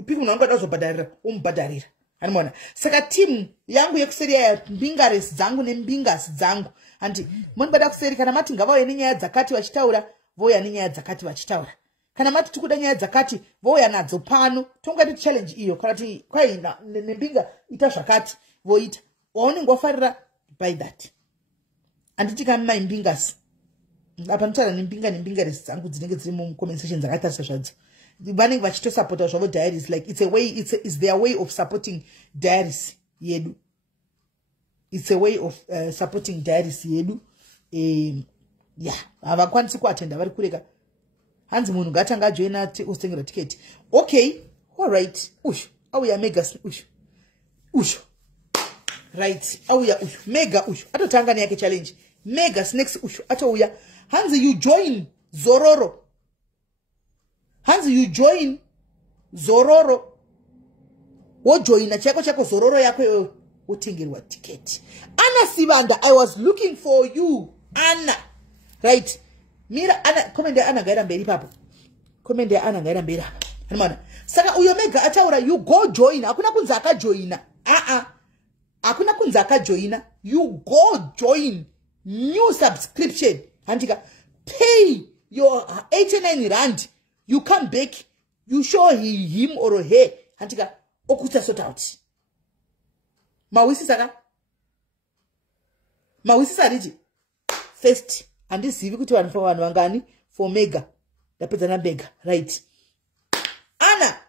munhu wangoda kuzobhadarira umubhadarira animaona saka team yangu yekuseri yaya mbingares dzangu nembingasi dzangu handi munobada kuseri kana mati ngavauye nenyaya dzakati vachitaura vouya nenyaya dzakati vachitaura kana mati tikuda nyaya dzakati vouya nadzo pano tongati challenge iyo kana ti kwai nembinga ita zvakati voita waunenge wafarira by that handiti kamai mbingasi apa ndotaura nembingares dzangu dzinenge dziri mucomment section dzakatarisa zvadzo vanenge vachitosapota zvavo diaries like it's their way of supporting diaries yedu it's a way of supporting diaries yedu havakwanisi kuatenda vari kureka hanzi munhu ngatanga ajoina kutengera tiketi okay alright usho auya mega usho right auya usho mega usho atotanga neyake challenge mega snacks usho atouya hanzi you join zororo wojoina chako zororo yako iwewe wotengerwa tiketi Anna Sivanda I was looking for you Anna right mira Anna komende Anna gaira mberi papo comment ya Ana ngairambe ira hapana. Saka uyo Mega ataura you go join, hakuna kunzi akajoina. Hakuna kunzi akajoina, you go join new subscription handika pay your 89 rand, you come back, you show him or her handika okuta sort out. Mawisi sariji first and this hivi kuti vanhu wangani for Mega ndapedza na Mega right. Ana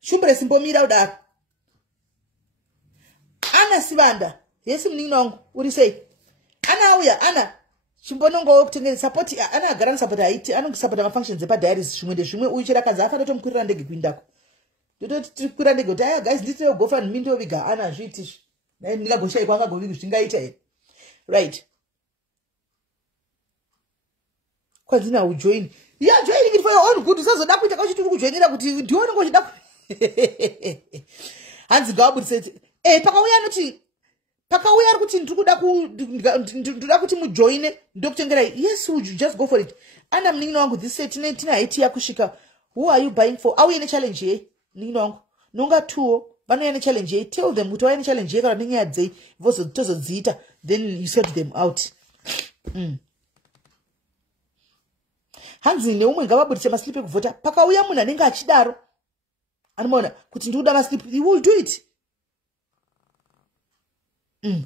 shumbre simbomira udaro. Ana sivanda yesi mningi wangu uri sei Ana uya Ana chimbonongo kutengera support Ana agara support haiti anokusupporta ma functions epa diaries zvimwe uyu chera kaza afana tomukwirira ndege kuindako ndototi tikwira ndege kuti aya guys nditire GoFundMe ndoviga Ana zviti naye ndingagoshayi kwanga govi zvingaita here right. Kwanzina ujoin ya joining it for your own good usazoda kuita kachituri kujoinira kuti ndione ngochida hanzi gabudise pakauya noti pakauya ari kuti ndikuda kuti mujoine ndokutengera yes would you just go for it. Ana mningi wangu this set tina haiti yakusvika who are you buying for auye ne challenge ye mningi wangu nonga tuo vanoya ne challenge ye tell them kuti auye ne challenge ye kana nenyaya dzei vozodziita then you sort them out. Hanzi neumwe ngavabudise maslip ekuvhota pakauya munhu anenge achidaro anoona kuti ndikuda maslip he will do it.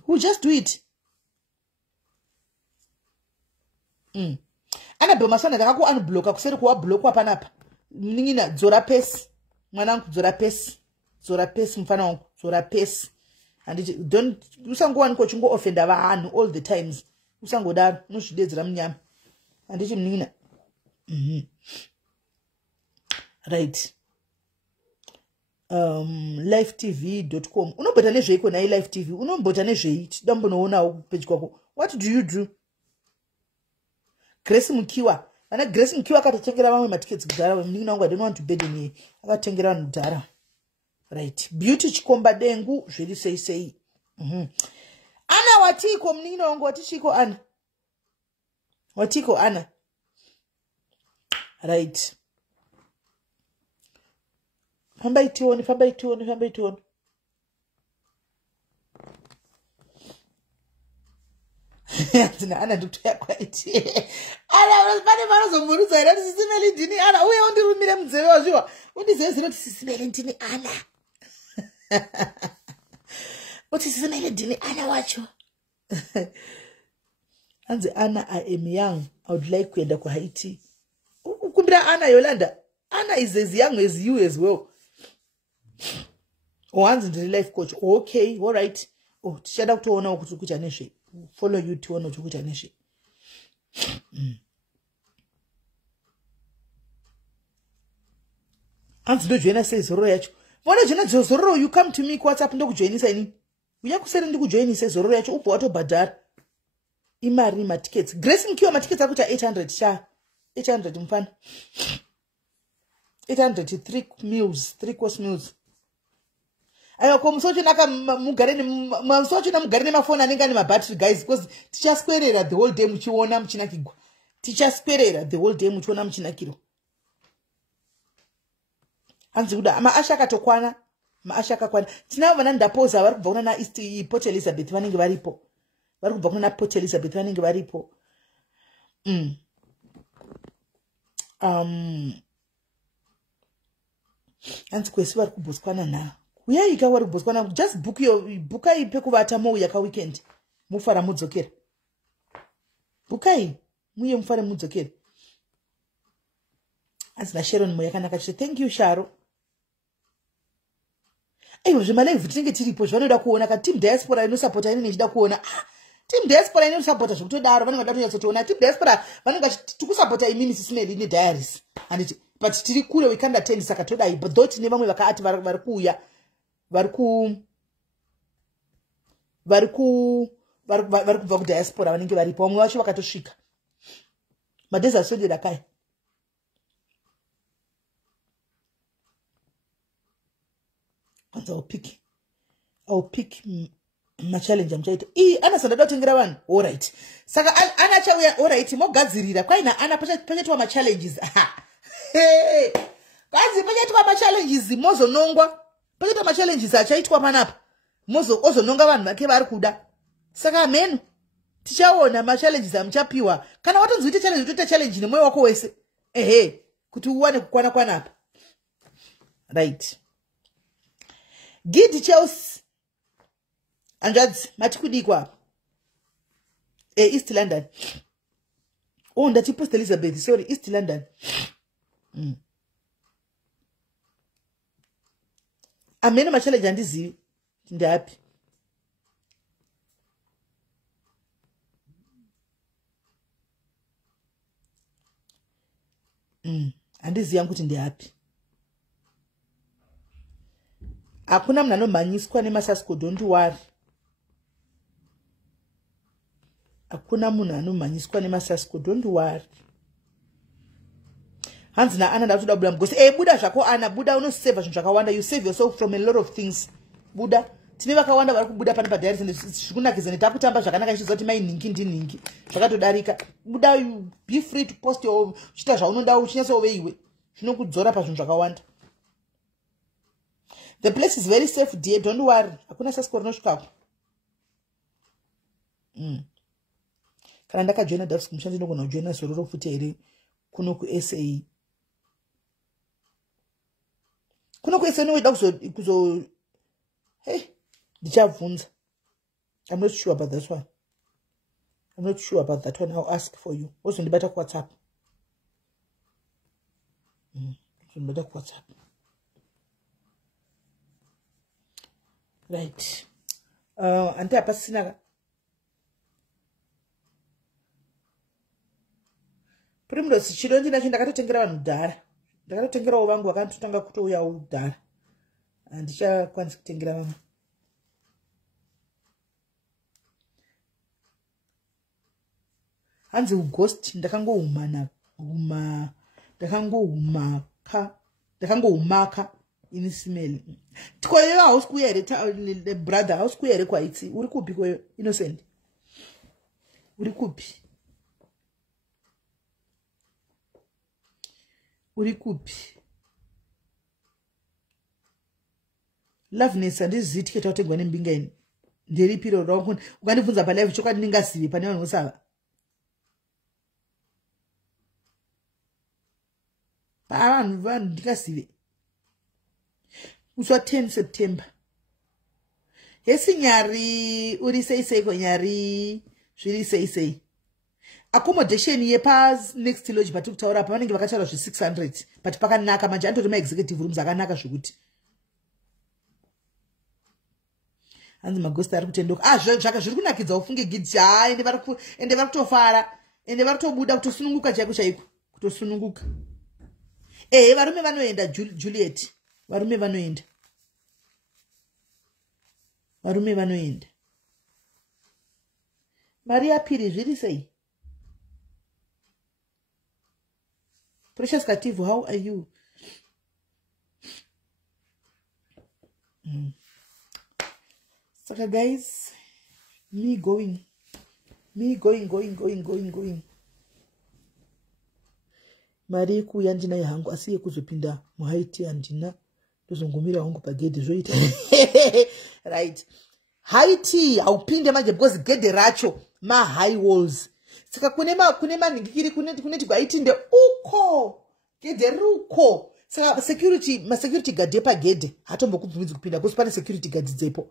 Who just do it. Ana masana ndakaku unblocka kuseri kuwa blockwa panapa. Mningina dzora pesi. Mwanangu dzora pesi. Dzora pesi mfana wangu dzora pesi. And don't usangowani ko chingo offenda vanhu all the times. Usangodaro nozvidedzera munyama. Andichi mningina. Right. Livetv.com unombota nezveiko nai live tv unombota nezvei tidambonoonawo page kwako. What do you do? Grace Mukiwa ana Grace Mukiwa akatotengera vamwe matickets kudhara mningi wangu I don't want to burden ye akatengera vanhu kudhara right. Beauty Chikomba Dengu zviri sei Ana watiko mningi wangu watichiko Ana watiko Ana right. Fambai tioni. Tina Ana ndotoya kwaiti. Ana pane vanozomurudza ira kuti SIS MELLY ndini Ana uye undirumire munzeve wazviwa. Undizezira kuti SIS MELLY ndini Ana. Kuti SIS MELLY ndini Ana wacho. Hanzi Ana I am young. I would like kuenda ku Haiti. Ukumbira Ana Yolanda. Ana is as young as you as well. Hanzi ndiri life coach. Okay, all right. Tichada kutoona kuti kuita nezve. Follow you tione kuti kuita nezve. Hanzi ndojoina sei zororo yacho. Vona jena zororo you come to me ku WhatsApp ndokujoinisa ini. Uya kuseri ndikujoinisa zororo yacho ubva watobhadhara. Imari matickets. Grace Mukiwa matickets akuita 800 sha. 800 mfana. 800 3 course meals. Ayo komusocho naka mugareni musocho na mugareni mafoni anenge ane mabattery guys because tichaswerera the whole day muchiona muchinakirwa. Tichaswerera the whole day muchiona muchinakirwa. Hanzi kuda maasha akatokwana maasha akakwana. Tinavo vana ndapoza vari kubva kuna na East Port Elizabeth vanenge varipo. Vari kubva kuna Port Elizabeth vanenge varipo. Hanzi kwesi vari kuBotswana na. Uyaika vari kuBotswana just bookai pekuvata mouyaka weekend. Mufara mudzokera. Bookai muye mufara mudzokera. Hanzi na Sharon moyakanaka chete. Thank you Sharo. Aiwa zvemalive tinenge tiripo zvanoda kuona ka team diaspora inosupporta ini nechida kuona. Team diaspora inosupporta zvekutodaro vanenge vada kunyatsotoona. Team diaspora vanenge tikusupporta imini SIS MELLY ne diaries. And but tiri kure we can't attend saka todai but dot ne vamwe vakaati vari kuuya vari kubva ku diaspora vanenge varipo vamwe vacho vakatosvika madhezi aswedera kai. Kwanza I'll pick ma challenge amchaita. Ana sandada kutengera vanhu. All right. Saka ana chauya all right mogadzirira kwaina ana pachetwa ma challenges. Kazi pachaitwa machallenges mozonongwa. Pachaitwa machallenges achaitwa panapa. Ozononga vanhu vake vari kuda. Saka menu tichaona machallenges amuchapiwa. Kana watonzi uite challenge utoita challenge nemwoyo wako wese. Kuti uwane kukwana kwanapa. Right. Gidi Chelsea. Anjadzi matikudikwa. East London. Oh, ndati Post Elizabeth. Sorry, East London. Amene machallenge andizivi. Ndapi. Andizivi kuti ndapi. Hakuna munhu anomhanyiswa nemasasko, don't worry. Hakuna munhu anomhanyiswa nemasasko, don't worry. Hanzi naAna ndatoda buda mgosi. Buda zvako Ana, buda unoseva zvinhu zvakawanda. You save yourself from a lot of things. Buda. Tine vakawanda vari kubuda pane padiaries and zvikunakidza netakutamba zvakanaka ichiziva kuti mainhingi ndinhingi. Zvakatodarika. Buda, you be free to post your chita zvaunoda uchinyatsowe iwe. Zvinokudzora pazvinhu zvakawanda. The place is very safe, dear. Don't worry. Hakuna sasko rinosvikako. Kana ndakajoina Dafs kumshandi ndinogona kujoina Zororo futi here kuno ku-SA. Kuno ku-SA unoida kuzo ndichabvunza. I'm not sure about that one. I'm not sure about that one. I'll ask for you. Also ndibata ku WhatsApp. Ndibata ku WhatsApp. Right. Ante apa sina Primrose chironji nacho ndakatotengera vanhu dhara. Ndakatotengerawo vangu vakatotanga kutouyawo dhara. Handichakwanisi kutengera vamwe. Hanzi ughost ndakangohumaka ini Smelly. Tikoyeyo house kuya here the brother house kuya here kwaitsi. Uri kupi koyo Innocent? Uri kupi? Uri kupi? Loveness andizivi tiketi watengwa nembinga ini. Nderipiro rako ukandibvunza pa live chokwadi ndingazivi pane vanhu vosava. Pa vanhu ndingazivi. Uswa 10 September. Yesi nyari uri seiko nyari zviri sei. Accommodation yepas next lodge but kutaura pa vanenge vakataura zve 600 but pakanaka manje antori ma executive rooms akanaka zvekuti. Hanzi magosta ari kutendoka. Zvaka zviri kunakidza ufunge gidzi ende vari kutofara ende vari kutobuda kutosununguka chaiko kutosununguka. Varume vanoenda Juliet. Varume vanoenda. Maria Piri zviri sei? Precious Kativu, how are you? So guys, me going. Mari kuya ndinaye hangu asiye kuzopinda muhaiti andina ndozongumira hangu pagedhe zvoita. Right. Haiti haupinde manje because gedhe racho ma high walls. Saka kune maningikiri kuneti kwaiti nde uko gedhe ruko. Saka ma security guard yepa gedhe hatombokubvumidzi kupinda because pane security guards dzepo.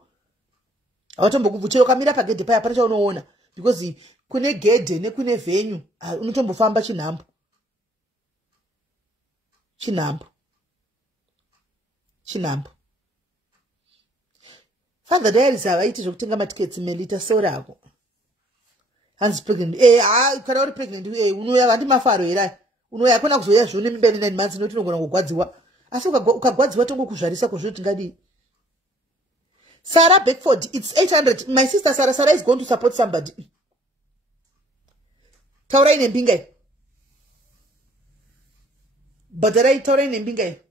Hawatombokubvuchero kamira pagedhe paya pane chaunoona because kune gedhe nekune venue unotombofamba chinhambo. Father Diaries havaiti zvokutenga matiketsi melita sorako. Hands pregnant. Kana uri pregnant unoya handi mafaro here. Unoya hakuna kuzoya zvone mimba 9 months noti unogona kugwadziwa. Asi ukagwadziwa tongokuzvarisa kuzvoti ngadi. Sarah Beckford, it's 800. My sister Sarah is going to support somebody. Taura ine mbingai. Badarai taura ine mbingai.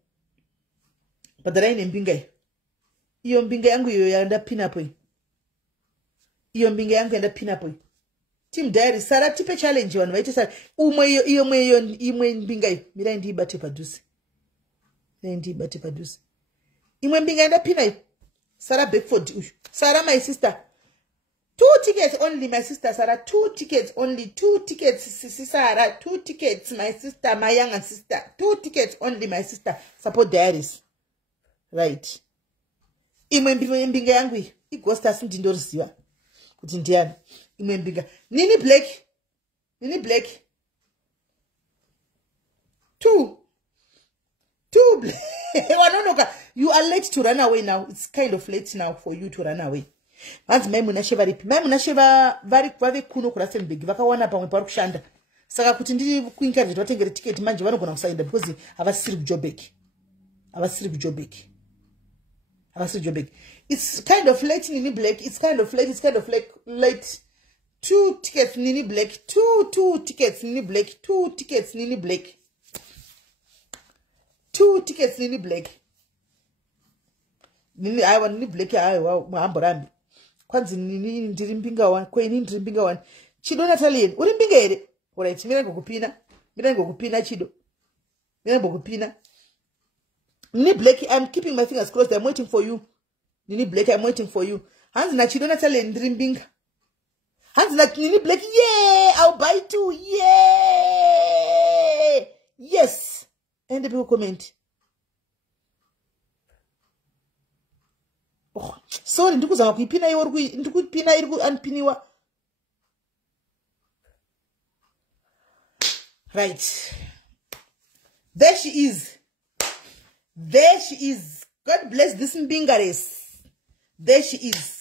Iyo mbinga yangu iyo yaenda pinapo. Team Diary Sara tipe challenge vanhu vaite Sara imwe mbinga iyi mira ndiibate padhuze imwe mbinga indapina iyi Sara Beckford uyu Sara my sister 2 tickets only my sister Sara 2 tickets only 2 tickets Sara 2 tickets my sister my younger sister 2 tickets only my sister support Diaries right imwe mbinga yangu iyi ighost ndindoriziva kuti ndiani imwe mbinga Nini Black 2 Black wanonoka you are late to run away now it's kind of late now for you to run away vanzi mai munasheva ripi mai munasheva vave kuno kuRustenburg vakawana pamwe pari kushanda saka kuti ndiri kuencourage vatengere ticket manje vanogona kusaenda because havasiri kuJoburg it's kind of late Nini Black it's kind of late 2 tickets Nini Black 2 tickets Nini Black 2 tickets Nini Black 2 tickets Nini Black Nini aiwa Nini Black aiwa mahamborambi kwanzi nini ndiri mbinga 1 kweni ndiri mbinga 1 Chido Natalian uri mbinga ere alright mira ngokupina Chido mira ngokupina Nini Black I'm keeping my fingers crossed I'm waiting for you Nini Black I'm waiting for you hanzi na Chido Natalian ndiri mbinga hanzi na Nini Black yeah I'll buy 2 yeah yes and the people comment oh sorry ndikuzama kuipina iwo ndikupina iri kuanpiniwa right there she is God bless this mbingares there she is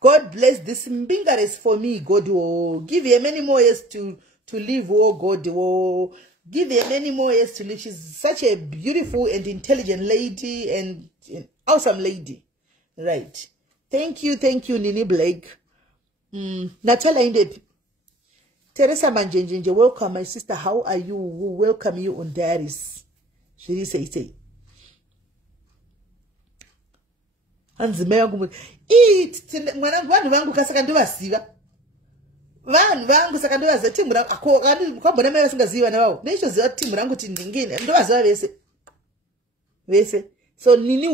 God bless this mbingares for me God will give her many more years to live oh God will give her many more years to live she's such a beautiful and intelligent lady and awesome lady right thank you Nini Black Natalia Indepi Teresa Manjenjenje welcome my sister how are you we welcome you on Diaries she say anzime yangu mwanangu vanhu vangu kasaka ndovasiva vanhu vangu saka ndovaziva timu rangu kwambona mai vasingazivi vana vavo neichoziva timu rangu kuti ndingine ndovaziva vese so Nini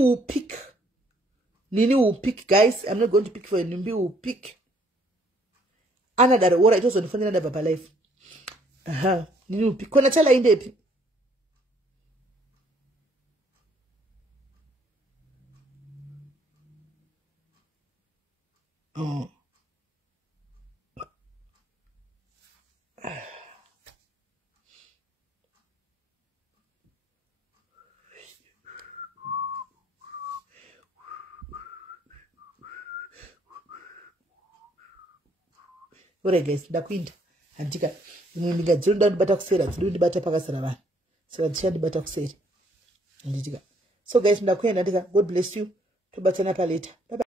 will pick guys I'm not going to pick for you Nimbi will pick another ora itozondifonera da baba life Nini will pick kona chala Indepi Alright guys ndakuinda andika imwe mbinga dzinoda ndibata kusera dzinoda ndibata pakasara vanhu saka ndichandibata kuseri anditika so guys ndakuenda ndika God bless you tobatana paleta bye bye